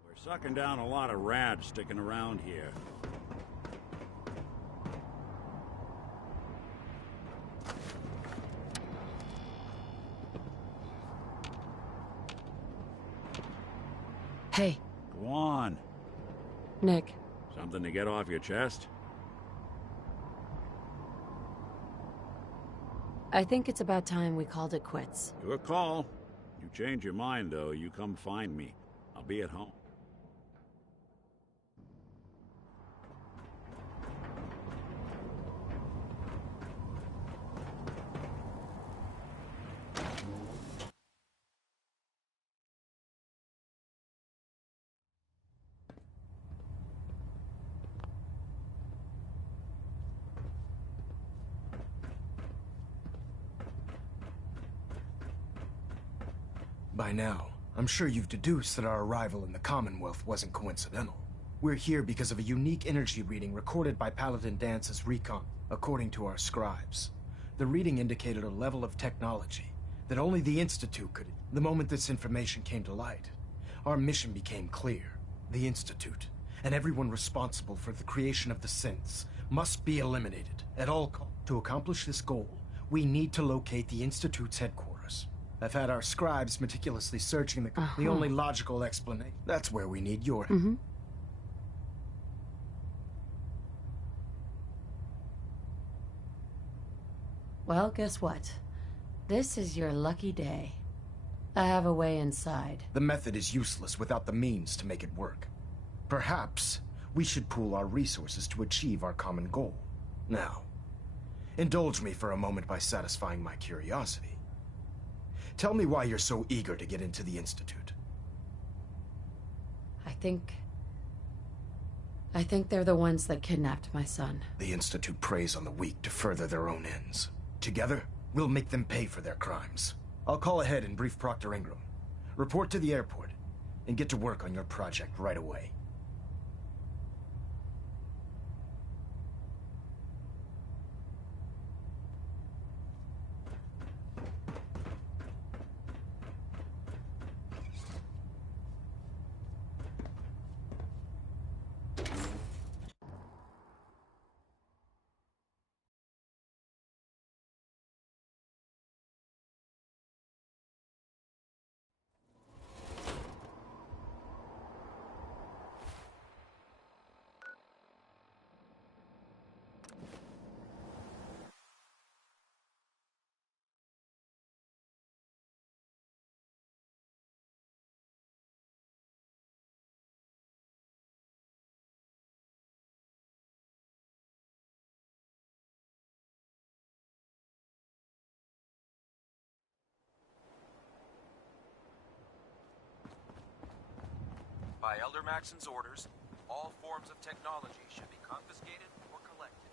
We're sucking down a lot of rats sticking around here. Hey. Go on. Nick. Something to get off your chest? I think it's about time we called it quits. Your call. You change your mind, though, you come find me. I'll be at home. By now, I'm sure you've deduced that our arrival in the Commonwealth wasn't coincidental. We're here because of a unique energy reading recorded by Paladin Dance's recon. According to our scribes, the reading indicated a level of technology that only the Institute could. The moment this information came to light, our mission became clear. The Institute, and everyone responsible for the creation of the synths, must be eliminated at all costs. To accomplish this goal, we need to locate the Institute's headquarters. I've had our scribes meticulously searching the only logical explanation. That's where we need your help. Well, guess what? This is your lucky day. I have a way inside. The method is useless without the means to make it work. Perhaps we should pool our resources to achieve our common goal. Now, indulge me for a moment by satisfying my curiosity. Tell me why you're so eager to get into the Institute. I think they're the ones that kidnapped my son. The Institute preys on the weak to further their own ends. Together, we'll make them pay for their crimes. I'll call ahead and brief Proctor Ingram. Report to the airport, and get to work on your project right away. By Elder Maxon's orders, all forms of technology should be confiscated or collected.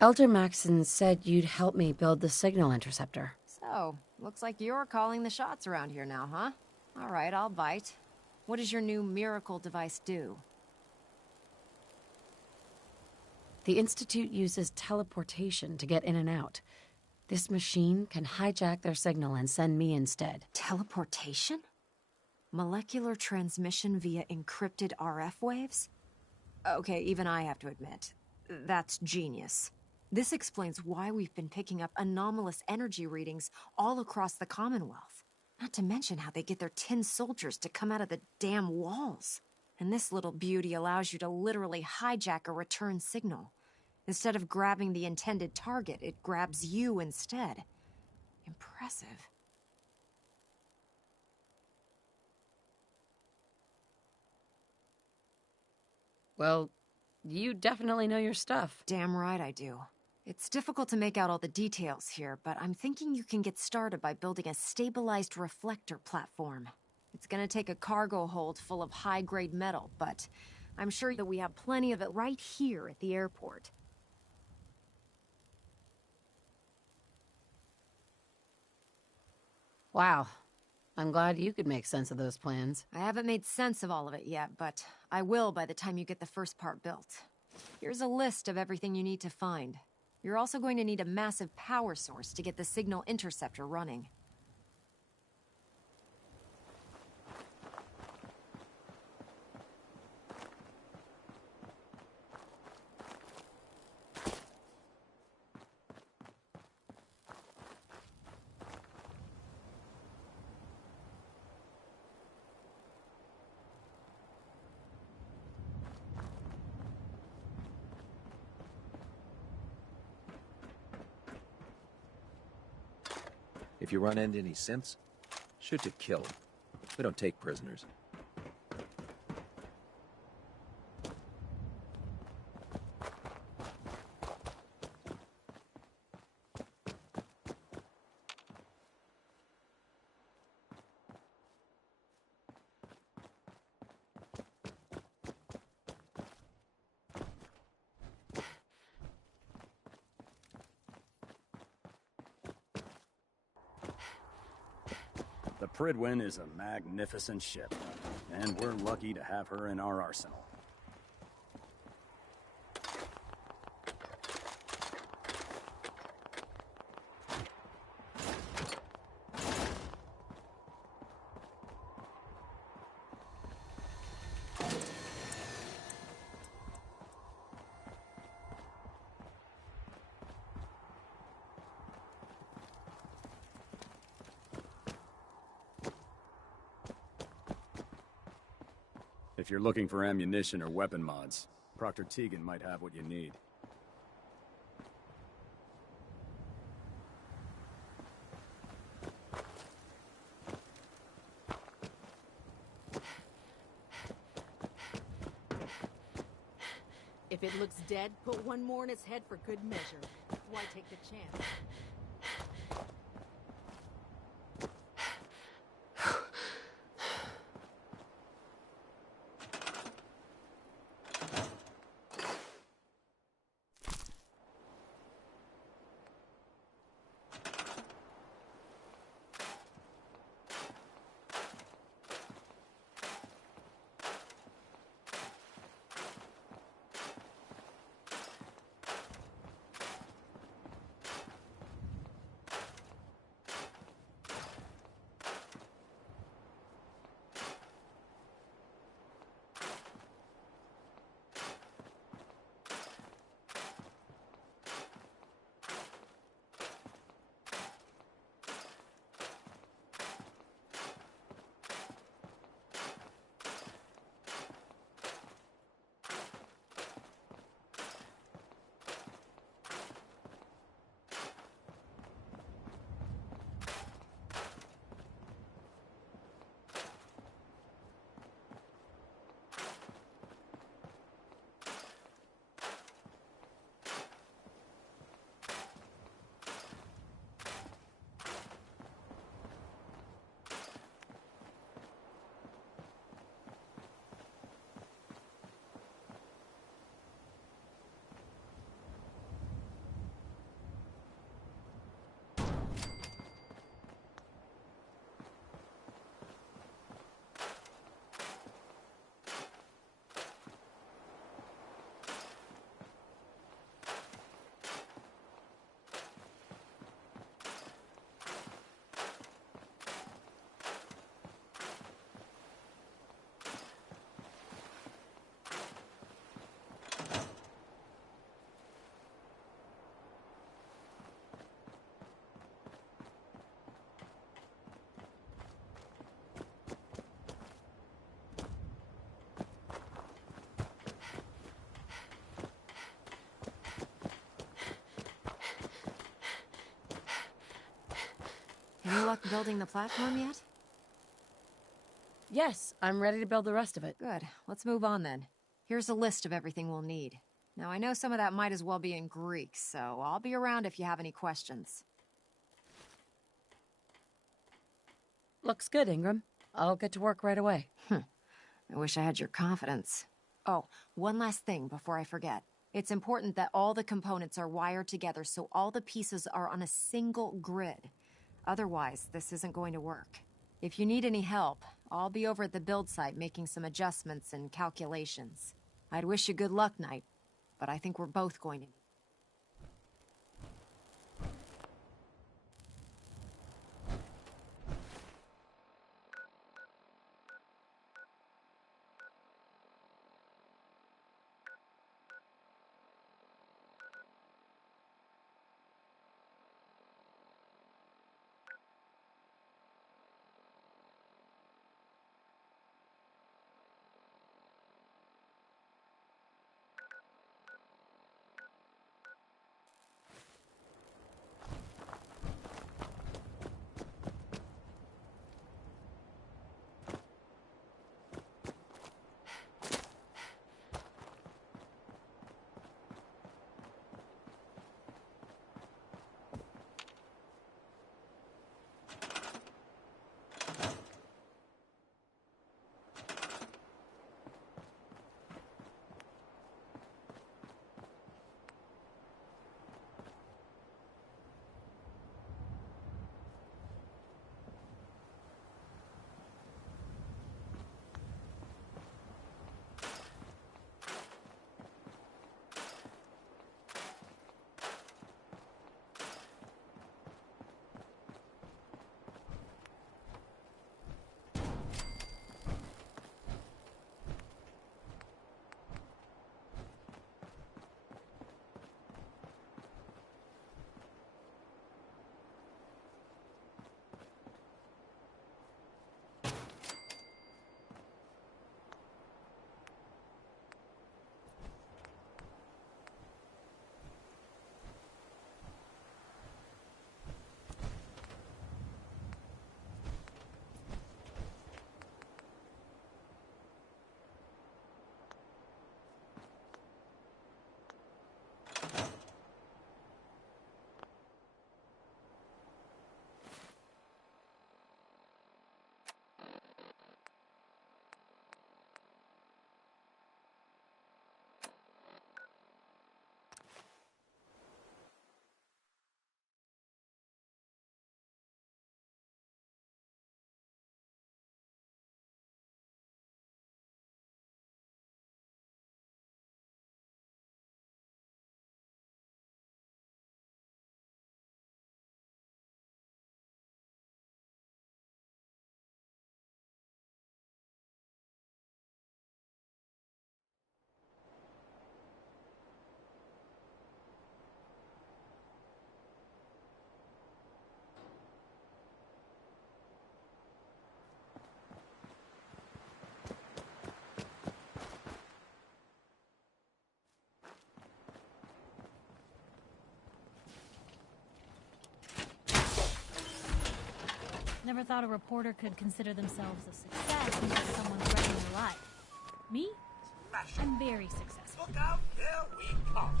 Elder Maxon said you'd help me build the signal interceptor. So, looks like you're calling the shots around here now, huh? All right, I'll bite. What does your new miracle device do? The Institute uses teleportation to get in and out. This machine can hijack their signal and send me instead. Teleportation? Molecular transmission via encrypted RF waves? Okay, even I have to admit, that's genius. This explains why we've been picking up anomalous energy readings all across the Commonwealth. Not to mention how they get their tin soldiers to come out of the damn walls. And this little beauty allows you to literally hijack a return signal. Instead of grabbing the intended target, it grabs you instead. Impressive. Well, you definitely know your stuff. Damn right I do. It's difficult to make out all the details here, but I'm thinking you can get started by building a stabilized reflector platform. It's gonna take a cargo hold full of high-grade metal, but I'm sure that we have plenty of it right here at the airport. Wow. I'm glad you could make sense of those plans. I haven't made sense of all of it yet, but I will by the time you get the first part built. Here's a list of everything you need to find. You're also going to need a massive power source to get the signal interceptor running. If you run into any synths, shoot to kill them. We don't take prisoners. Pridwin is a magnificent ship, and we're lucky to have her in our arsenal. If you're looking for ammunition or weapon mods, Proctor Tegan might have what you need. If it looks dead, put one more in its head for good measure. Why take the chance? Any luck building the platform yet? Yes, I'm ready to build the rest of it. Good. Let's move on then. Here's a list of everything we'll need. Now, I know some of that might as well be in Greek, so I'll be around if you have any questions. Looks good, Ingram. I'll get to work right away. I wish I had your confidence. Oh, one last thing before I forget. It's important that all the components are wired together so all the pieces are on a single grid. Otherwise, this isn't going to work. If you need any help, I'll be over at the build site making some adjustments and calculations. I'd wish you good luck, Knight, but I think we're both going to. Never thought a reporter could consider themselves a success until someone's wrecking their life. Me? I'm very successful. Look out, here we come.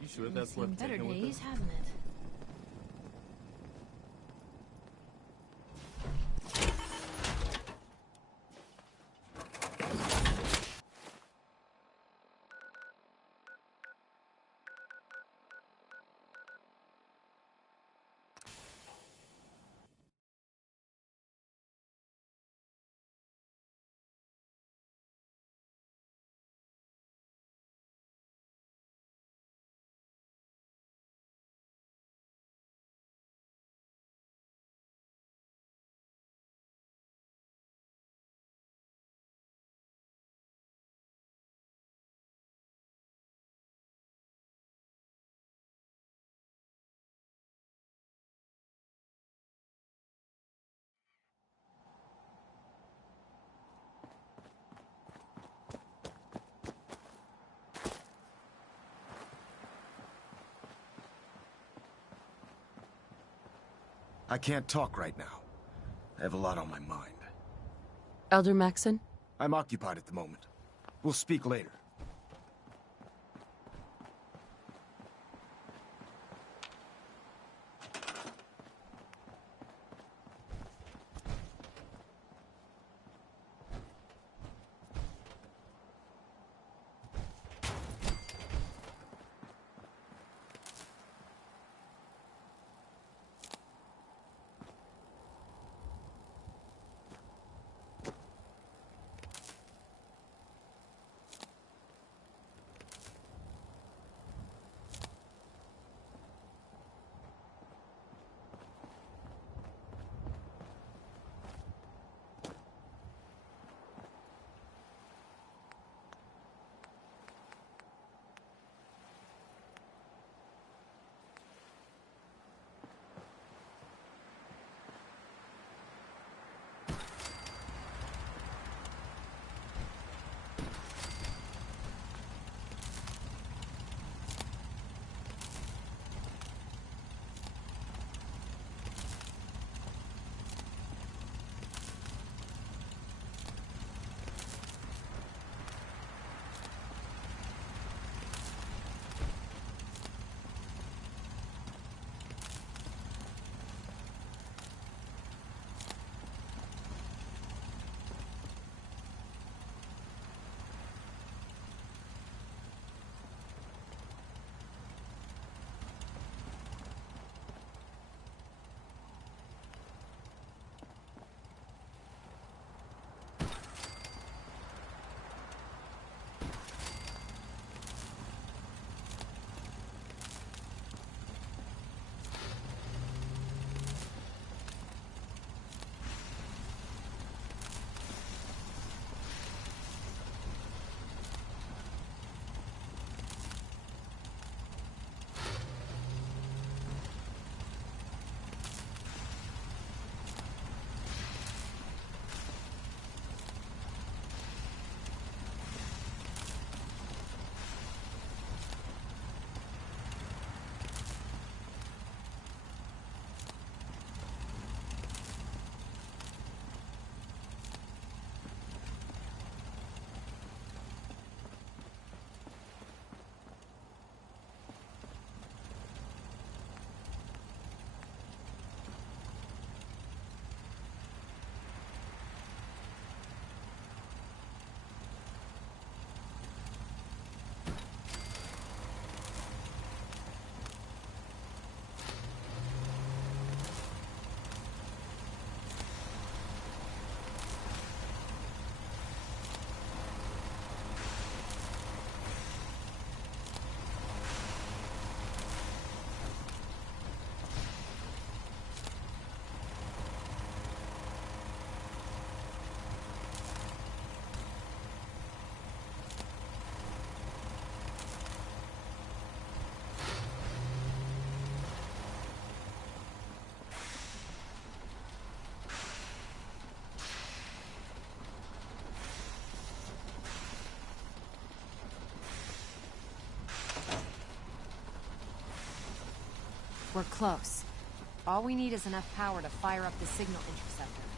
You sure that's Seen worth better taking with days, us? hasn't it? I can't talk right now. I have a lot on my mind. Elder Maxon? I'm occupied at the moment. We'll speak later. We're close. All we need is enough power to fire up the signal interceptor.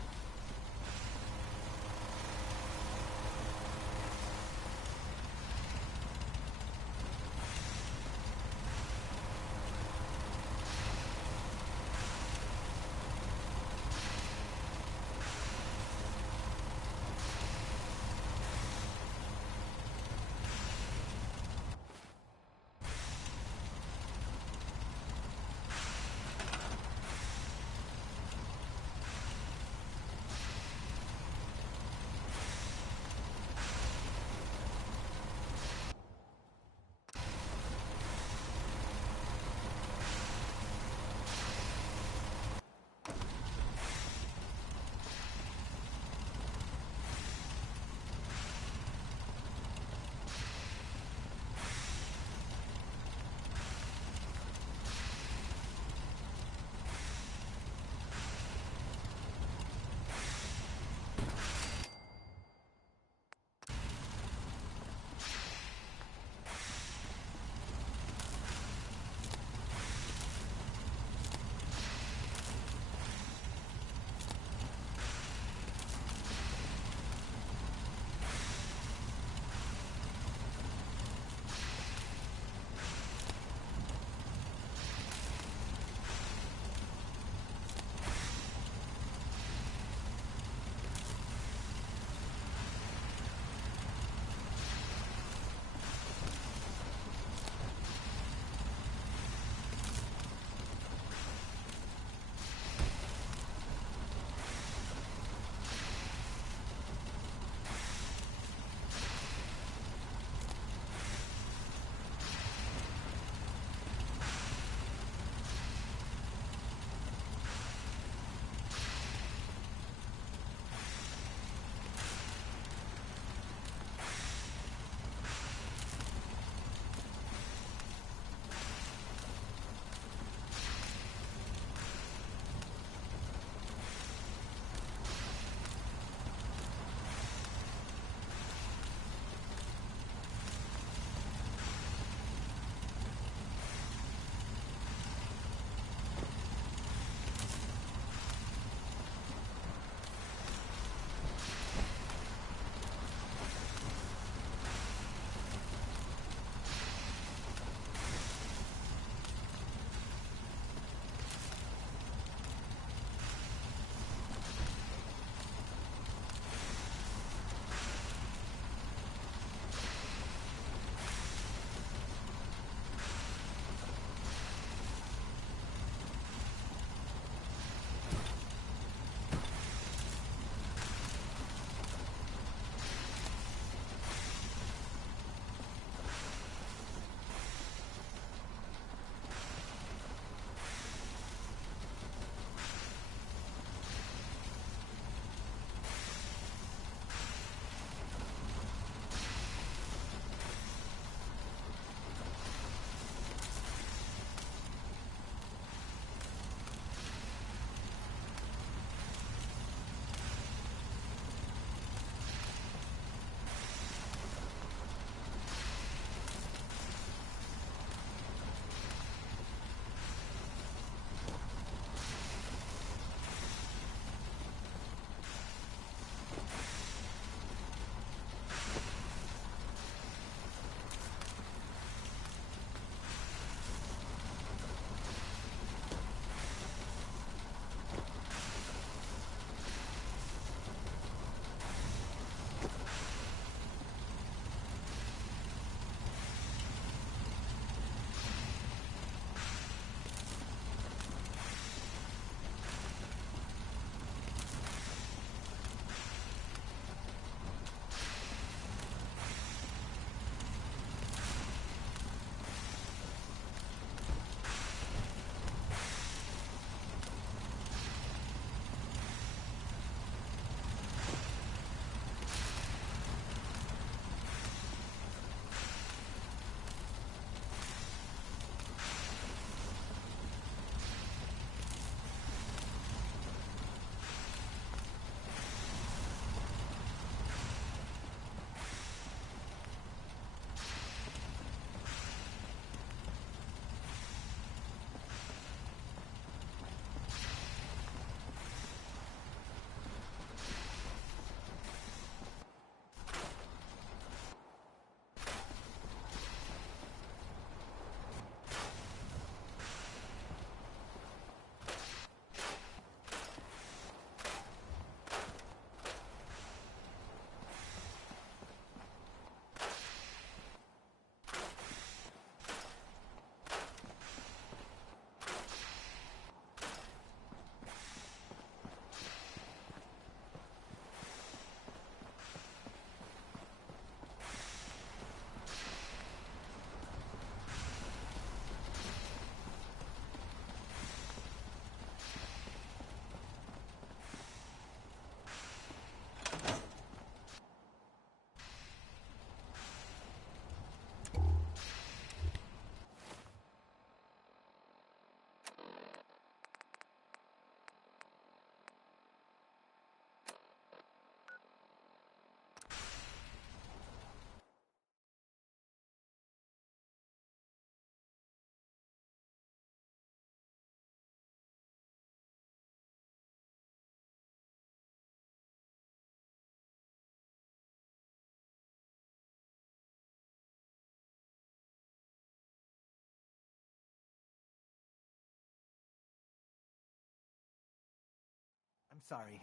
sorry.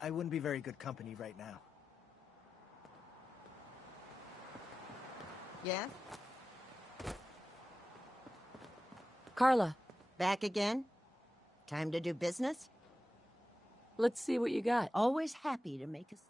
I wouldn't be very good company right now. Yes? Carla. Back again? Time to do business? Let's see what you got. Always happy to make us.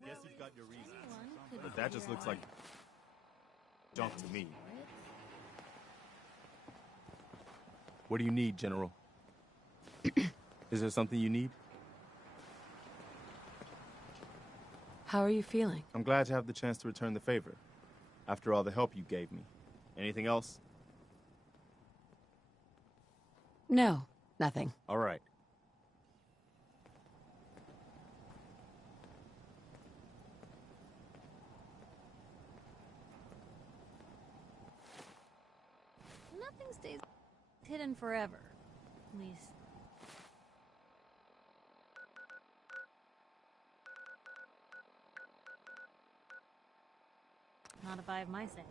I guess you've got your reasons, but that just looks like junk to me. What do you need, General? Is there something you need? How are you feeling? I'm glad to have the chance to return the favor, after all the help you gave me. Anything else? No, nothing. All right. Nothing stays hidden forever. At least. Not if I have my say.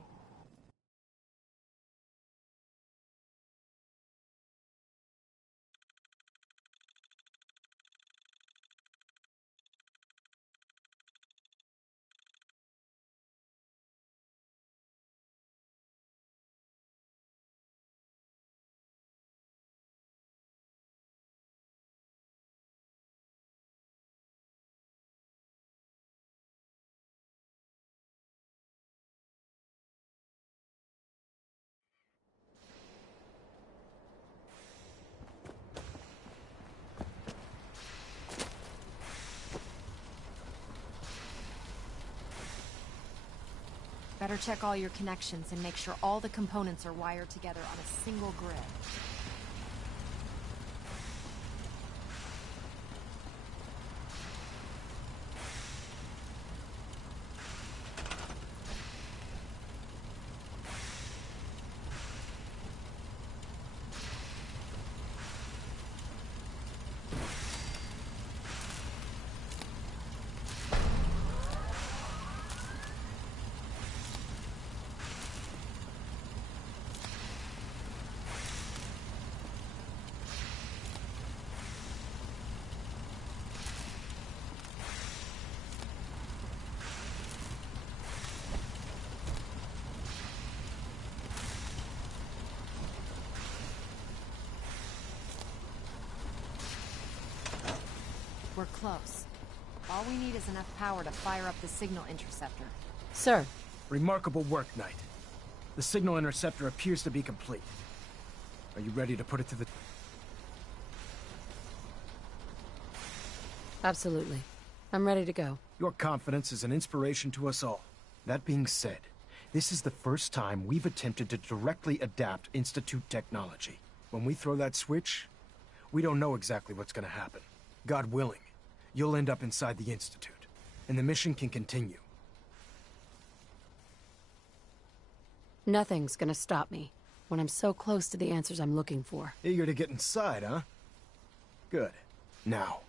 Better check all your connections and make sure all the components are wired together on a single grid. We're close. All we need is enough power to fire up the signal interceptor. Sir. Remarkable work, Knight. The signal interceptor appears to be complete. Are you ready to put it to the... Absolutely. I'm ready to go. Your confidence is an inspiration to us all. That being said, this is the first time we've attempted to directly adapt Institute technology. When we throw that switch, we don't know exactly what's gonna happen. God willing, you'll end up inside the Institute, and the mission can continue. Nothing's gonna stop me when I'm so close to the answers I'm looking for. Eager to get inside, huh? Good. Now,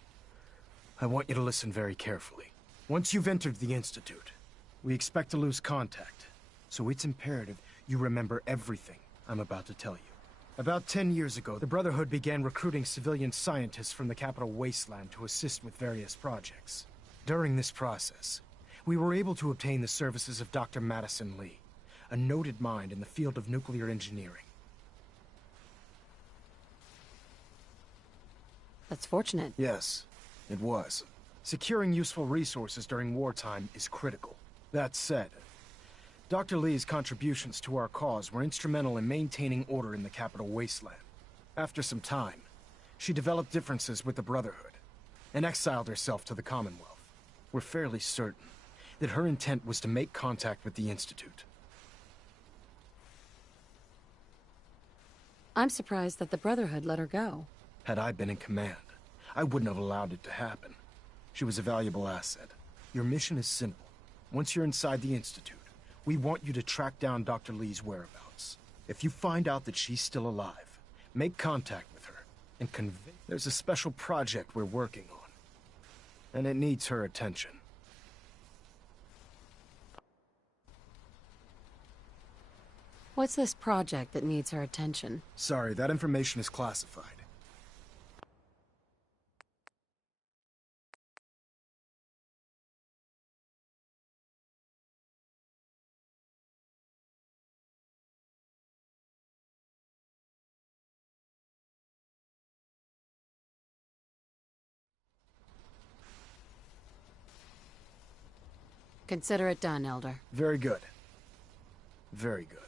I want you to listen very carefully. Once you've entered the Institute, we expect to lose contact, so it's imperative you remember everything I'm about to tell you. About 10 years ago, the Brotherhood began recruiting civilian scientists from the capital wasteland to assist with various projects. During this process, we were able to obtain the services of Dr. Madison Lee, a noted mind in the field of nuclear engineering. That's fortunate. Yes, it was. Securing useful resources during wartime is critical. That said, Dr. Lee's contributions to our cause were instrumental in maintaining order in the capital wasteland. After some time, she developed differences with the Brotherhood and exiled herself to the Commonwealth. We're fairly certain that her intent was to make contact with the Institute. I'm surprised that the Brotherhood let her go. Had I been in command, I wouldn't have allowed it to happen. She was a valuable asset. Your mission is simple. Once you're inside the Institute, we want you to track down Dr. Lee's whereabouts. If you find out that she's still alive, make contact with her and convince... There's a special project we're working on, and it needs her attention. What's this project that needs her attention? Sorry, that information is classified. Consider it done, Elder. Very good. Very good.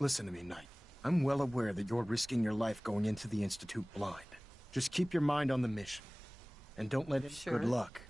Listen to me, Knight. I'm well aware that you're risking your life going into the Institute blind. Just keep your mind on the mission. And don't let it... Sure. Good luck.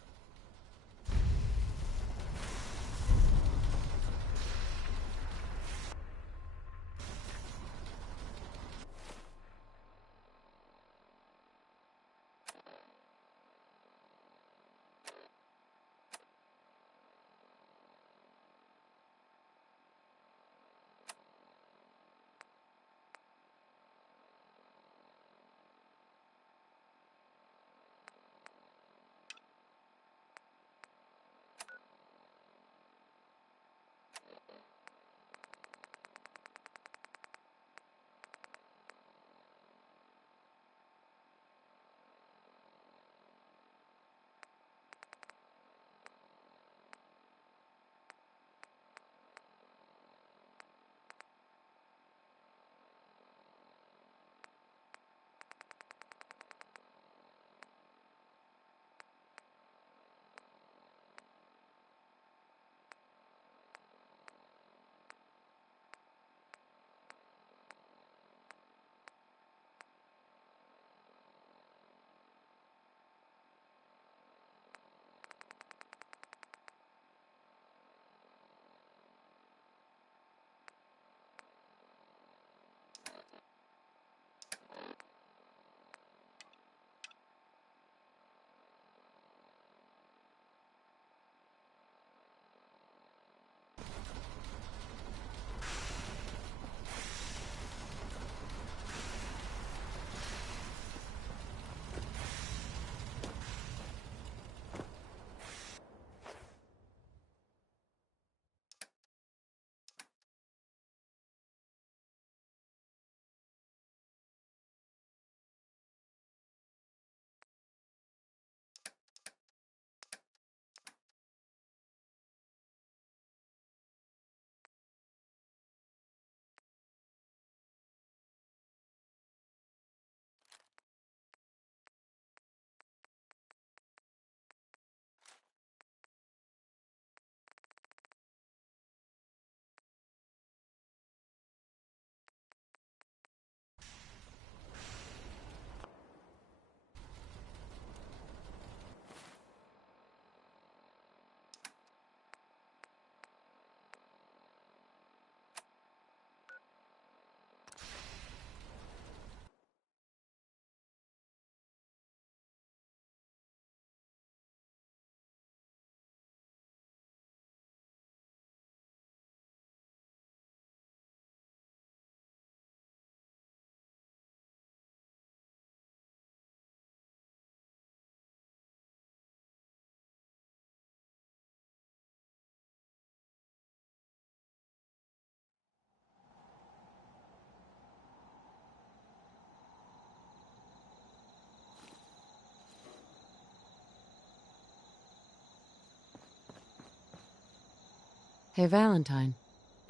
Hey, Valentine.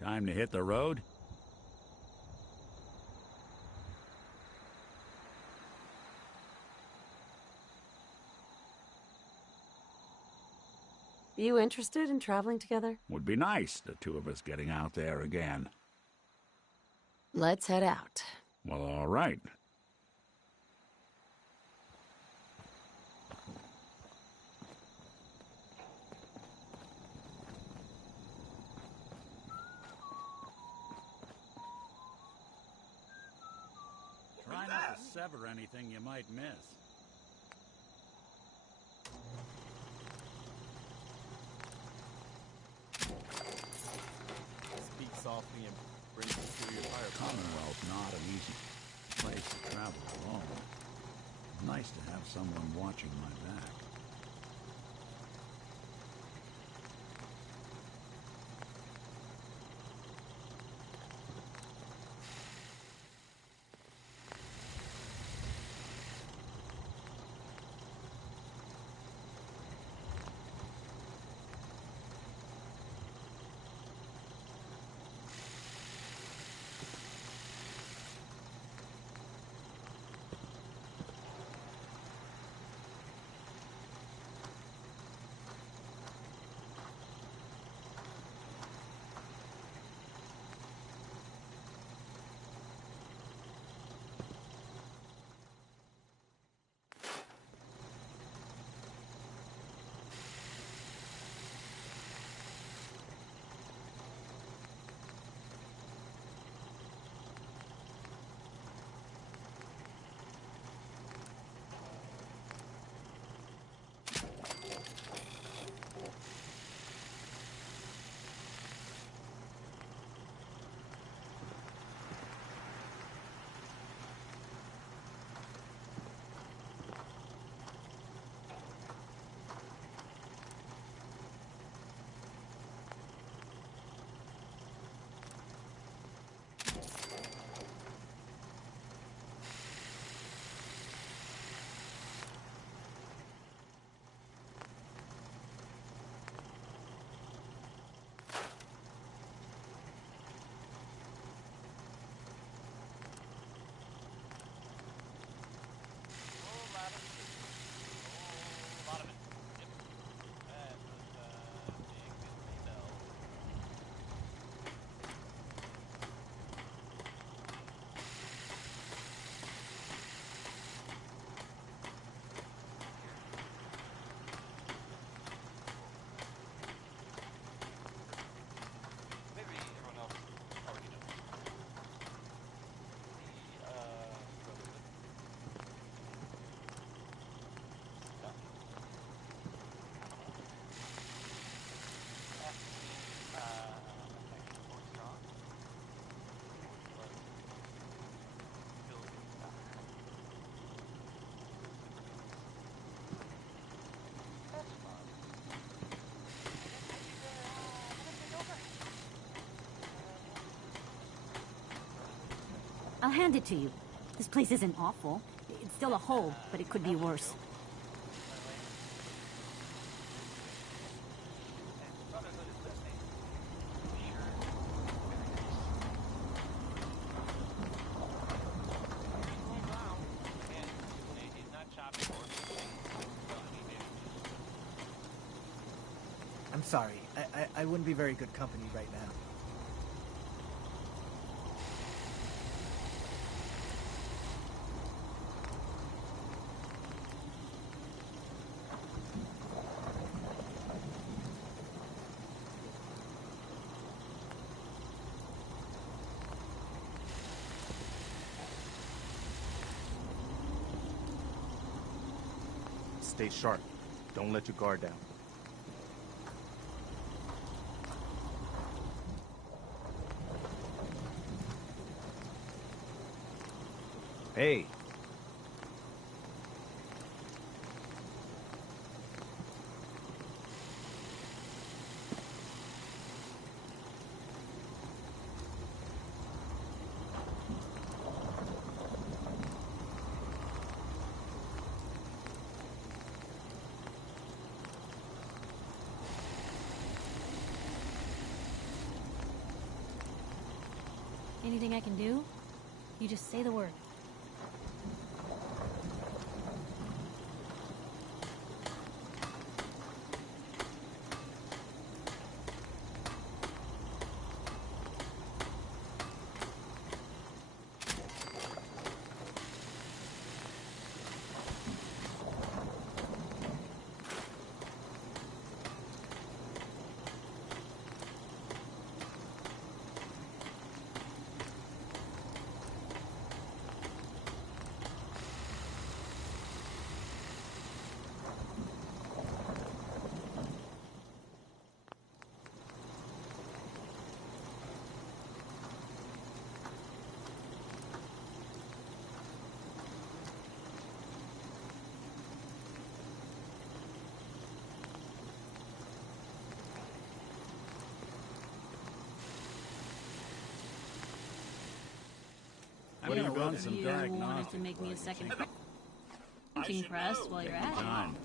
Time to hit the road? You interested in traveling together? Would be nice, the two of us getting out there again. Let's head out. Well, all right. Try not to sever anything you might miss. Speak softly and bring us through your fire. Commonwealth, not an easy place to travel alone. Nice to have someone watching my back. I'll hand it to you. This place isn't awful. It's still a hole, but it could be worse. I'm sorry. I wouldn't be very good company right now. Stay sharp. Don't let your guard down. Hey. Anything I can do? You just say the word. What are you doing? Some You diagnostics. wanted to make me a second printing press while you're at it. Done.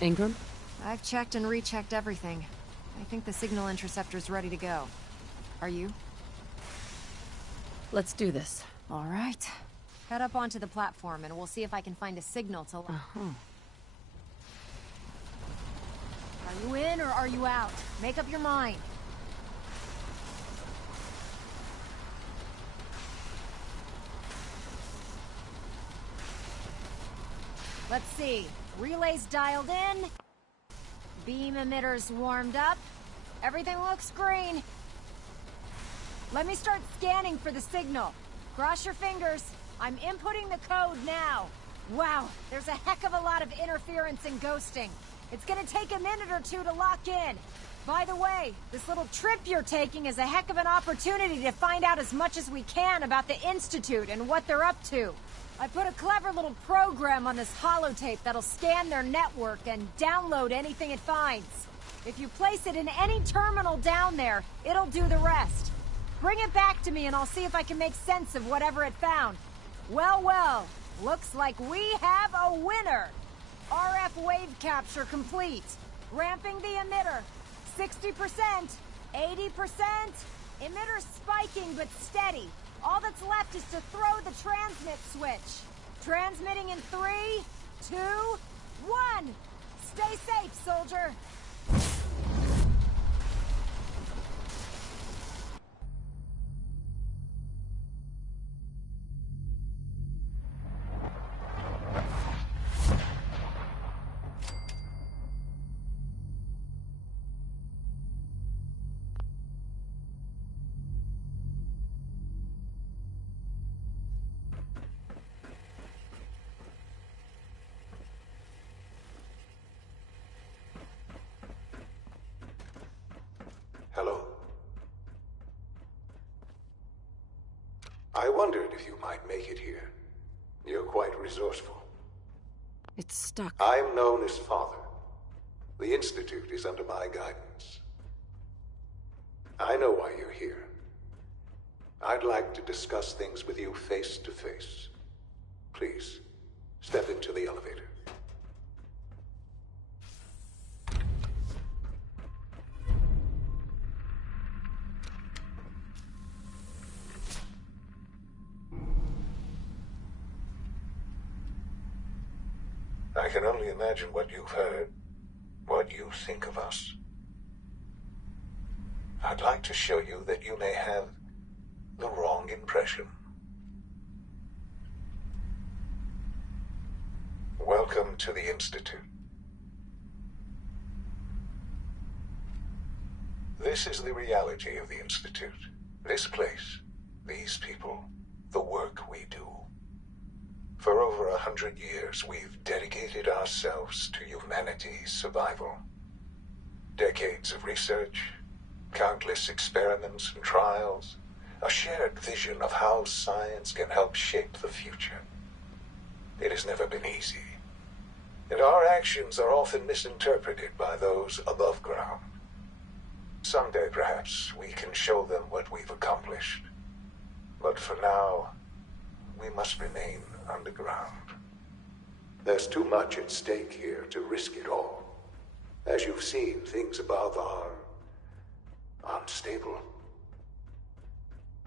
Ingram? I've checked and rechecked everything. I think the signal interceptor's ready to go. Are you? Let's do this. All right. Head up onto the platform and we'll see if I can find a signal to... Uh-huh. Are you in or are you out? Make up your mind. Let's see. Relays dialed in. Beam emitters warmed up. Everything looks green. Let me start scanning for the signal. Cross your fingers. I'm inputting the code now. Wow, there's a heck of a lot of interference and ghosting. It's gonna take a minute or two to lock in. By the way, this little trip you're taking is a heck of an opportunity to find out as much as we can about the Institute and what they're up to. I put a clever little program on this holotape that'll scan their network and download anything it finds. If you place it in any terminal down there, it'll do the rest. Bring it back to me and I'll see if I can make sense of whatever it found. Well, well, looks like we have a winner. RF wave capture complete. Ramping the emitter. 60%, 80%. Emitter spiking but steady. All that's left is to throw the transmit switch. Transmitting in 3, 2, 1. Stay safe, soldier. Hello. I wondered if you might make it here. You're quite resourceful. It's stuck. I'm known as Father. The Institute is under my guidance. I know why you're here. I'd like to discuss things with you face to face. Please, step into the elevator. I can only imagine what you've heard, what you think of us. I'd like to show you that you may have the wrong impression. Welcome to the Institute. This is the reality of the Institute. This place, these people, the work we do. For over 100 years, we've dedicated ourselves to humanity's survival. Decades of research, countless experiments and trials, a shared vision of how science can help shape the future. It has never been easy, and our actions are often misinterpreted by those above ground. Someday, perhaps, we can show them what we've accomplished. But for now, we must remain underground. There's too much at stake here to risk it all. As you've seen, things above are unstable.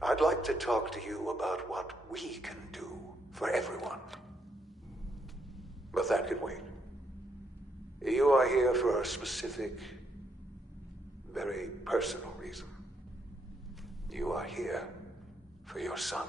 I'd like to talk to you about what we can do for everyone. But that can wait. You are here for a specific, very personal reason. You are here for your son.